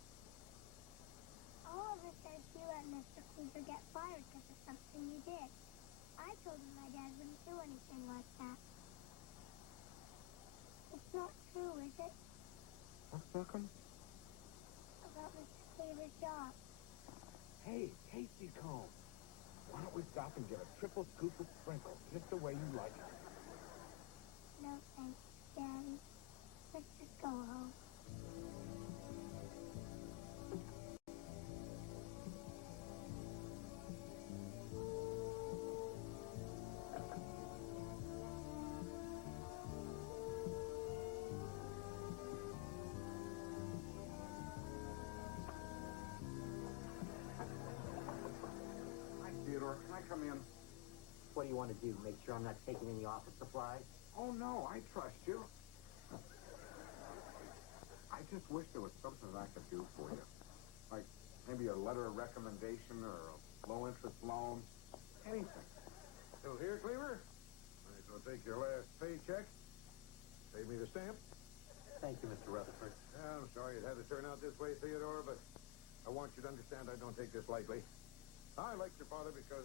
All of us said you let Mr. Cleaver get fired because of something you did. I told him my dad wouldn't do anything like that. It's not true, is it? What's Sitcom? About Mr. Cleaver's job. Hey, Sitcom. Why don't we stop and get a triple scoop of sprinkles, just the way you like it? No thanks, Daddy. Let's just go home. Can I come in? What do you want to do? Make sure I'm not taking any office supplies? Oh, no, I trust you. I just wish there was something that I could do for you. Like maybe a letter of recommendation or a low-interest loan. Anything. Still here, Cleaver? Might as well take your last paycheck. Save me the stamp. Thank you, Mr. Rutherford. Yeah, I'm sorry it had to turn out this way, Theodore, but I want you to understand I don't take this lightly. I liked your father because,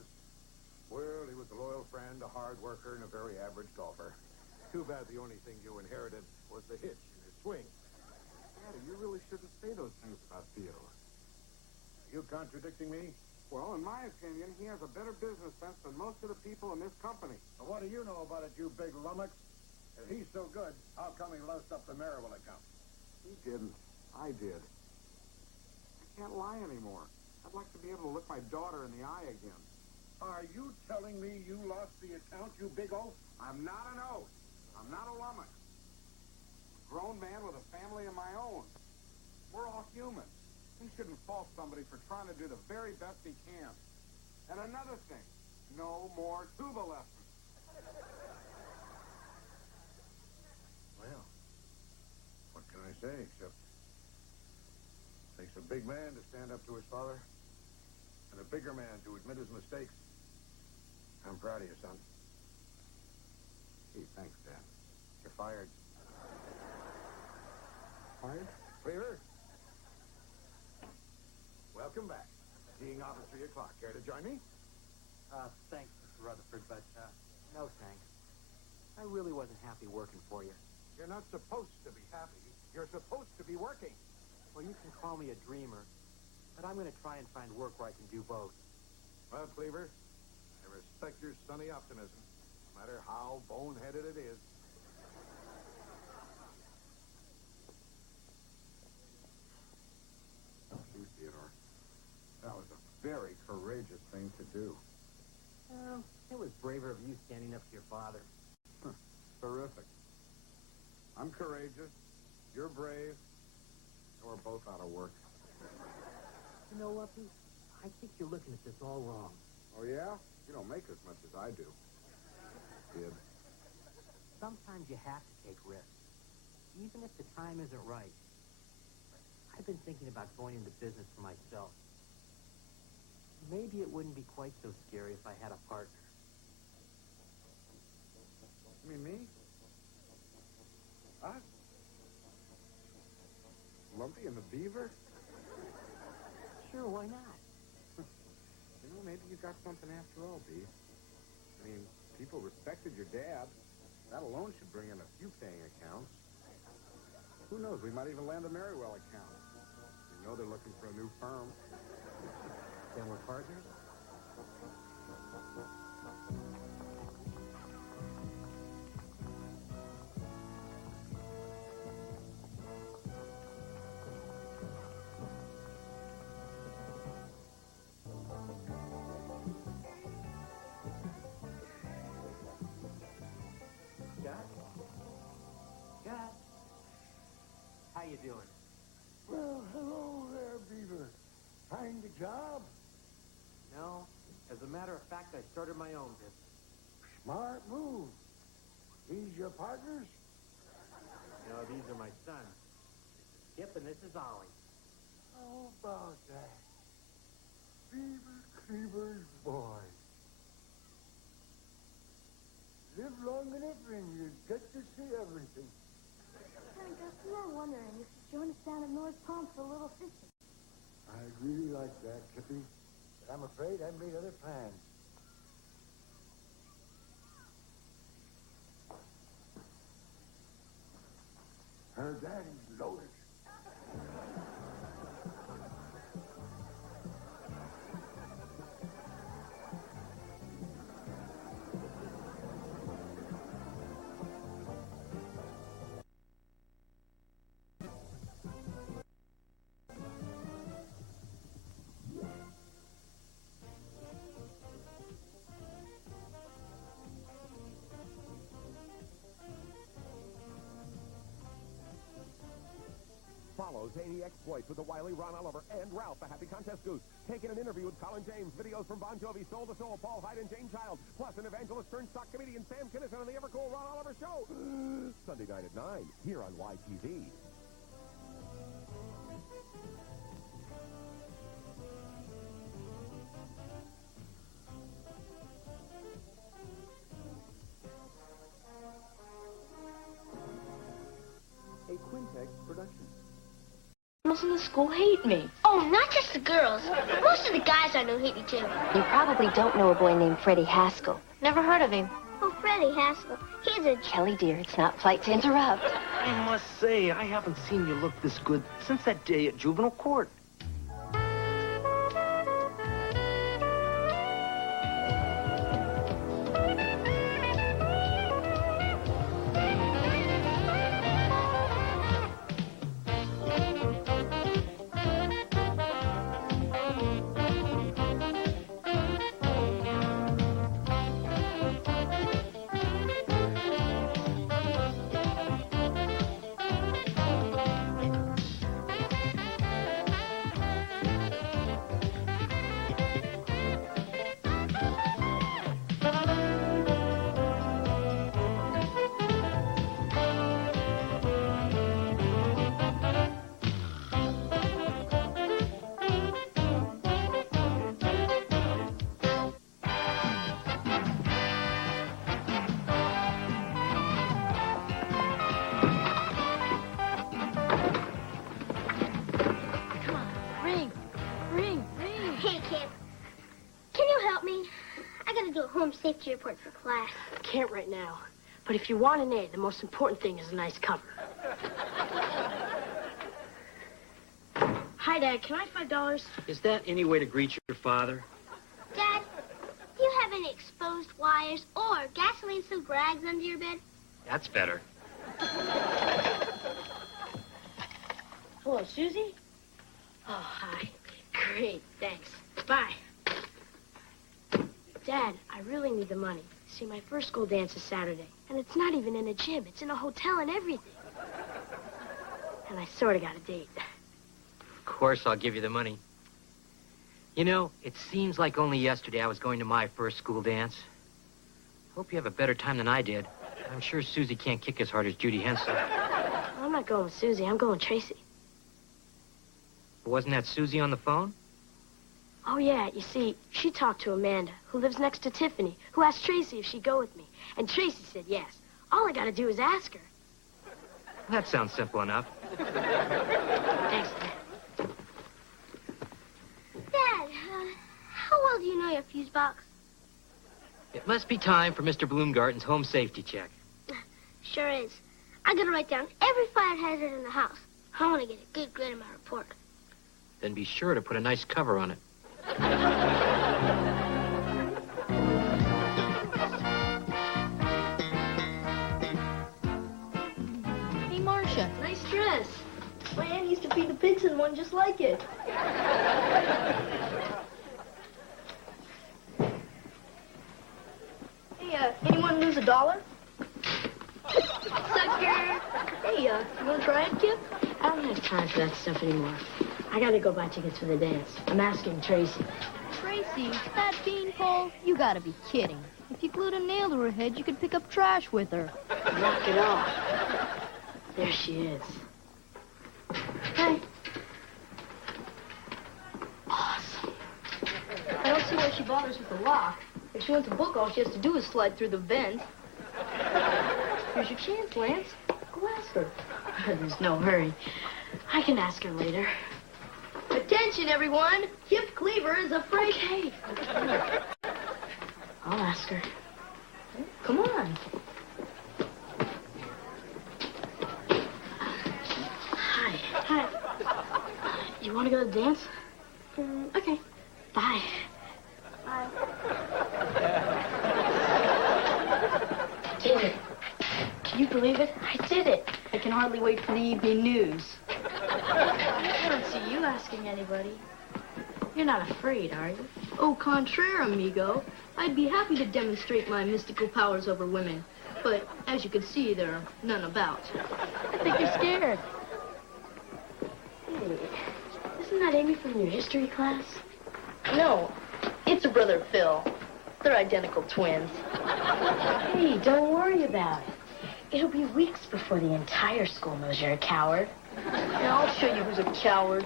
well, he was a loyal friend, a hard worker, and a very average golfer. Too bad the only thing you inherited was the hitch in his swing. Daddy, you really shouldn't say those things about Theodore. Are you contradicting me? Well, in my opinion, he has a better business sense than most of the people in this company. Well, what do you know about it, you big lummox? If he's so good, how come he loused up the Maryville account? He didn't. I did. I can't lie anymore. I'd like to be able to look my daughter in the eye again. Are you telling me you lost the account, you big oaf? I'm not an oaf. I'm not a lummox. I'm a grown man with a family of my own. We're all human. He shouldn't fault somebody for trying to do the very best he can. And another thing, no more tuba lessons. Well, what can I say except it takes a big man to stand up to his father and a bigger man to admit his mistakes. I'm proud of you, son. Gee, thanks, Dad. You're fired. Fired? Beaver? Welcome back. Teeing off at 3 o'clock. Care to join me? Thanks, Mr. Rutherford, but, No, thanks. I really wasn't happy working for you. You're not supposed to be happy. You're supposed to be working. Well, you can call me a dreamer, but I'm going to try and find work where I can do both. Well, Cleaver, I respect your sunny optimism, no matter how boneheaded it is. Gee, Theodore, that was a very courageous thing to do. Well, it was braver of you standing up to your father. Terrific. I'm courageous. You're brave. And we're both out of work. You know, Lumpy, I think you're looking at this all wrong. Oh, yeah? You don't make as much as I do. Kid. Sometimes you have to take risks, even if the time isn't right. I've been thinking about going into business for myself. Maybe it wouldn't be quite so scary if I had a partner. You mean me? Us? Lumpy and the Beaver? Sure, why not? You know, maybe you got something after all, B. I mean, people respected your dad. That alone should bring in a few paying accounts. Who knows, we might even land a Merriwell account. You know they're looking for a new firm. Then we're partners? Scott? How you doing? Well, hello there, Beaver. Find a job? No. As a matter of fact, I started my own business. Smart move. These your partners? No, these are my sons. This is Skip and this is Ollie. How about that? Beaver Cleaver's boy. Live long enough and you get to see everything. Frank, we were wondering if you'd join us down at North Palm for a little fishing. I'd really like that, Kippy. But I'm afraid I've made other plans. Her daddy's loaded. Follow zany exploits with the wily Ron Oliver and Ralph, the happy contest goose. Taking an interview with Colin James, videos from Bon Jovi, Soul to Soul, Paul Hyde, and Jane Child, plus an evangelist turned stock comedian, Sam Kinison, on the ever-cool Ron Oliver Show. Sunday night at 9, here on YTV. A Quintex production. Girls in the school hate me. Oh, not just the girls. Most of the guys I know hate me too. You probably don't know a boy named Freddie Haskell. Never heard of him. Oh, Freddie Haskell. He's a... Kelly, dear, it's not polite to interrupt. I must say, I haven't seen you look this good since that day at juvenile court. help me? I gotta do a home safety report for class. Can't right now. But if you want an A, the most important thing is a nice cover. Hi, Dad. Can I have $5? Is that any way to greet your father? Dad, do you have any exposed wires or gasoline-soaked rags under your bed? That's better. Hello, Susie? Oh, hi. Great, thanks. Bye. Dad, I really need the money. See, my first school dance is Saturday. And it's not even in a gym. It's in a hotel and everything. And I sort of got a date. Of course, I'll give you the money. You know, it seems like only yesterday I was going to my first school dance. Hope you have a better time than I did. I'm sure Susie can't kick as hard as Judy Hensel. I'm not going with Susie. I'm going with Tracy. Wasn't that Susie on the phone? Oh, yeah. You see, she talked to Amanda, who lives next to Tiffany, who asked Tracy if she'd go with me. And Tracy said yes. All I gotta do is ask her. That sounds simple enough. Thanks, Dad. Dad, how well do you know your fuse box? It must be time for Mr. Bloomgarten's home safety check. Sure is. I gotta write down every fire hazard in the house. I want to get a good grade in my report. Then be sure to put a nice cover on it. Hey, Marcia. Nice dress. My aunt used to feed the pigs in one just like it. Hey, anyone lose $1? Sucker! Hey, you wanna try it, kid? I don't have time for that stuff anymore. I gotta go buy tickets for the dance. I'm asking Tracy. Tracy, that beanpole? You gotta be kidding. If you glued a nail to her head, you could pick up trash with her. Knock it off. There she is. Hey. Awesome. I don't see why she bothers with the lock. If she wants a book, all she has to do is slide through the vent. Here's your chance, Lance. Go ask her. There's no hurry. I can ask her later. Attention, everyone! Hip Cleaver is afraid. Okay. I'll ask her. Come on. Hi. Hi. You want to go to the dance? Okay. Bye. Bye. Did it. Can you believe it? I did it. I can hardly wait for the evening news. I don't see you asking anybody. You're not afraid, are you? Au contraire, amigo. I'd be happy to demonstrate my mystical powers over women. But, as you can see, there are none about. I think you're scared. Hey, isn't that Amy from your history class? No, it's her brother Phil. They're identical twins. Hey, don't worry about it. It'll be weeks before the entire school knows you're a coward. Yeah, I'll show you who's a coward.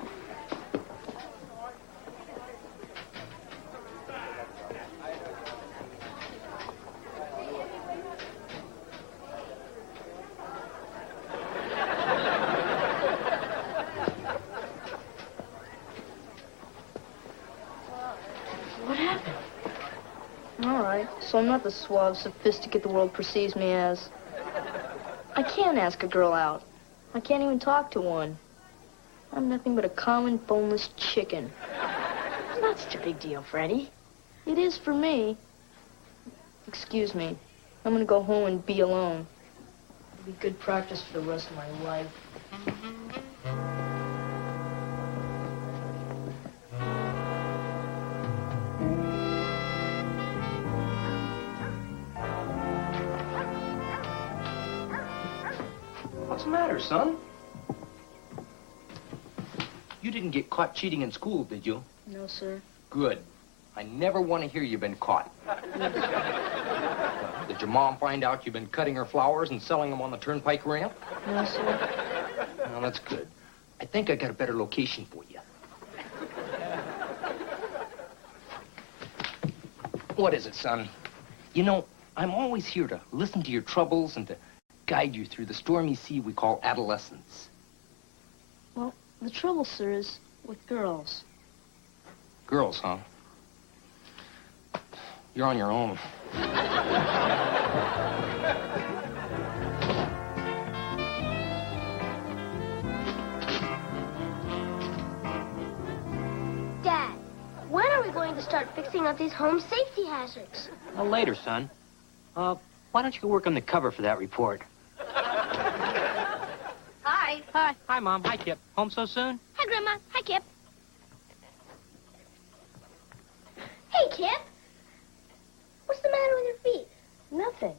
What happened? All right, so I'm not the suave sophisticate the world perceives me as. I can't ask a girl out. I can't even talk to one. I'm nothing but a common boneless chicken. It's not such a big deal, Freddie. It is for me. Excuse me. I'm gonna go home and be alone. It'll be good practice for the rest of my life. What's the matter, son? You didn't get caught cheating in school, did you? No, sir. Good. I never want to hear you've been caught. Did your mom find out you've been cutting her flowers and selling them on the turnpike ramp? No, sir. Well, that's good. I think I got a better location for you. What is it, son? You know, I'm always here to listen to your troubles and to guide you through the stormy sea we call adolescence. Well, the trouble, sir, is with girls. Girls, huh? You're on your own. Dad, when are we going to start fixing up these home safety hazards? Well, later, son. Why don't you go work on the cover for that report? Hi. Hi. Hi, Mom. Hi, Kip. Home so soon? Hi, Grandma. Hi, Kip. Hey, Kip. What's the matter with your feet? Nothing.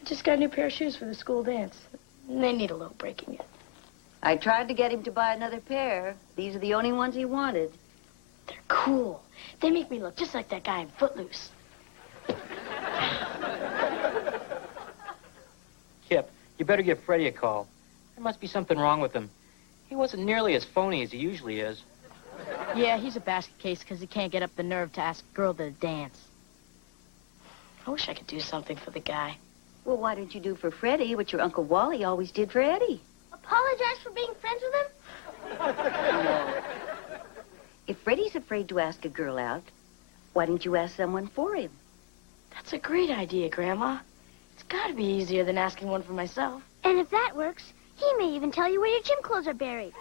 I just got a new pair of shoes for the school dance. And they need a little breaking in. I tried to get him to buy another pair. These are the only ones he wanted. They're cool. They make me look just like that guy in Footloose. Kip, you better give Freddie a call. There must be something wrong with him. He wasn't nearly as phony as he usually is. Yeah, he's a basket case because he can't get up the nerve to ask a girl to dance. I wish I could do something for the guy. Well, why don't you do for Freddie what your Uncle Wally always did for Eddie? Apologize for being friends with him? No. If Freddie's afraid to ask a girl out, why don't you ask someone for him? That's a great idea, Grandma. It's got to be easier than asking one for myself. And if that works, he may even tell you where your gym clothes are buried.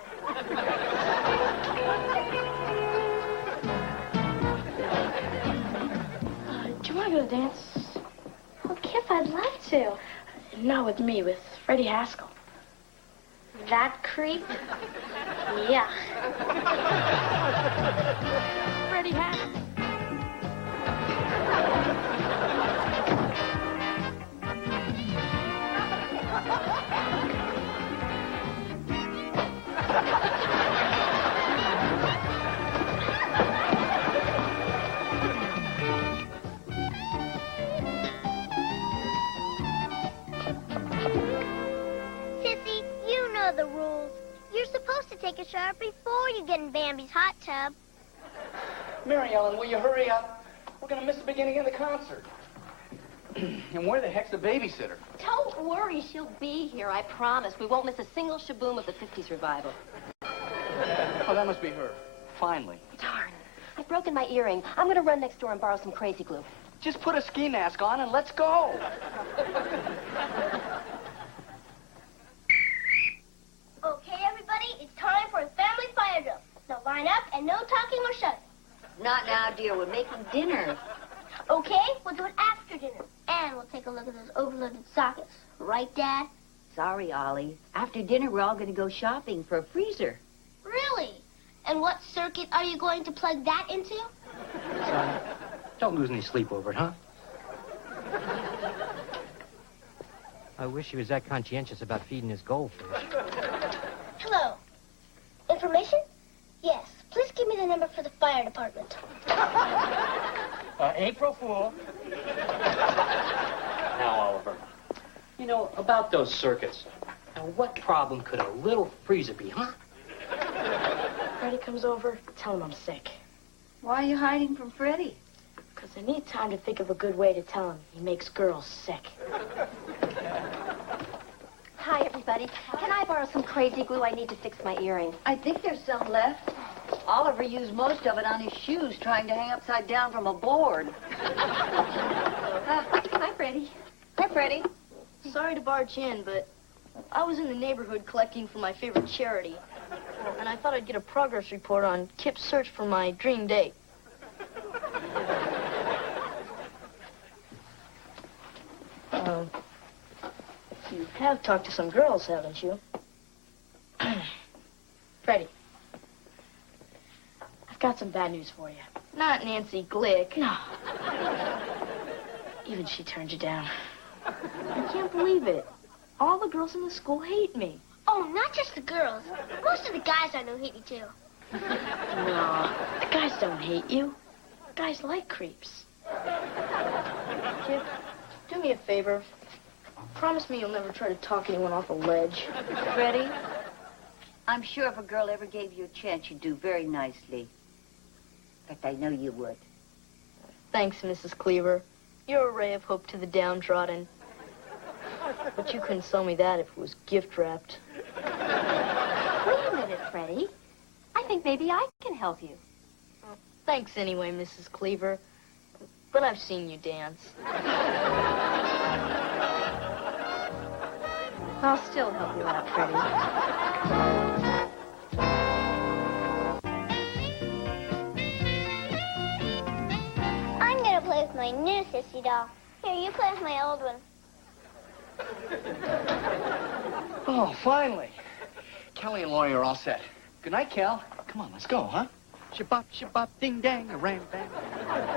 Do you want to go to the dance? Oh, Kip, I'd love to. Not with me, with Freddie Haskell. That creep? Yeah. Freddie Haskell. Sissy, you know the rules. You're supposed to take a shower before you get in Bambi's hot tub. Mary Ellen, will you hurry up? We're going to miss the beginning of the concert. And where the heck's the babysitter? Don't worry, she'll be here, I promise. We won't miss a single shaboom of the 50s revival. Oh, that must be her. Finally. Darn. I've broken my earring. I'm going to run next door and borrow some crazy glue. Just put a ski mask on and let's go. Okay, everybody, it's time for a family fire drill. Now line up and no talking or shouting. Not now, dear. We're making dinner. Okay, we'll do it after dinner. And we'll take a look at those overloaded sockets. Right, Dad? Sorry, Ollie. After dinner, we're all going to go shopping for a freezer. Really? And what circuit are you going to plug that into? Son, don't lose any sleep over it, huh? I wish he was that conscientious about feeding his goldfish. Hello. Information? Yes. Please give me the number for the fire department. April Fool. Now, Oliver, you know, about those circuits, now what problem could a little freezer be, huh? Freddie comes over, tell him I'm sick. Why are you hiding from Freddie? Because I need time to think of a good way to tell him he makes girls sick. Hi, everybody. Can I borrow some crazy glue? I need to fix my earring. I think there's some left. Oliver used most of it on his shoes trying to hang upside down from a board. Hi, Freddie. Hi, Freddie. Sorry to barge in, but I was in the neighborhood collecting for my favorite charity. And I thought I'd get a progress report on Kip's search for my dream date. You have talked to some girls, haven't you? Freddie, I've got some bad news for you. Not Nancy Glick. No. Even she turned you down. I can't believe it. All the girls in the school hate me. Oh, not just the girls. Most of the guys I know hate you, too. No, the guys don't hate you. Guys like creeps. Kip, do me a favor. Promise me you'll never try to talk anyone off a ledge. Freddie, I'm sure if a girl ever gave you a chance, you'd do very nicely. In fact, I know you would. Thanks, Mrs. Cleaver. You're a ray of hope to the downtrodden. But you couldn't sell me that if it was gift-wrapped. Wait a minute, Freddie. I think maybe I can help you. Thanks anyway, Mrs. Cleaver. but I've seen you dance. I'll still help you out, Freddie. I'm gonna play with my new sissy doll. Here, you play with my old one. Oh, finally. Kelly and Laurie are all set. Good night, Cal. Come on, let's go, huh? Shabop, ding dang, a ram bang,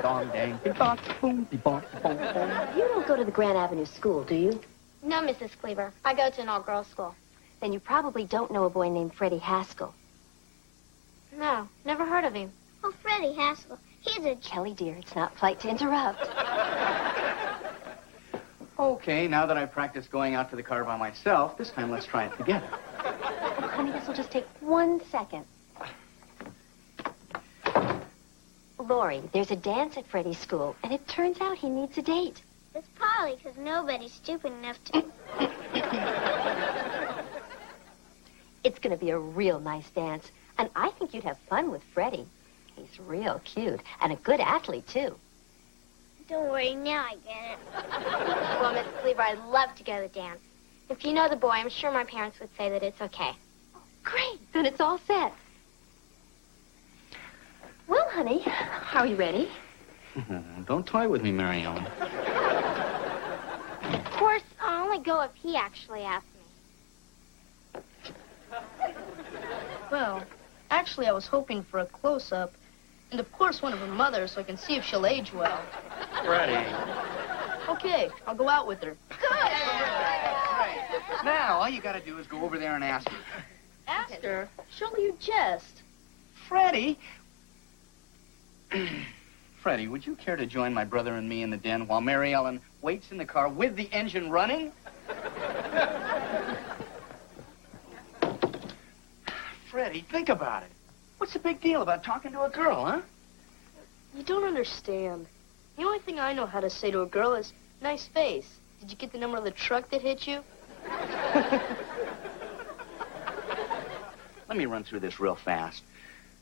dong dang, bing bong, boom, be bong, boom, boom. You don't go to the Grand Avenue School, do you? No, Mrs. Cleaver. I go to an all-girls school. Then you probably don't know a boy named Freddie Haskell. No, never heard of him. Oh, Freddie Haskell. He's a... Kelly, dear, it's not polite to interrupt. Okay, now that I've practiced going out to the car by myself, this time let's try it together. Oh, honey, this will just take 1 second. Lori, there's a dance at Freddie's school, and it turns out he needs a date. It's probably because nobody's stupid enough to... It's going to be a real nice dance, and I think you'd have fun with Freddie. He's real cute, and a good athlete, too. Don't worry, now I get it. Well, Mrs. Cleaver, I'd love to go to the dance. If you know the boy, I'm sure my parents would say that it's okay. Great, then it's all set. Well, honey, are you ready? Don't toy with me, Mary Ellen. Of course, I'll only go if he actually asks me. Well, actually, I was hoping for a close-up. And, of course, one of her mothers, so I can see if she'll age well. Freddie. Okay, I'll go out with her. Good! Now, all you gotta do is go over there and ask her. Ask her? Surely you jest. Freddie! Freddie, would you care to join my brother and me in the den while Mary Ellen waits in the car with the engine running? Freddie, think about it. What's the big deal about talking to a girl, huh? You don't understand. The only thing I know how to say to a girl is, nice face. Did you get the number of the truck that hit you? Let me run through this real fast.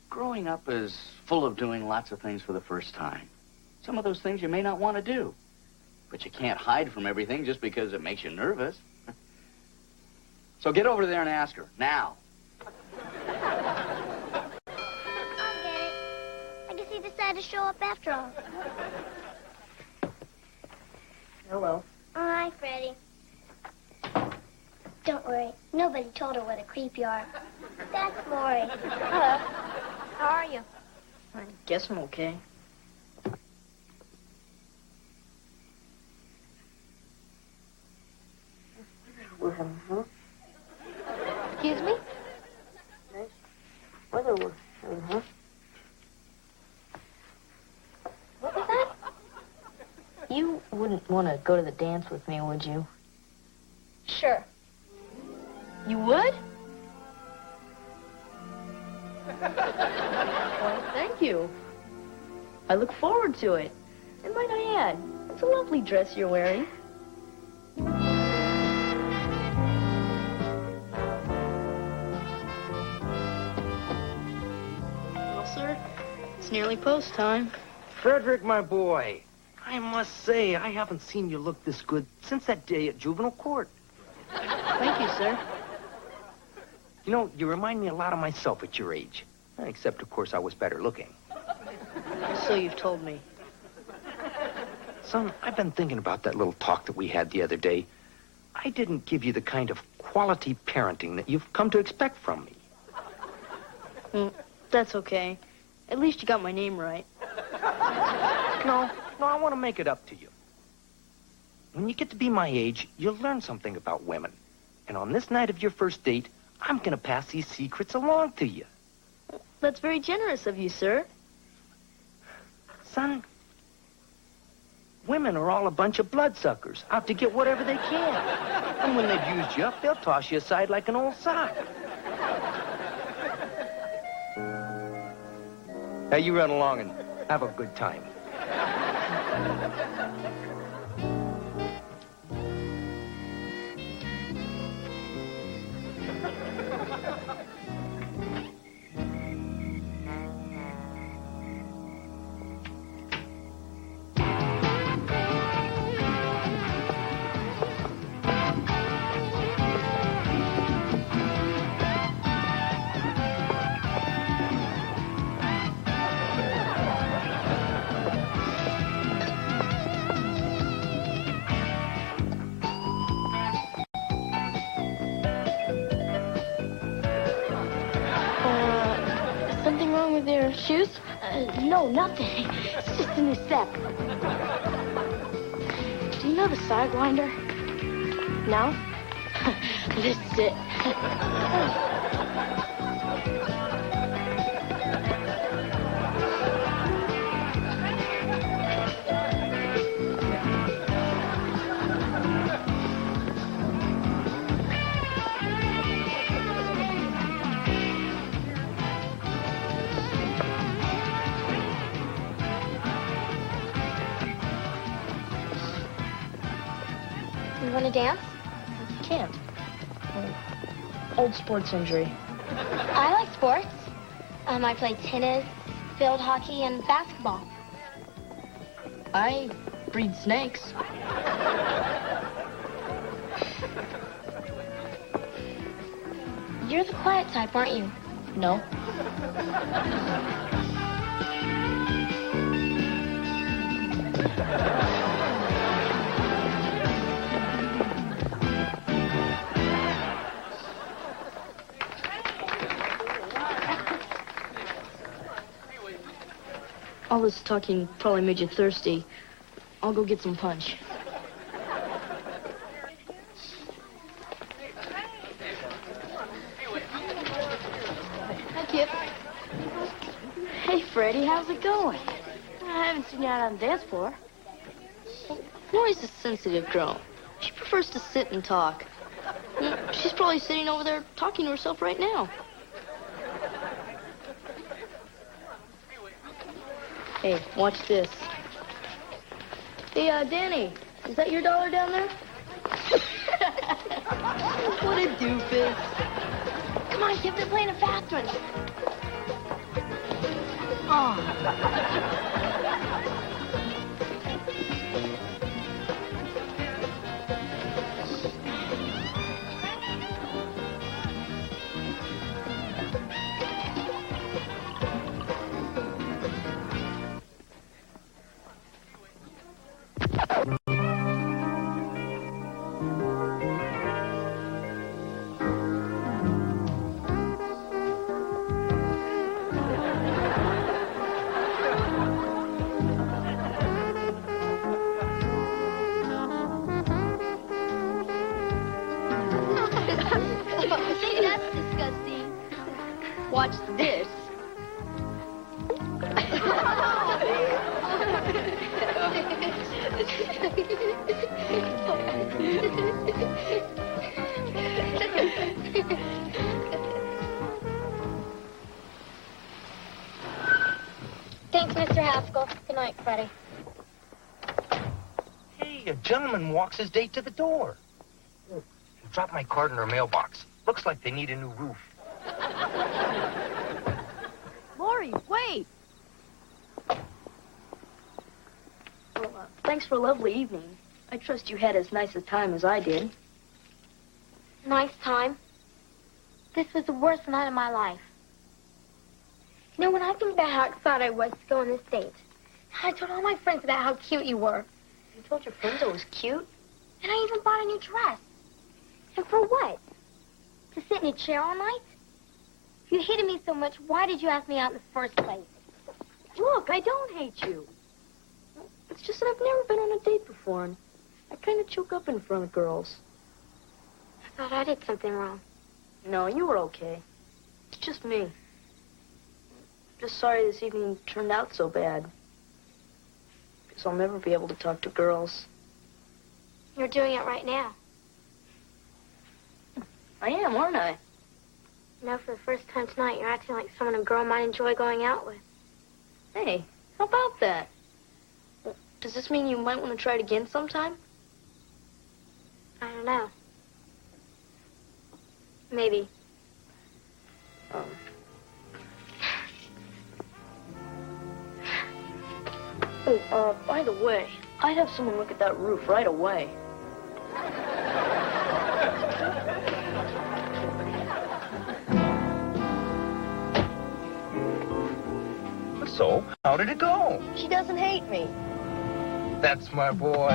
Growing up is full of doing lots of things for the first time. Some of those things you may not want to do. But you can't hide from everything just because it makes you nervous. So get over there and ask her, now. I guess he decided to show up after all. Hello. Hi, Freddie. Don't worry. Nobody told her what a creep you are. That's Lori. Hello. How are you? I guess I'm okay. We're having fun. Excuse me? Nice weather we're having, huh? What was that? You wouldn't want to go to the dance with me, would you? Sure. You would? Well, thank you. I look forward to it. And might I add, it's a lovely dress you're wearing. Well, sir, it's nearly post time. Frederick, my boy, I must say, I haven't seen you look this good since that day at juvenile court. Thank you, sir. You know, you remind me a lot of myself at your age. Except, of course, I was better looking. So you've told me. Son, I've been thinking about that little talk that we had the other day. I didn't give you the kind of quality parenting that you've come to expect from me. That's okay. At least you got my name right. No, I want to make it up to you. When you get to be my age, you'll learn something about women. And on this night of your first date, I'm going to pass these secrets along to you. That's very generous of you, sir. Son, women are all a bunch of bloodsuckers, out to get whatever they can. And when they've used you up, they'll toss you aside like an old sock. Now, you run along and have a good time. Shoes? No, nothing. It's just a new step. Do you know the Sidewinder? No? This is it. You want to dance? Can't. Old sports injury. I like sports. I play tennis, field hockey, and basketball. I breed snakes. You're the quiet type, aren't you? No. All this talking probably made you thirsty. I'll go get some punch. Hi, Kip. Hey, Freddie, how's it going? I haven't seen you out on the dance floor. Lori's a sensitive girl. She prefers to sit and talk. She's probably sitting over there talking to herself right now. Hey, watch this. Hey, Danny, is that your dollar down there? What a doofus. Come on, Kip, they're playing a fast one. Oh. See, that's disgusting. Watch this. Thanks, Mr. Haskell. Good night, Freddie. Hey, a gentleman walks his date to the door. Drop my card in her mailbox. Looks like they need a new roof. Lori, wait. Well, thanks for a lovely evening. I trust you had as nice a time as I did. Nice time. This was the worst night of my life. You know, when I think about how excited I was to go on this date, I told all my friends about how cute you were. You told your friends I was cute? And I even bought a new dress. And for what? To sit in a chair all night? If you hated me so much, why did you ask me out in the first place? Look, I don't hate you. It's just that I've never been on a date before, and I kind of choke up in front of girls. I thought I did something wrong. No, you were okay. It's just me. Just sorry this evening turned out so bad. Guess I'll never be able to talk to girls. You're doing it right now. I am, aren't I? You know, for the first time tonight, you're acting like someone a girl might enjoy going out with. Hey, how about that? Does this mean you might want to try it again sometime? I don't know. Maybe. Oh, by the way, I'd have someone look at that roof right away. So, how did it go? She doesn't hate me. That's my boy.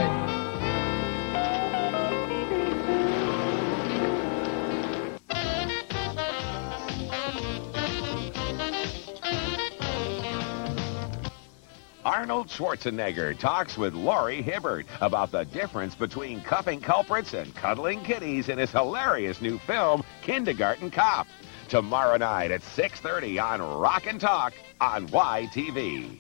Arnold Schwarzenegger talks with Laurie Hibbert about the difference between cuffing culprits and cuddling kitties in his hilarious new film, Kindergarten Cop. Tomorrow night at 6:30 on Rock and Talk on YTV.